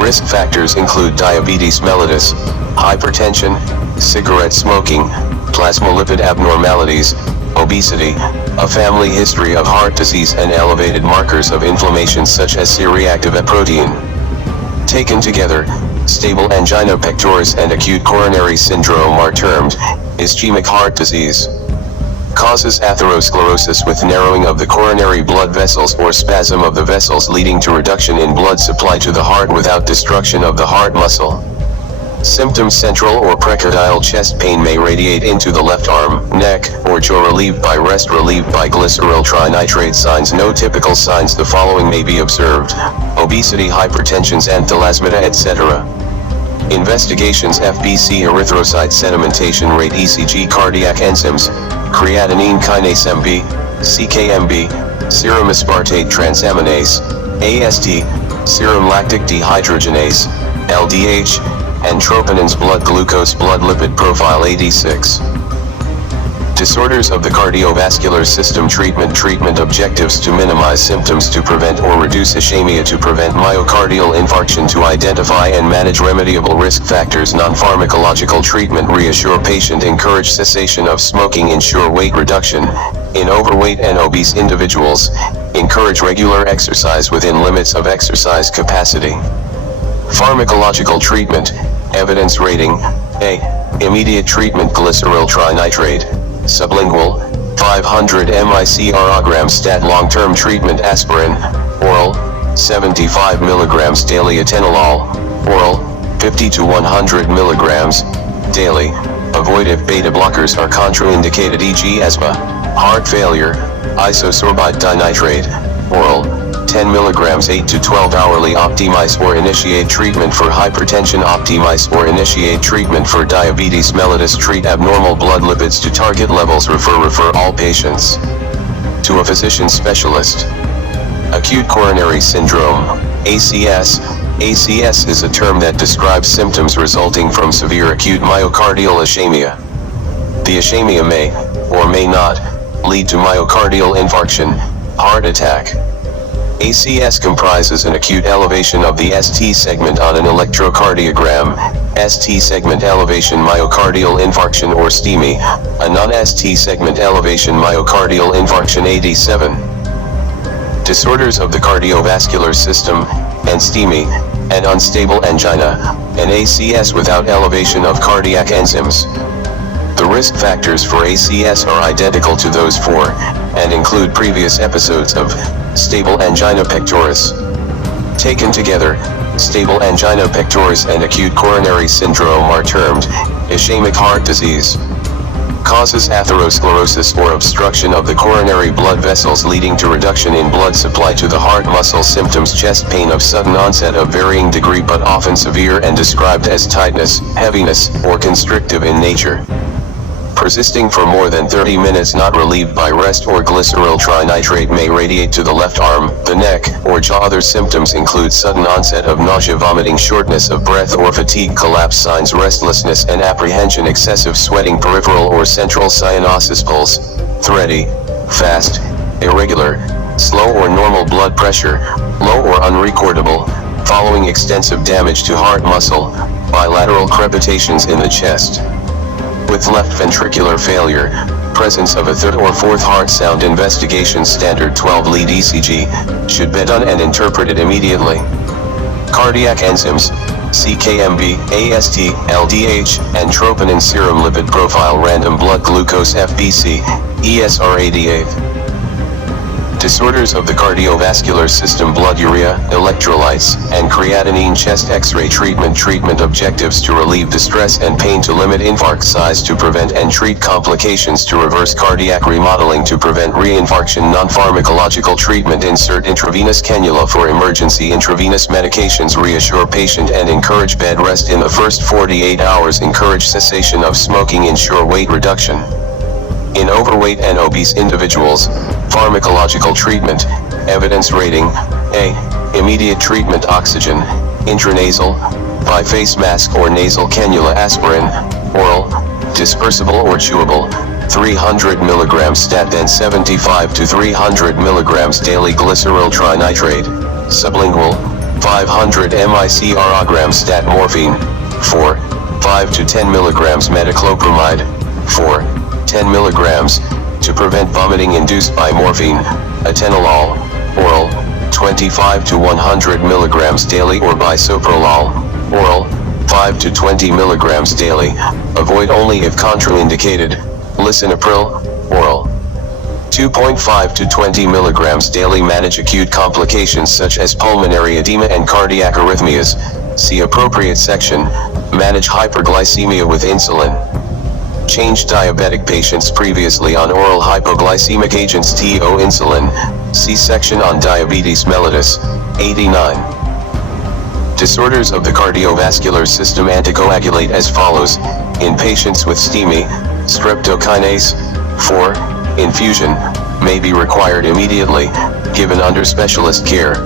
Risk factors include diabetes mellitus, hypertension, cigarette smoking, plasmolipid abnormalities, obesity, a family history of heart disease, and elevated markers of inflammation such as C-reactive protein. Taken together, stable angina pectoris and acute coronary syndrome are termed ischemic heart disease. Causes: atherosclerosis with narrowing of the coronary blood vessels or spasm of the vessels leading to reduction in blood supply to the heart without destruction of the heart muscle. Symptoms: central or precordial chest pain may radiate into the left arm, neck, or jaw, relieved by rest, relieved by glyceryl trinitrate. Signs: no typical signs. The following may be observed: obesity, hypertension, and thalassemia, etc. Investigations: FBC, erythrocyte sedimentation rate, ECG, cardiac enzymes, creatinine kinase MB, CKMB, serum aspartate transaminase, AST, serum lactic dehydrogenase, LDH, and troponins blood glucose blood lipid profile 86. Disorders of the cardiovascular system treatment objectives to minimize symptoms to prevent or reduce ischemia to prevent myocardial infarction to identify and manage remediable risk factors non-pharmacological treatment reassure patient encourage cessation of smoking ensure weight reduction in overweight and obese individuals encourage regular exercise within limits of exercise capacity. Pharmacological treatment evidence rating A. Immediate treatment glyceryl trinitrate sublingual 500 microgram stat long-term treatment aspirin oral 75 mg daily atenolol oral 50 to 100 mg daily avoid if beta blockers are contraindicated e.g. asthma heart failure isosorbide dinitrate oral 10 mg 8 to 12 hourly optimize or initiate treatment for hypertension optimize or initiate treatment for diabetes mellitus treat abnormal blood lipids to target levels refer all patients to a physician specialist. Acute coronary syndrome ACS ACS is a term that describes symptoms resulting from severe acute myocardial ischemia. The ischemia may or may not lead to myocardial infarction, heart attack. ACS comprises an acute elevation of the ST segment on an electrocardiogram, ST segment elevation myocardial infarction or STEMI, a non-ST segment elevation myocardial infarction 87. Disorders of the cardiovascular system, and STEMI, an unstable angina, and ACS without elevation of cardiac enzymes. The risk factors for ACS are identical to those for, and include previous episodes of, stable angina pectoris. Taken together, stable angina pectoris and acute coronary syndrome are termed, ischemic heart disease. Causes atherosclerosis or obstruction of the coronary blood vessels leading to reduction in blood supply to the heart muscle symptoms chest pain of sudden onset of varying degree but often severe and described as tightness, heaviness, or constrictive in nature. Persisting for more than 30 minutes not relieved by rest or glyceryl trinitrate may radiate to the left arm, the neck, or jaw. Other symptoms include sudden onset of nausea, vomiting, shortness of breath or fatigue, collapse signs, restlessness and apprehension, excessive sweating, peripheral or central cyanosis, pulse, thready, fast, irregular, slow or normal blood pressure, low or unrecordable, following extensive damage to heart muscle, bilateral crepitations in the chest. With left ventricular failure, presence of a third or fourth heart sound investigation standard 12-lead ECG, should be done and interpreted immediately. Cardiac enzymes, CKMB, AST, LDH, and troponin serum lipid profile random blood glucose FBC, ESR88. Disorders of the cardiovascular system blood urea, electrolytes, and creatinine chest x-ray treatment objectives to relieve distress and pain to limit infarct size to prevent and treat complications to reverse cardiac remodeling to prevent reinfarction non-pharmacological treatment insert intravenous cannula for emergency intravenous medications reassure patient and encourage bed rest in the first 48 hours encourage cessation of smoking ensure weight reduction. In overweight and obese individuals, pharmacological treatment, evidence rating, A. Immediate treatment oxygen, intranasal, by face mask or nasal cannula aspirin, oral, dispersible or chewable, 300 mg stat and 75 to 300 mg daily glyceryl trinitrate, sublingual, 500 microgram stat morphine, 4, 5 to 10 mg metoclopramide, 4, 10 mg, to prevent vomiting induced by morphine, atenolol, oral, 25 to 100 mg daily or bisoprolol, oral, 5 to 20 mg daily, avoid only if contraindicated, lisinopril, oral. 2.5 to 20 mg daily manage acute complications such as pulmonary edema and cardiac arrhythmias, see appropriate section, manage hyperglycemia with insulin. Change diabetic patients previously on oral hypoglycemic agents TO insulin, see section on diabetes mellitus, 89. Disorders of the cardiovascular system anticoagulate as follows, in patients with STEMI, streptokinase, 4. Infusion may be required immediately, given under specialist care.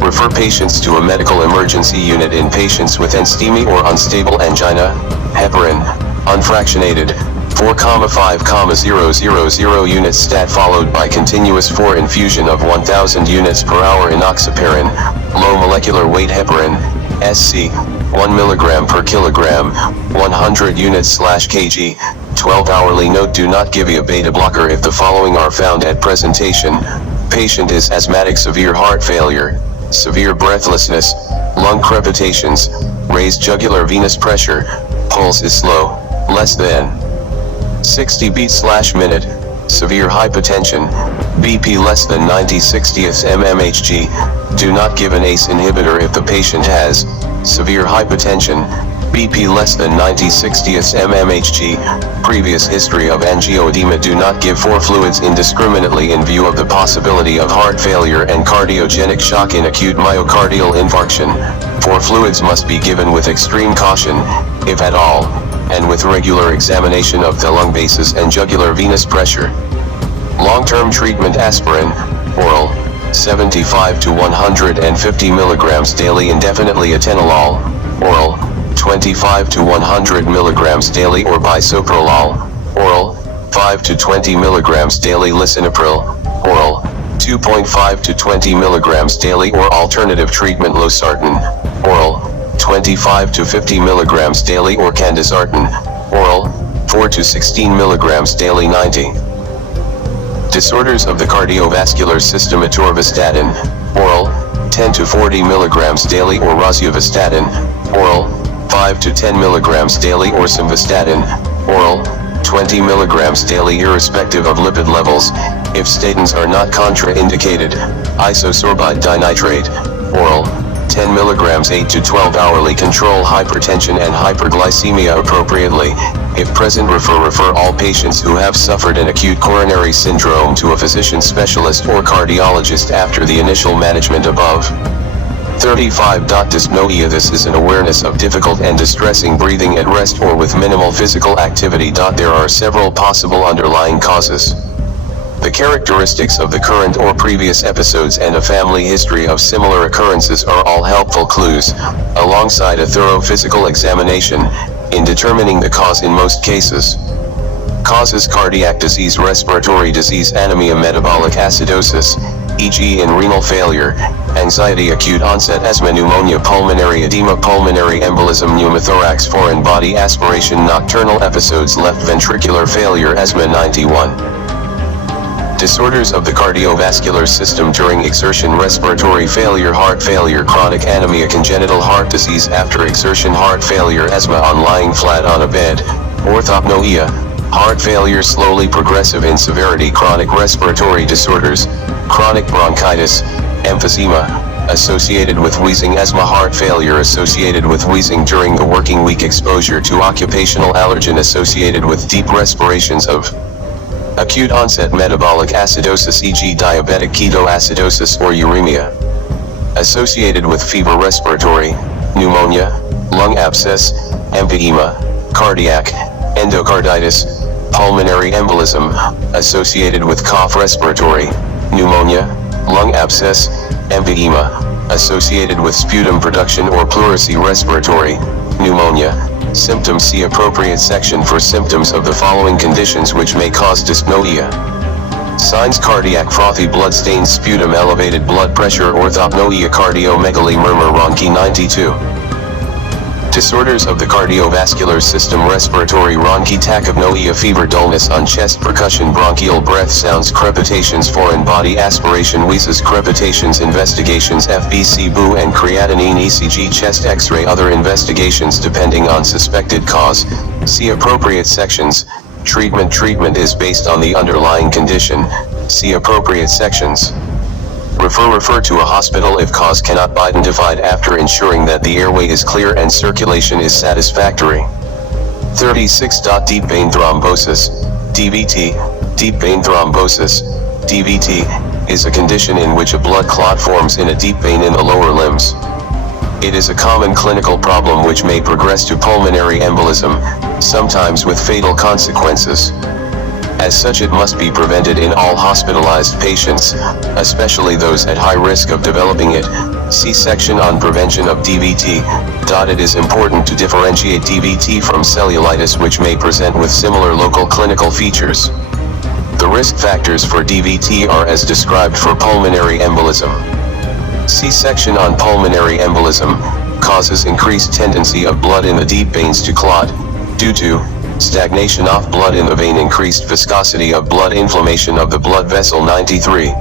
Refer patients to a medical emergency unit in patients with NSTEMI or unstable angina. Heparin, unfractionated, 4,5,000 units stat followed by continuous 4 infusion of 1000 units per hour enoxaparin, low molecular weight heparin, SC, 1 mg per kilogram, 100 units/kg, 12 hourly. Note: do not give a beta blocker if the following are found at presentation. Patient is asthmatic, severe heart failure, severe breathlessness, lung crepitations, raised jugular venous pressure, pulse is slow, less than 60 beats/minute, severe hypotension, BP less than 90/60 mmHg. Do not give an ACE inhibitor if the patient has severe hypertension, BP less than 90/60 mmHg, previous history of angioedema. Do not give 4 fluids indiscriminately in view of the possibility of heart failure and cardiogenic shock in acute myocardial infarction. 4 fluids must be given with extreme caution, if at all, and with regular examination of the lung bases and jugular venous pressure. Long-term treatment: aspirin, oral, 75 to 150 mg daily indefinitely. Atenolol, oral, 25 to 100 mg daily, or bisoprolol, oral, 5 to 20 mg daily. Lisinopril, oral, 2.5 to 20 mg daily, or alternative treatment. Losartan, oral, 25 to 50 mg daily, or candesartan, oral, 4 to 16 mg daily. 90. Disorders of the cardiovascular system: atorvastatin, oral, 10 to 40 mg daily, or rosuvastatin, oral, 5 to 10 mg daily, or simvastatin, oral, 20 mg daily. Irrespective of lipid levels, if statins are not contraindicated: isosorbide dinitrate, oral, 10 mg 8 to 12 hourly. Control hypertension and hyperglycemia appropriately. If present, refer all patients who have suffered an acute coronary syndrome to a physician specialist or cardiologist after the initial management above. 35. Dyspnea: this is an awareness of difficult and distressing breathing at rest or with minimal physical activity. There are several possible underlying causes. The characteristics of the current or previous episodes and a family history of similar occurrences are all helpful clues, alongside a thorough physical examination, in determining the cause in most cases. Causes: cardiac disease, respiratory disease, anemia, metabolic acidosis, e.g. in renal failure, anxiety, acute onset asthma, pneumonia, pulmonary edema, pulmonary embolism, pneumothorax, foreign body aspiration, nocturnal episodes, left ventricular failure, asthma. 91. Disorders of the cardiovascular system during exertion: respiratory failure, heart failure, chronic anemia, congenital heart disease after exertion, heart failure, asthma on lying flat on a bed, orthopnea, heart failure slowly progressive in severity, chronic respiratory disorders, chronic bronchitis, emphysema, associated with wheezing, asthma, heart failure associated with wheezing during the working week, exposure to occupational allergen associated with deep respirations of acute onset metabolic acidosis, e.g. diabetic ketoacidosis or uremia, associated with fever, respiratory, pneumonia, lung abscess, emphysema, cardiac, endocarditis, pulmonary embolism, associated with cough, respiratory, pneumonia, lung abscess, emphysema, associated with sputum production or pleurisy, respiratory, pneumonia. Symptoms: see appropriate section for symptoms of the following conditions which may cause dyspnea. Signs: cardiac, frothy blood stains, sputum, elevated blood pressure, orthopnea, cardiomegaly, murmur, rhonchi. 92. Disorders of the cardiovascular system: respiratory, rhonchi, tachypnea, fever, dullness on chest, percussion, bronchial breath sounds, crepitations, foreign body aspiration, wheezes, crepitations. Investigations: FBC, BU and creatinine, ECG, chest x-ray. Other investigations depending on suspected cause. See appropriate sections. Treatment is based on the underlying condition. See appropriate sections. Refer to a hospital if cause cannot be identified after ensuring that the airway is clear and circulation is satisfactory. 36. Deep vein thrombosis, DVT. Deep vein thrombosis, DVT, is a condition in which a blood clot forms in a deep vein in the lower limbs. It is a common clinical problem which may progress to pulmonary embolism, sometimes with fatal consequences. As such, it must be prevented in all hospitalized patients, especially those at high risk of developing it. See section on prevention of DVT. It is important to differentiate DVT from cellulitis, which may present with similar local clinical features. The risk factors for DVT are as described for pulmonary embolism. See section on pulmonary embolism. Causes increased tendency of blood in the deep veins to clot, due to stagnation of blood in the vein, increased viscosity of blood, inflammation of the blood vessel. 93.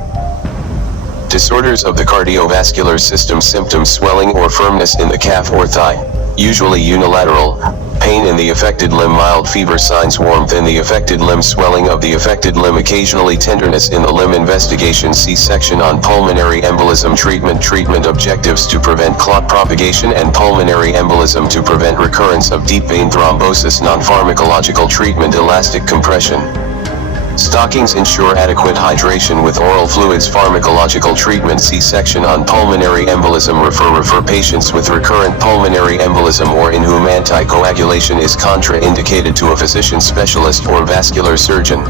Disorders of the cardiovascular system. Symptoms: swelling or firmness in the calf or thigh, usually unilateral, pain in the affected limb, mild fever. Signs: warmth in the affected limb, swelling of the affected limb, occasionally tenderness in the limb. Investigation. See section on pulmonary embolism. Treatment objectives: to prevent clot propagation and pulmonary embolism, to prevent recurrence of deep vein thrombosis. Non-pharmacological treatment: elastic compression. Stockings ensure adequate hydration with oral fluids. Pharmacological treatment. See section on pulmonary embolism. Refer patients with recurrent pulmonary embolism or in whom anticoagulation is contraindicated to a physician specialist or vascular surgeon.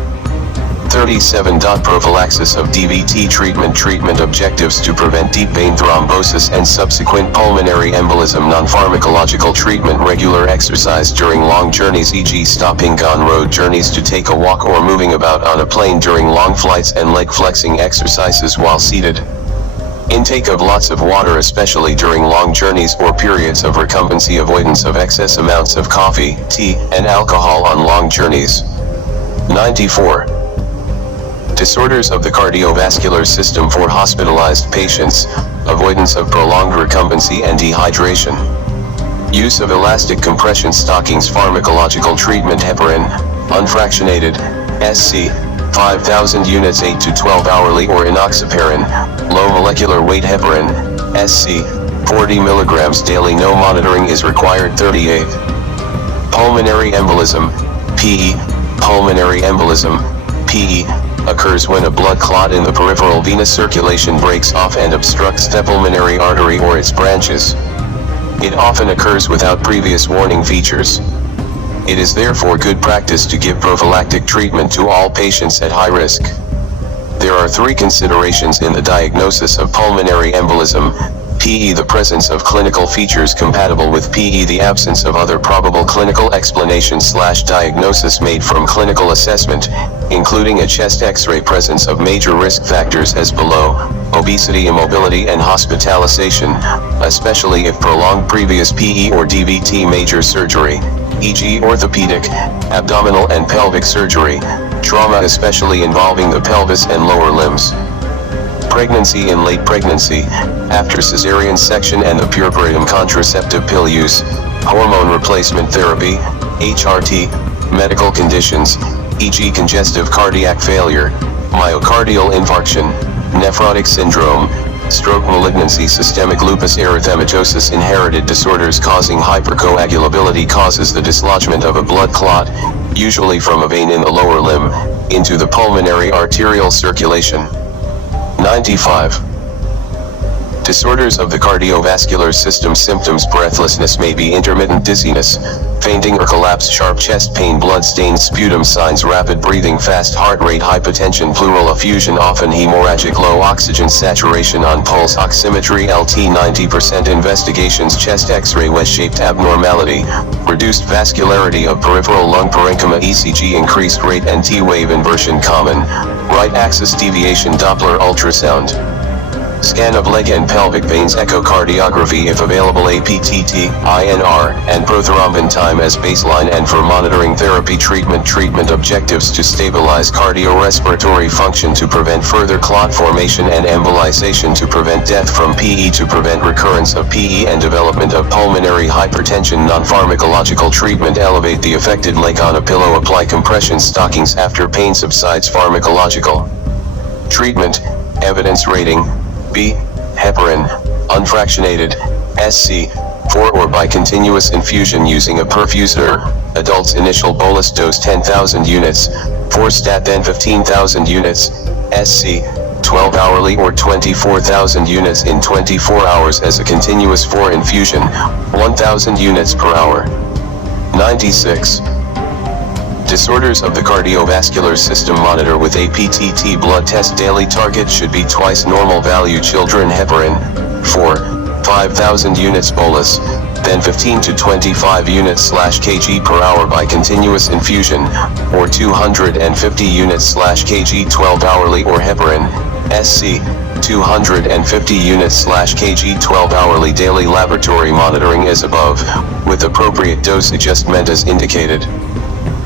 37. Prophylaxis of DVT treatment objectives: to prevent deep vein thrombosis and subsequent pulmonary embolism. Non-pharmacological treatment: regular exercise during long journeys, e.g. stopping on road journeys to take a walk or moving about on a plane during long flights, and leg flexing exercises while seated. Intake of lots of water, especially during long journeys or periods of recumbency. Avoidance of excess amounts of coffee, tea, and alcohol on long journeys. 94. Disorders of the cardiovascular system for hospitalized patients: avoidance of prolonged recumbency and dehydration. Use of elastic compression stockings. Pharmacological treatment: heparin, unfractionated, SC, 5,000 units 8 to 12 hourly, or enoxaparin, low molecular weight heparin, SC, 40 milligrams daily. No monitoring is required. 38. Pulmonary embolism, PE. Pulmonary embolism, PE, occurs when a blood clot in the peripheral venous circulation breaks off and obstructs the pulmonary artery or its branches. It often occurs without previous warning features. It is therefore good practice to give prophylactic treatment to all patients at high risk. There are 3 considerations in the diagnosis of pulmonary embolism: PE, the presence of clinical features compatible with PE, the absence of other probable clinical explanation/diagnosis made from clinical assessment, including a chest X-ray, presence of major risk factors as below: obesity, immobility, and hospitalization, especially if prolonged previous PE or DVT, major surgery, e.g. orthopedic, abdominal and pelvic surgery, trauma especially involving the pelvis and lower limbs. Pregnancy in late pregnancy, after cesarean section and the puerperium, contraceptive pill use, hormone replacement therapy, HRT, medical conditions, e.g. congestive cardiac failure, myocardial infarction, nephrotic syndrome, stroke, malignancy, systemic lupus erythematosus. Inherited disorders causing hypercoagulability causes the dislodgement of a blood clot, usually from a vein in the lower limb, into the pulmonary arterial circulation. 95. Disorders of the cardiovascular system. Symptoms: breathlessness, may be intermittent dizziness, fainting or collapse, sharp chest pain, blood-stained sputum. Signs: rapid breathing, fast heart rate, hypotension, pleural effusion, often hemorrhagic, low oxygen saturation. On pulse oximetry LT 90%. Investigations: chest X-ray, wedge-shaped abnormality, reduced vascularity of peripheral lung parenchyma, ECG, increased rate and T-wave inversion common, right axis deviation, Doppler ultrasound. Scan of leg and pelvic veins, echocardiography if available, APTT, INR, and prothrombin time as baseline. And for monitoring therapy, treatment objectives: to stabilize cardiorespiratory function, to prevent further clot formation and embolization, to prevent death from PE, to prevent recurrence of PE and development of pulmonary hypertension. Non-pharmacological treatment: elevate the affected leg on a pillow, apply compression stockings after pain subsides. Pharmacological treatment: evidence rating B, heparin, unfractionated, SC, 4 or by continuous infusion using a perfuser, adults initial bolus dose 10,000 units, 4 stat then 15,000 units, SC, 12 hourly or 24,000 units in 24 hours as a continuous 4 infusion, 1,000 units per hour. 96. Disorders of the cardiovascular system. Monitor with APTT blood test. Daily target should be twice normal value. Children. Heparin 5,000 units bolus, then 15 to 25 units/kg per hour by continuous infusion, or 250 units/kg 12 hourly, or heparin SC 250 units/kg 12 hourly. Daily laboratory monitoring as above, with appropriate dose adjustment as indicated.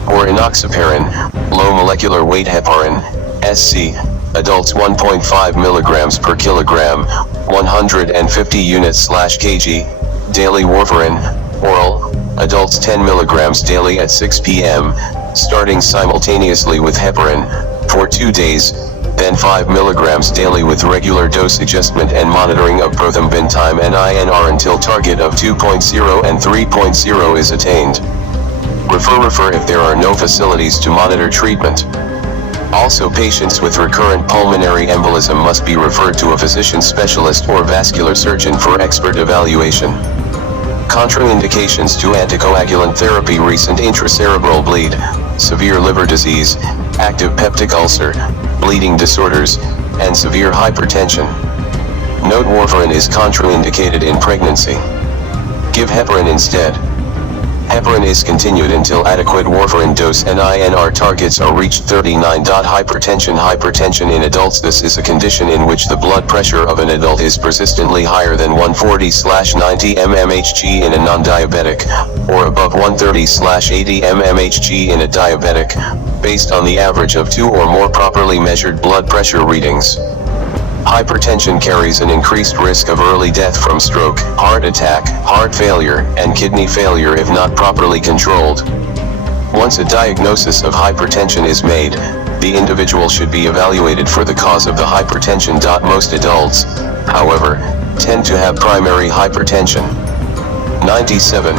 Or enoxaparin, low molecular weight heparin SC, adults 1.5 milligrams per kilogram, 150 units/kg. Daily warfarin, oral, adults 10 milligrams daily at 6 p.m., starting simultaneously with heparin, for 2 days, then 5 milligrams daily with regular dose adjustment and monitoring of prothrombin time and INR until target of 2.0 and 3.0 is attained. Refer if there are no facilities to monitor treatment. Also, patients with recurrent pulmonary embolism must be referred to a physician specialist or vascular surgeon for expert evaluation. Contraindications to anticoagulant therapy: recent intracerebral bleed, severe liver disease, active peptic ulcer, bleeding disorders, and severe hypertension. Note: warfarin is contraindicated in pregnancy. Give heparin instead. Heparin is continued until adequate warfarin dose and INR targets are reached. 39. Hypertension in adults. This is a condition in which the blood pressure of an adult is persistently higher than 140/90 mmHg in a non-diabetic, or above 130/80 mmHg in a diabetic, based on the average of 2 or more properly measured blood pressure readings. Hypertension carries an increased risk of early death from stroke, heart attack, heart failure, and kidney failure if not properly controlled. Once a diagnosis of hypertension is made, the individual should be evaluated for the cause of the hypertension. Most adults, however, tend to have primary hypertension. 97.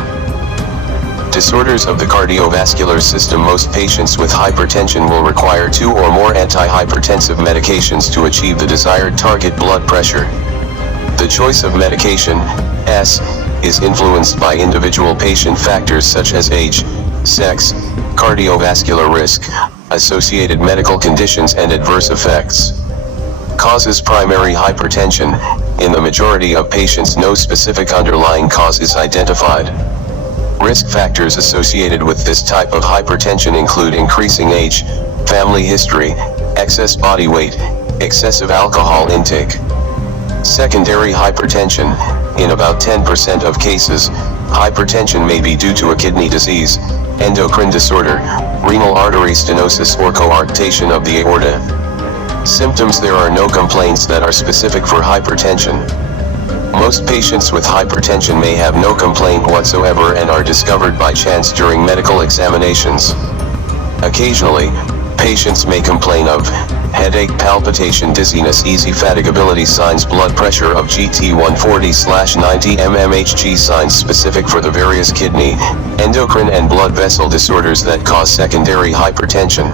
Disorders of the cardiovascular system. Most patients with hypertension will require 2 or more antihypertensive medications to achieve the desired target blood pressure. The choice of medication, is influenced by individual patient factors such as age, sex, cardiovascular risk, associated medical conditions, and adverse effects. Causes: primary hypertension. In the majority of patients, no specific underlying cause is identified. Risk factors associated with this type of hypertension include increasing age, family history, excess body weight, excessive alcohol intake. Secondary hypertension. In about 10% of cases, hypertension may be due to a kidney disease, endocrine disorder, renal artery stenosis, or coarctation of the aorta. Symptoms: there are no complaints that are specific for hypertension. Most patients with hypertension may have no complaint whatsoever and are discovered by chance during medical examinations. Occasionally, patients may complain of headache, palpitation, dizziness, easy fatigability. Signs: blood pressure of GT 140/90 mmHg. Signs specific for the various kidney, endocrine, and blood vessel disorders that cause secondary hypertension.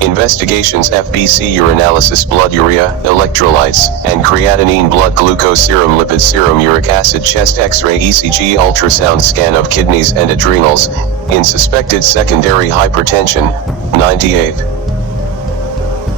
Investigations: FBC urinalysis, blood urea, electrolytes, and creatinine, blood glucose, serum lipids, serum uric acid, chest X-ray, ECG, ultrasound scan of kidneys and adrenals, in suspected secondary hypertension. 98.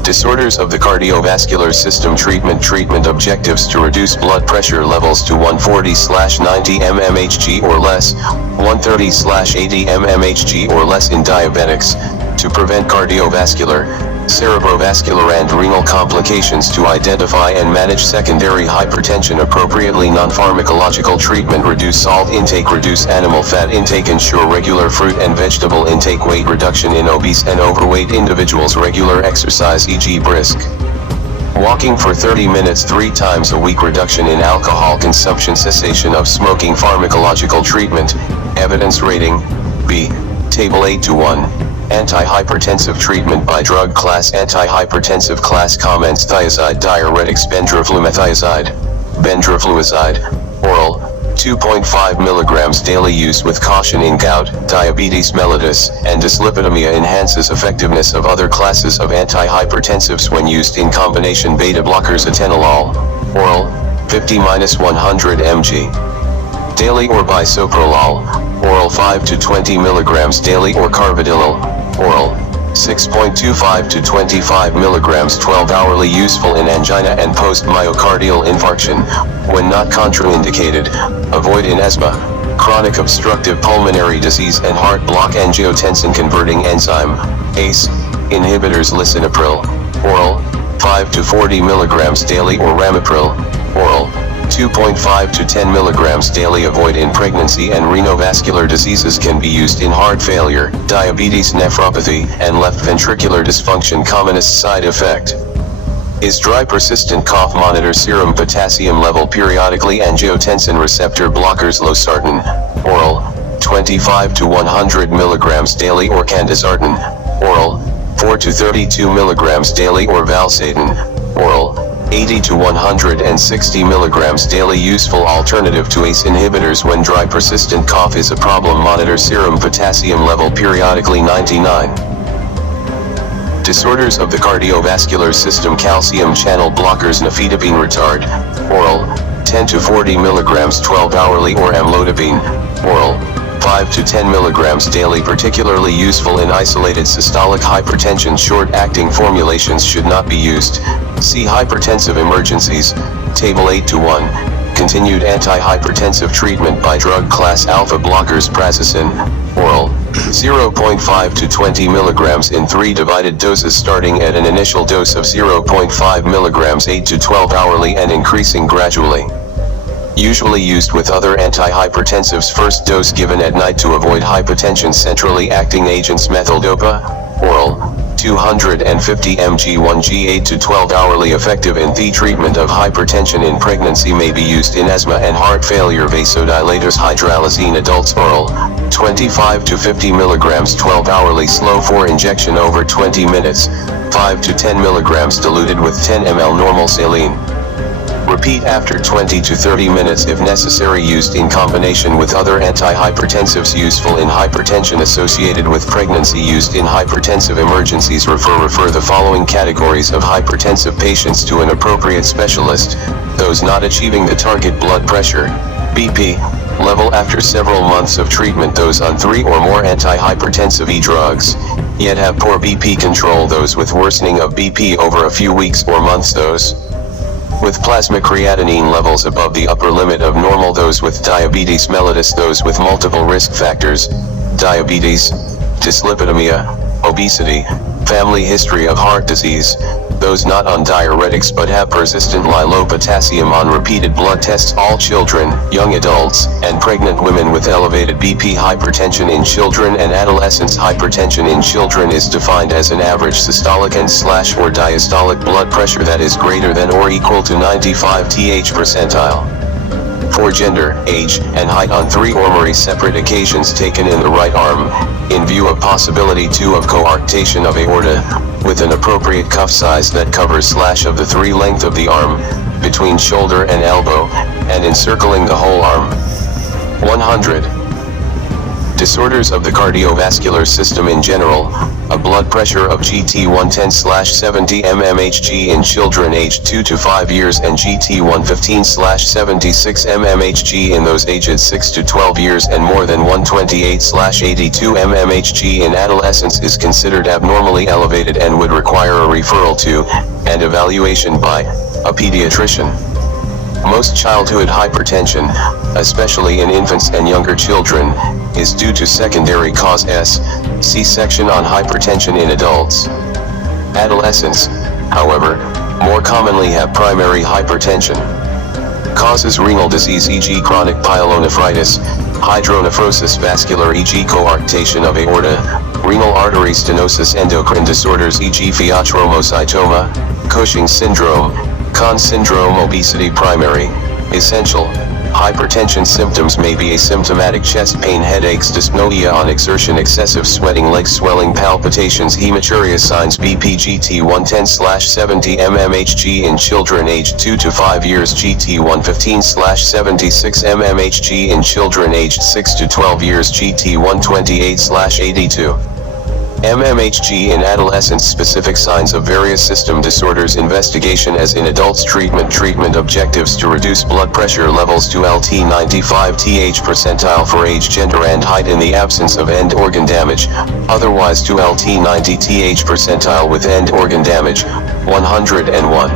Disorders of the cardiovascular system. Treatment objectives: to reduce blood pressure levels to 140/90 mmHg or less, 130/80 mmHg or less in diabetics, to prevent cardiovascular, cerebrovascular, and renal complications, to identify and manage secondary hypertension appropriately. Non-pharmacological treatment: reduce salt intake, reduce animal fat intake, ensure regular fruit and vegetable intake. Weight reduction in obese and overweight individuals. Regular exercise, e.g. brisk walking for 30 minutes 3 times a week. Reduction in alcohol consumption. Cessation of smoking. Pharmacological treatment. Evidence rating: B. Table 8:1. Antihypertensive treatment by drug class. Antihypertensive class comments: thiazide, diuretics, bendraflumethiazide, bendrafluazide, oral, 2.5 mg daily. Use with caution in gout, diabetes mellitus, and dyslipidemia. Enhances effectiveness of other classes of antihypertensives when used in combination. Beta blockers: atenolol, oral, 50-100 mg daily, or bisoprolol, oral, 5 to 20 mg daily, or carvedilol, oral, 6.25 to 25 milligrams 12 hourly, useful in angina and post-myocardial infarction, when not contraindicated. Avoid in asthma, chronic obstructive pulmonary disease and heart block. Angiotensin-converting enzyme, ACE, inhibitors. Lisinopril, oral, 5 to 40 milligrams daily, or Ramipril, oral, 2.5 to 10 milligrams daily. Avoid in pregnancy and renovascular diseases. Can be used in heart failure, diabetes, nephropathy, and left ventricular dysfunction. Commonest side effect is dry persistent cough. Monitor serum potassium level periodically. Angiotensin receptor blockers. Losartan, oral, 25 to 100 milligrams daily, or Candesartan, oral, 4 to 32 milligrams daily, or Valsartan, oral, 80 to 160 milligrams daily. Useful alternative to ACE inhibitors when dry persistent cough is a problem. Monitor serum potassium level periodically. 99. Disorders of the cardiovascular system. Calcium channel blockers. Nifedipine retard, oral, 10 to 40 milligrams 12 hourly, or Amlodipine, oral, 5 to 10 milligrams daily. Particularly useful in isolated systolic hypertension. Short-acting formulations should not be used. See hypertensive emergencies, Table 8 to 1. Continued antihypertensive treatment by drug class alpha blockers. Prazosin, oral, 0.5 to 20 milligrams in 3 divided doses, starting at an initial dose of 0.5 milligrams 8 to 12 hourly and increasing gradually. Usually used with other antihypertensives. First dose given at night to avoid hypotension. Centrally acting agents. Methyldopa, oral, 250 mg 1g 8 to 12 hourly. Effective in the treatment of hypertension in pregnancy. May be used in asthma and heart failure. Vasodilators. Hydralazine. Adults, oral, 25 to 50 milligrams 12 hourly. Slow for injection over 20 minutes, 5 to 10 milligrams diluted with 10 ml normal saline. Repeat after 20 to 30 minutes if necessary. Used in combination with other antihypertensives. Useful in hypertension associated with pregnancy. Used in hypertensive emergencies. Refer the following categories of hypertensive patients to an appropriate specialist. Those not achieving the target blood pressure, BP, level after several months of treatment. Those on 3 or more antihypertensive drugs, yet have poor BP control. Those with worsening of BP over a few weeks or months. Those with plasma creatinine levels above the upper limit of normal. Those with diabetes mellitus. Those with multiple risk factors, diabetes, dyslipidemia, obesity, family history of heart disease. Those not on diuretics but have persistent low potassium on repeated blood tests. All children, young adults, and pregnant women with elevated BP. Hypertension in children and adolescents. Hypertension in children is defined as an average systolic and/or diastolic blood pressure that is greater than or equal to 95 th percentile. For gender, age, and height on 3 or more separate occasions taken in the right arm, in view of possibility 2 of coarctation of aorta, with an appropriate cuff size that covers of the 3 length of the arm, between shoulder and elbow, and encircling the whole arm. 100. Disorders of the cardiovascular system in general. A blood pressure of GT 110/70 mmHg in children aged 2 to 5 years and GT 115/76 mmHg in those aged 6 to 12 years and more than 128/82 mmHg in adolescents is considered abnormally elevated and would require a referral to, and evaluation by, a pediatrician. Most childhood hypertension, especially in infants and younger children, is due to secondary cause. See section on hypertension in adults. Adolescents, however, more commonly have primary hypertension. Causes: renal disease e.g. chronic pyelonephritis, hydronephrosis, vascular e.g. coarctation of aorta, renal artery stenosis, endocrine disorders e.g. pheochromocytoma, Cushing's syndrome, Conn syndrome, obesity. Primary, essential, hypertension symptoms may be asymptomatic: chest pain, headaches, dyspnea on exertion, excessive sweating, leg swelling, palpitations, hematuria. Signs: BP GT 110/70 mmHg in children aged 2 to 5 years, GT 115/76 mmHg in children aged 6 to 12 years, GT 128/82. MMHG in adolescents. Specific signs of various system disorders. Investigation as in adults. Treatment objectives to reduce blood pressure levels to LT 95th percentile for age, gender and height in the absence of end organ damage, otherwise to LT 90th percentile with end organ damage, 101.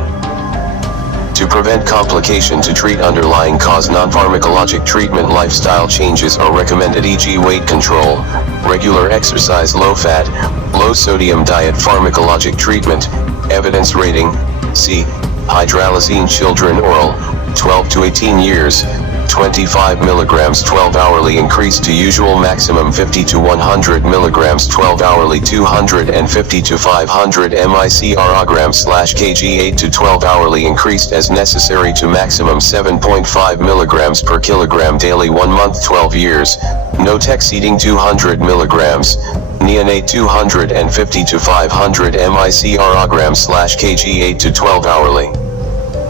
To prevent complication. To treat underlying cause. Non-pharmacologic treatment. Lifestyle changes are recommended, e.g. weight control, regular exercise, low-fat, low-sodium diet. Pharmacologic treatment. Evidence rating, C. Hydralazine. Children. Oral, 12 to 18 years, 25 mg 12 hourly. Increased to usual maximum 50 to 100 mg 12 hourly. 250 to 500 micrograms/kg 8 to 12 hourly. Increased as necessary to maximum 7.5 mg per kilogram daily. 1 month 12 years, not exceeding 200 mg. Neonate 250 to 500 micrograms/kg 8 to 12 hourly.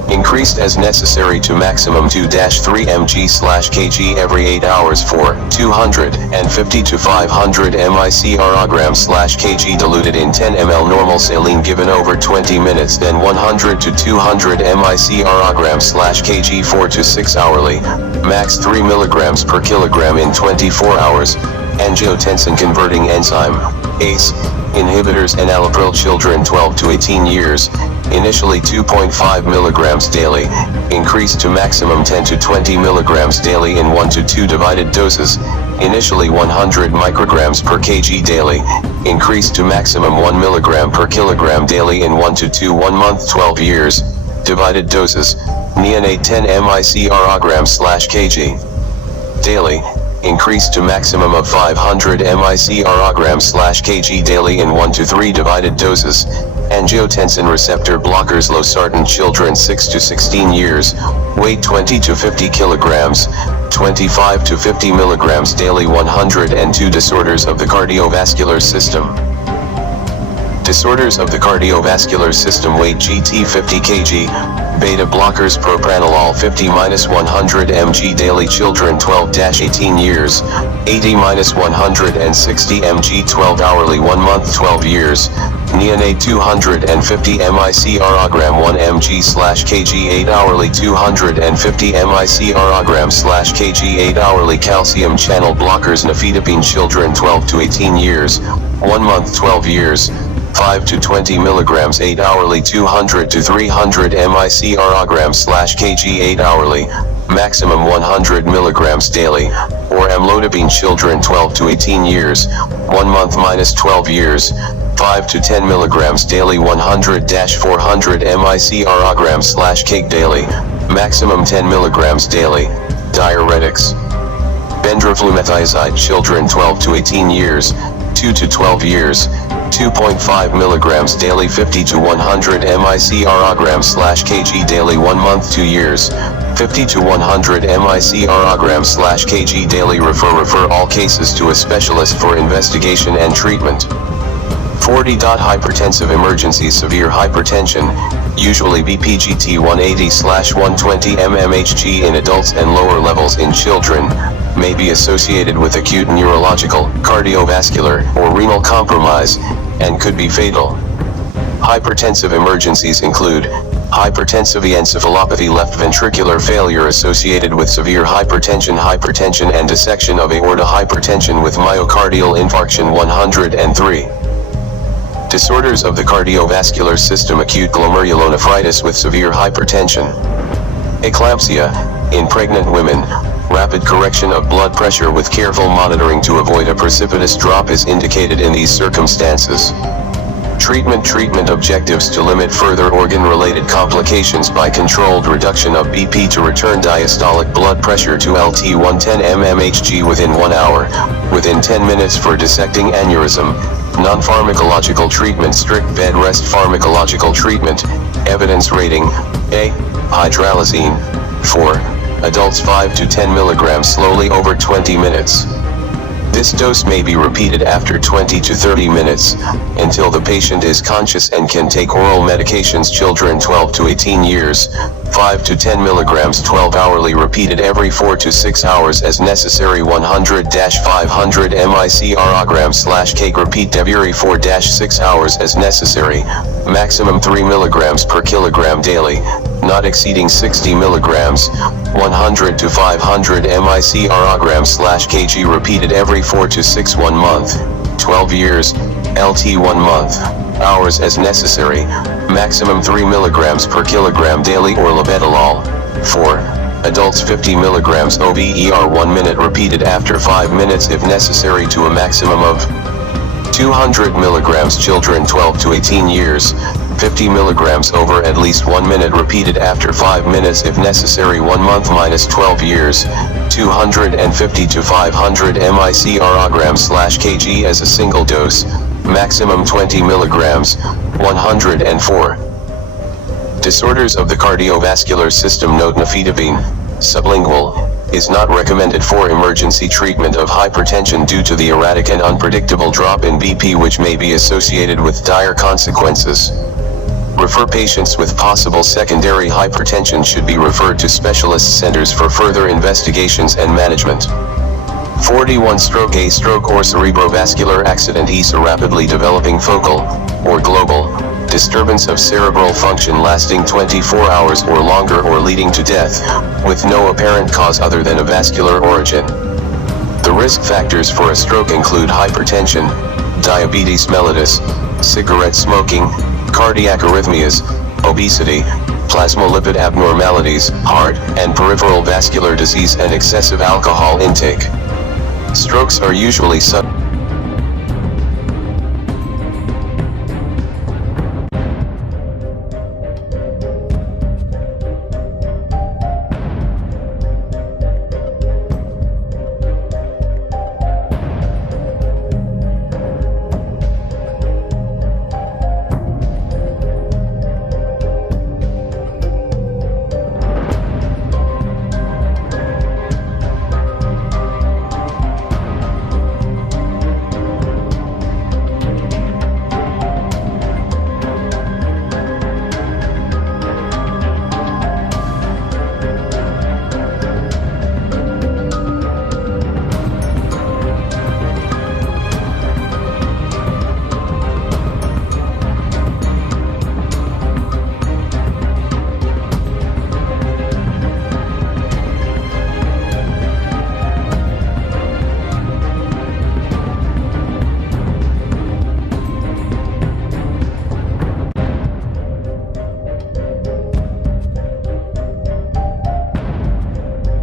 Increased as necessary to maximum 2-3 mg/kg every 8 hours. 4, 250 to 500 micrograms/kg diluted in 10 ml normal saline given over 20 minutes, then 100 to 200 micrograms/kg 4 to 6 hourly, max 3 mg per kilogram in 24 hours. Angiotensin converting enzyme, ACE, inhibitors. Enalapril. Children 12 to 18 years, initially 2.5 mg daily, increased to maximum 10 to 20 mg daily in 1 to 2 divided doses, initially 100 micrograms per kg daily, increased to maximum 1 mg per kilogram daily in 1 to 2. 1 month 12 years, divided doses, neonate 10 micrograms/kg daily, increased to maximum of 500 micrograms/kg daily in 1 to 3 divided doses. Angiotensin receptor blockers. Losartan. Children 6 to 16 years, weight 20 to 50 kilograms, 25 to 50 milligrams daily. 102. Disorders of the cardiovascular system. Disorders of the cardiovascular system. Weight GT 50 kg, beta blockers. Propranolol 50-100 mg daily. Children 12-18 years, 80-160 mg 12 hourly. 1 month 12 years, neonate 250 microgram 1 mg/kg 8 hourly. 250 micrograms/kg 8 hourly. Calcium channel blockers. Nifedipine. Children 12 to 18 years, 1 month 12 years, 5 to 20 milligrams 8 hourly. 200 to 300 micrograms/kg 8 hourly, maximum 100 milligrams daily. Or amlodipine. Children 12 to 18 years, 1 month -12 years, 5 to 10 milligrams daily. 100-400 micrograms/kg daily, maximum 10 milligrams daily. Diuretics. Bendraflumethiazide. Children 12 to 18 years, 2 to 12 years, 2.5 milligrams daily. 50 to 100 micrograms/kg daily. 1 month 2 years, 50 to 100 micrograms/kg daily. Refer all cases to a specialist for investigation and treatment. 40. Hypertensive emergencies. Severe hypertension, usually BPGT 180/120 mmHg in adults and lower levels in children, may be associated with acute neurological, cardiovascular, or renal compromise, and could be fatal. Hypertensive emergencies include hypertensive encephalopathy, left ventricular failure associated with severe hypertension and dissection of aorta, hypertension with myocardial infarction. 103. Disorders of the cardiovascular system. Acute glomerulonephritis with severe hypertension. Eclampsia, in pregnant women. Rapid correction of blood pressure with careful monitoring to avoid a precipitous drop is indicated in these circumstances. Treatment objectives to limit further organ-related complications by controlled reduction of BP to return diastolic blood pressure to LT 110 mmHg within 1 hour, within 10 minutes for dissecting aneurysm. Non-pharmacological treatment. Strict bed rest. Pharmacological treatment. Evidence rating, A. Hydralazine, 4. Adults 5 to 10 milligrams slowly over 20 minutes. This dose may be repeated after 20 to 30 minutes, until the patient is conscious and can take oral medications. Children 12 to 18 years, 5 to 10 milligrams 12 hourly, repeated every 4 to 6 hours as necessary. 100-500 micrograms/kg, repeat every 4-6 hours as necessary. Maximum 3 milligrams per kilogram daily, not exceeding 60 milligrams. 100 to 500 micrograms/kg, repeated every 4 to 6 1 month, 12 years, LT 1 month, hours as necessary. Maximum 3 milligrams per kilogram daily, or labetalol. 4. Adults 50 milligrams over 1 minute, repeated after 5 minutes if necessary, to a maximum of 200 milligrams. Children 12 to 18 years, 50 milligrams over at least 1 minute, repeated after 5 minutes if necessary. 1 month minus 12 years, 250 to 500 micrograms/kg as a single dose, maximum 20 milligrams. 104. Disorders of the cardiovascular system. Note: nifedipine, sublingual, is not recommended for emergency treatment of hypertension due to the erratic and unpredictable drop in BP, which may be associated with dire consequences. Refer patients with possible secondary hypertension should be referred to specialist centers for further investigations and management. 41. Stroke. A stroke or cerebrovascular accident is a rapidly developing focal, or global, disturbance of cerebral function lasting 24 hours or longer, or leading to death, with no apparent cause other than a vascular origin. The risk factors for a stroke include hypertension, diabetes mellitus, cigarette smoking, cardiac arrhythmias, obesity, plasmolipid abnormalities, heart and peripheral vascular disease, and excessive alcohol intake. Strokes are usually sudden.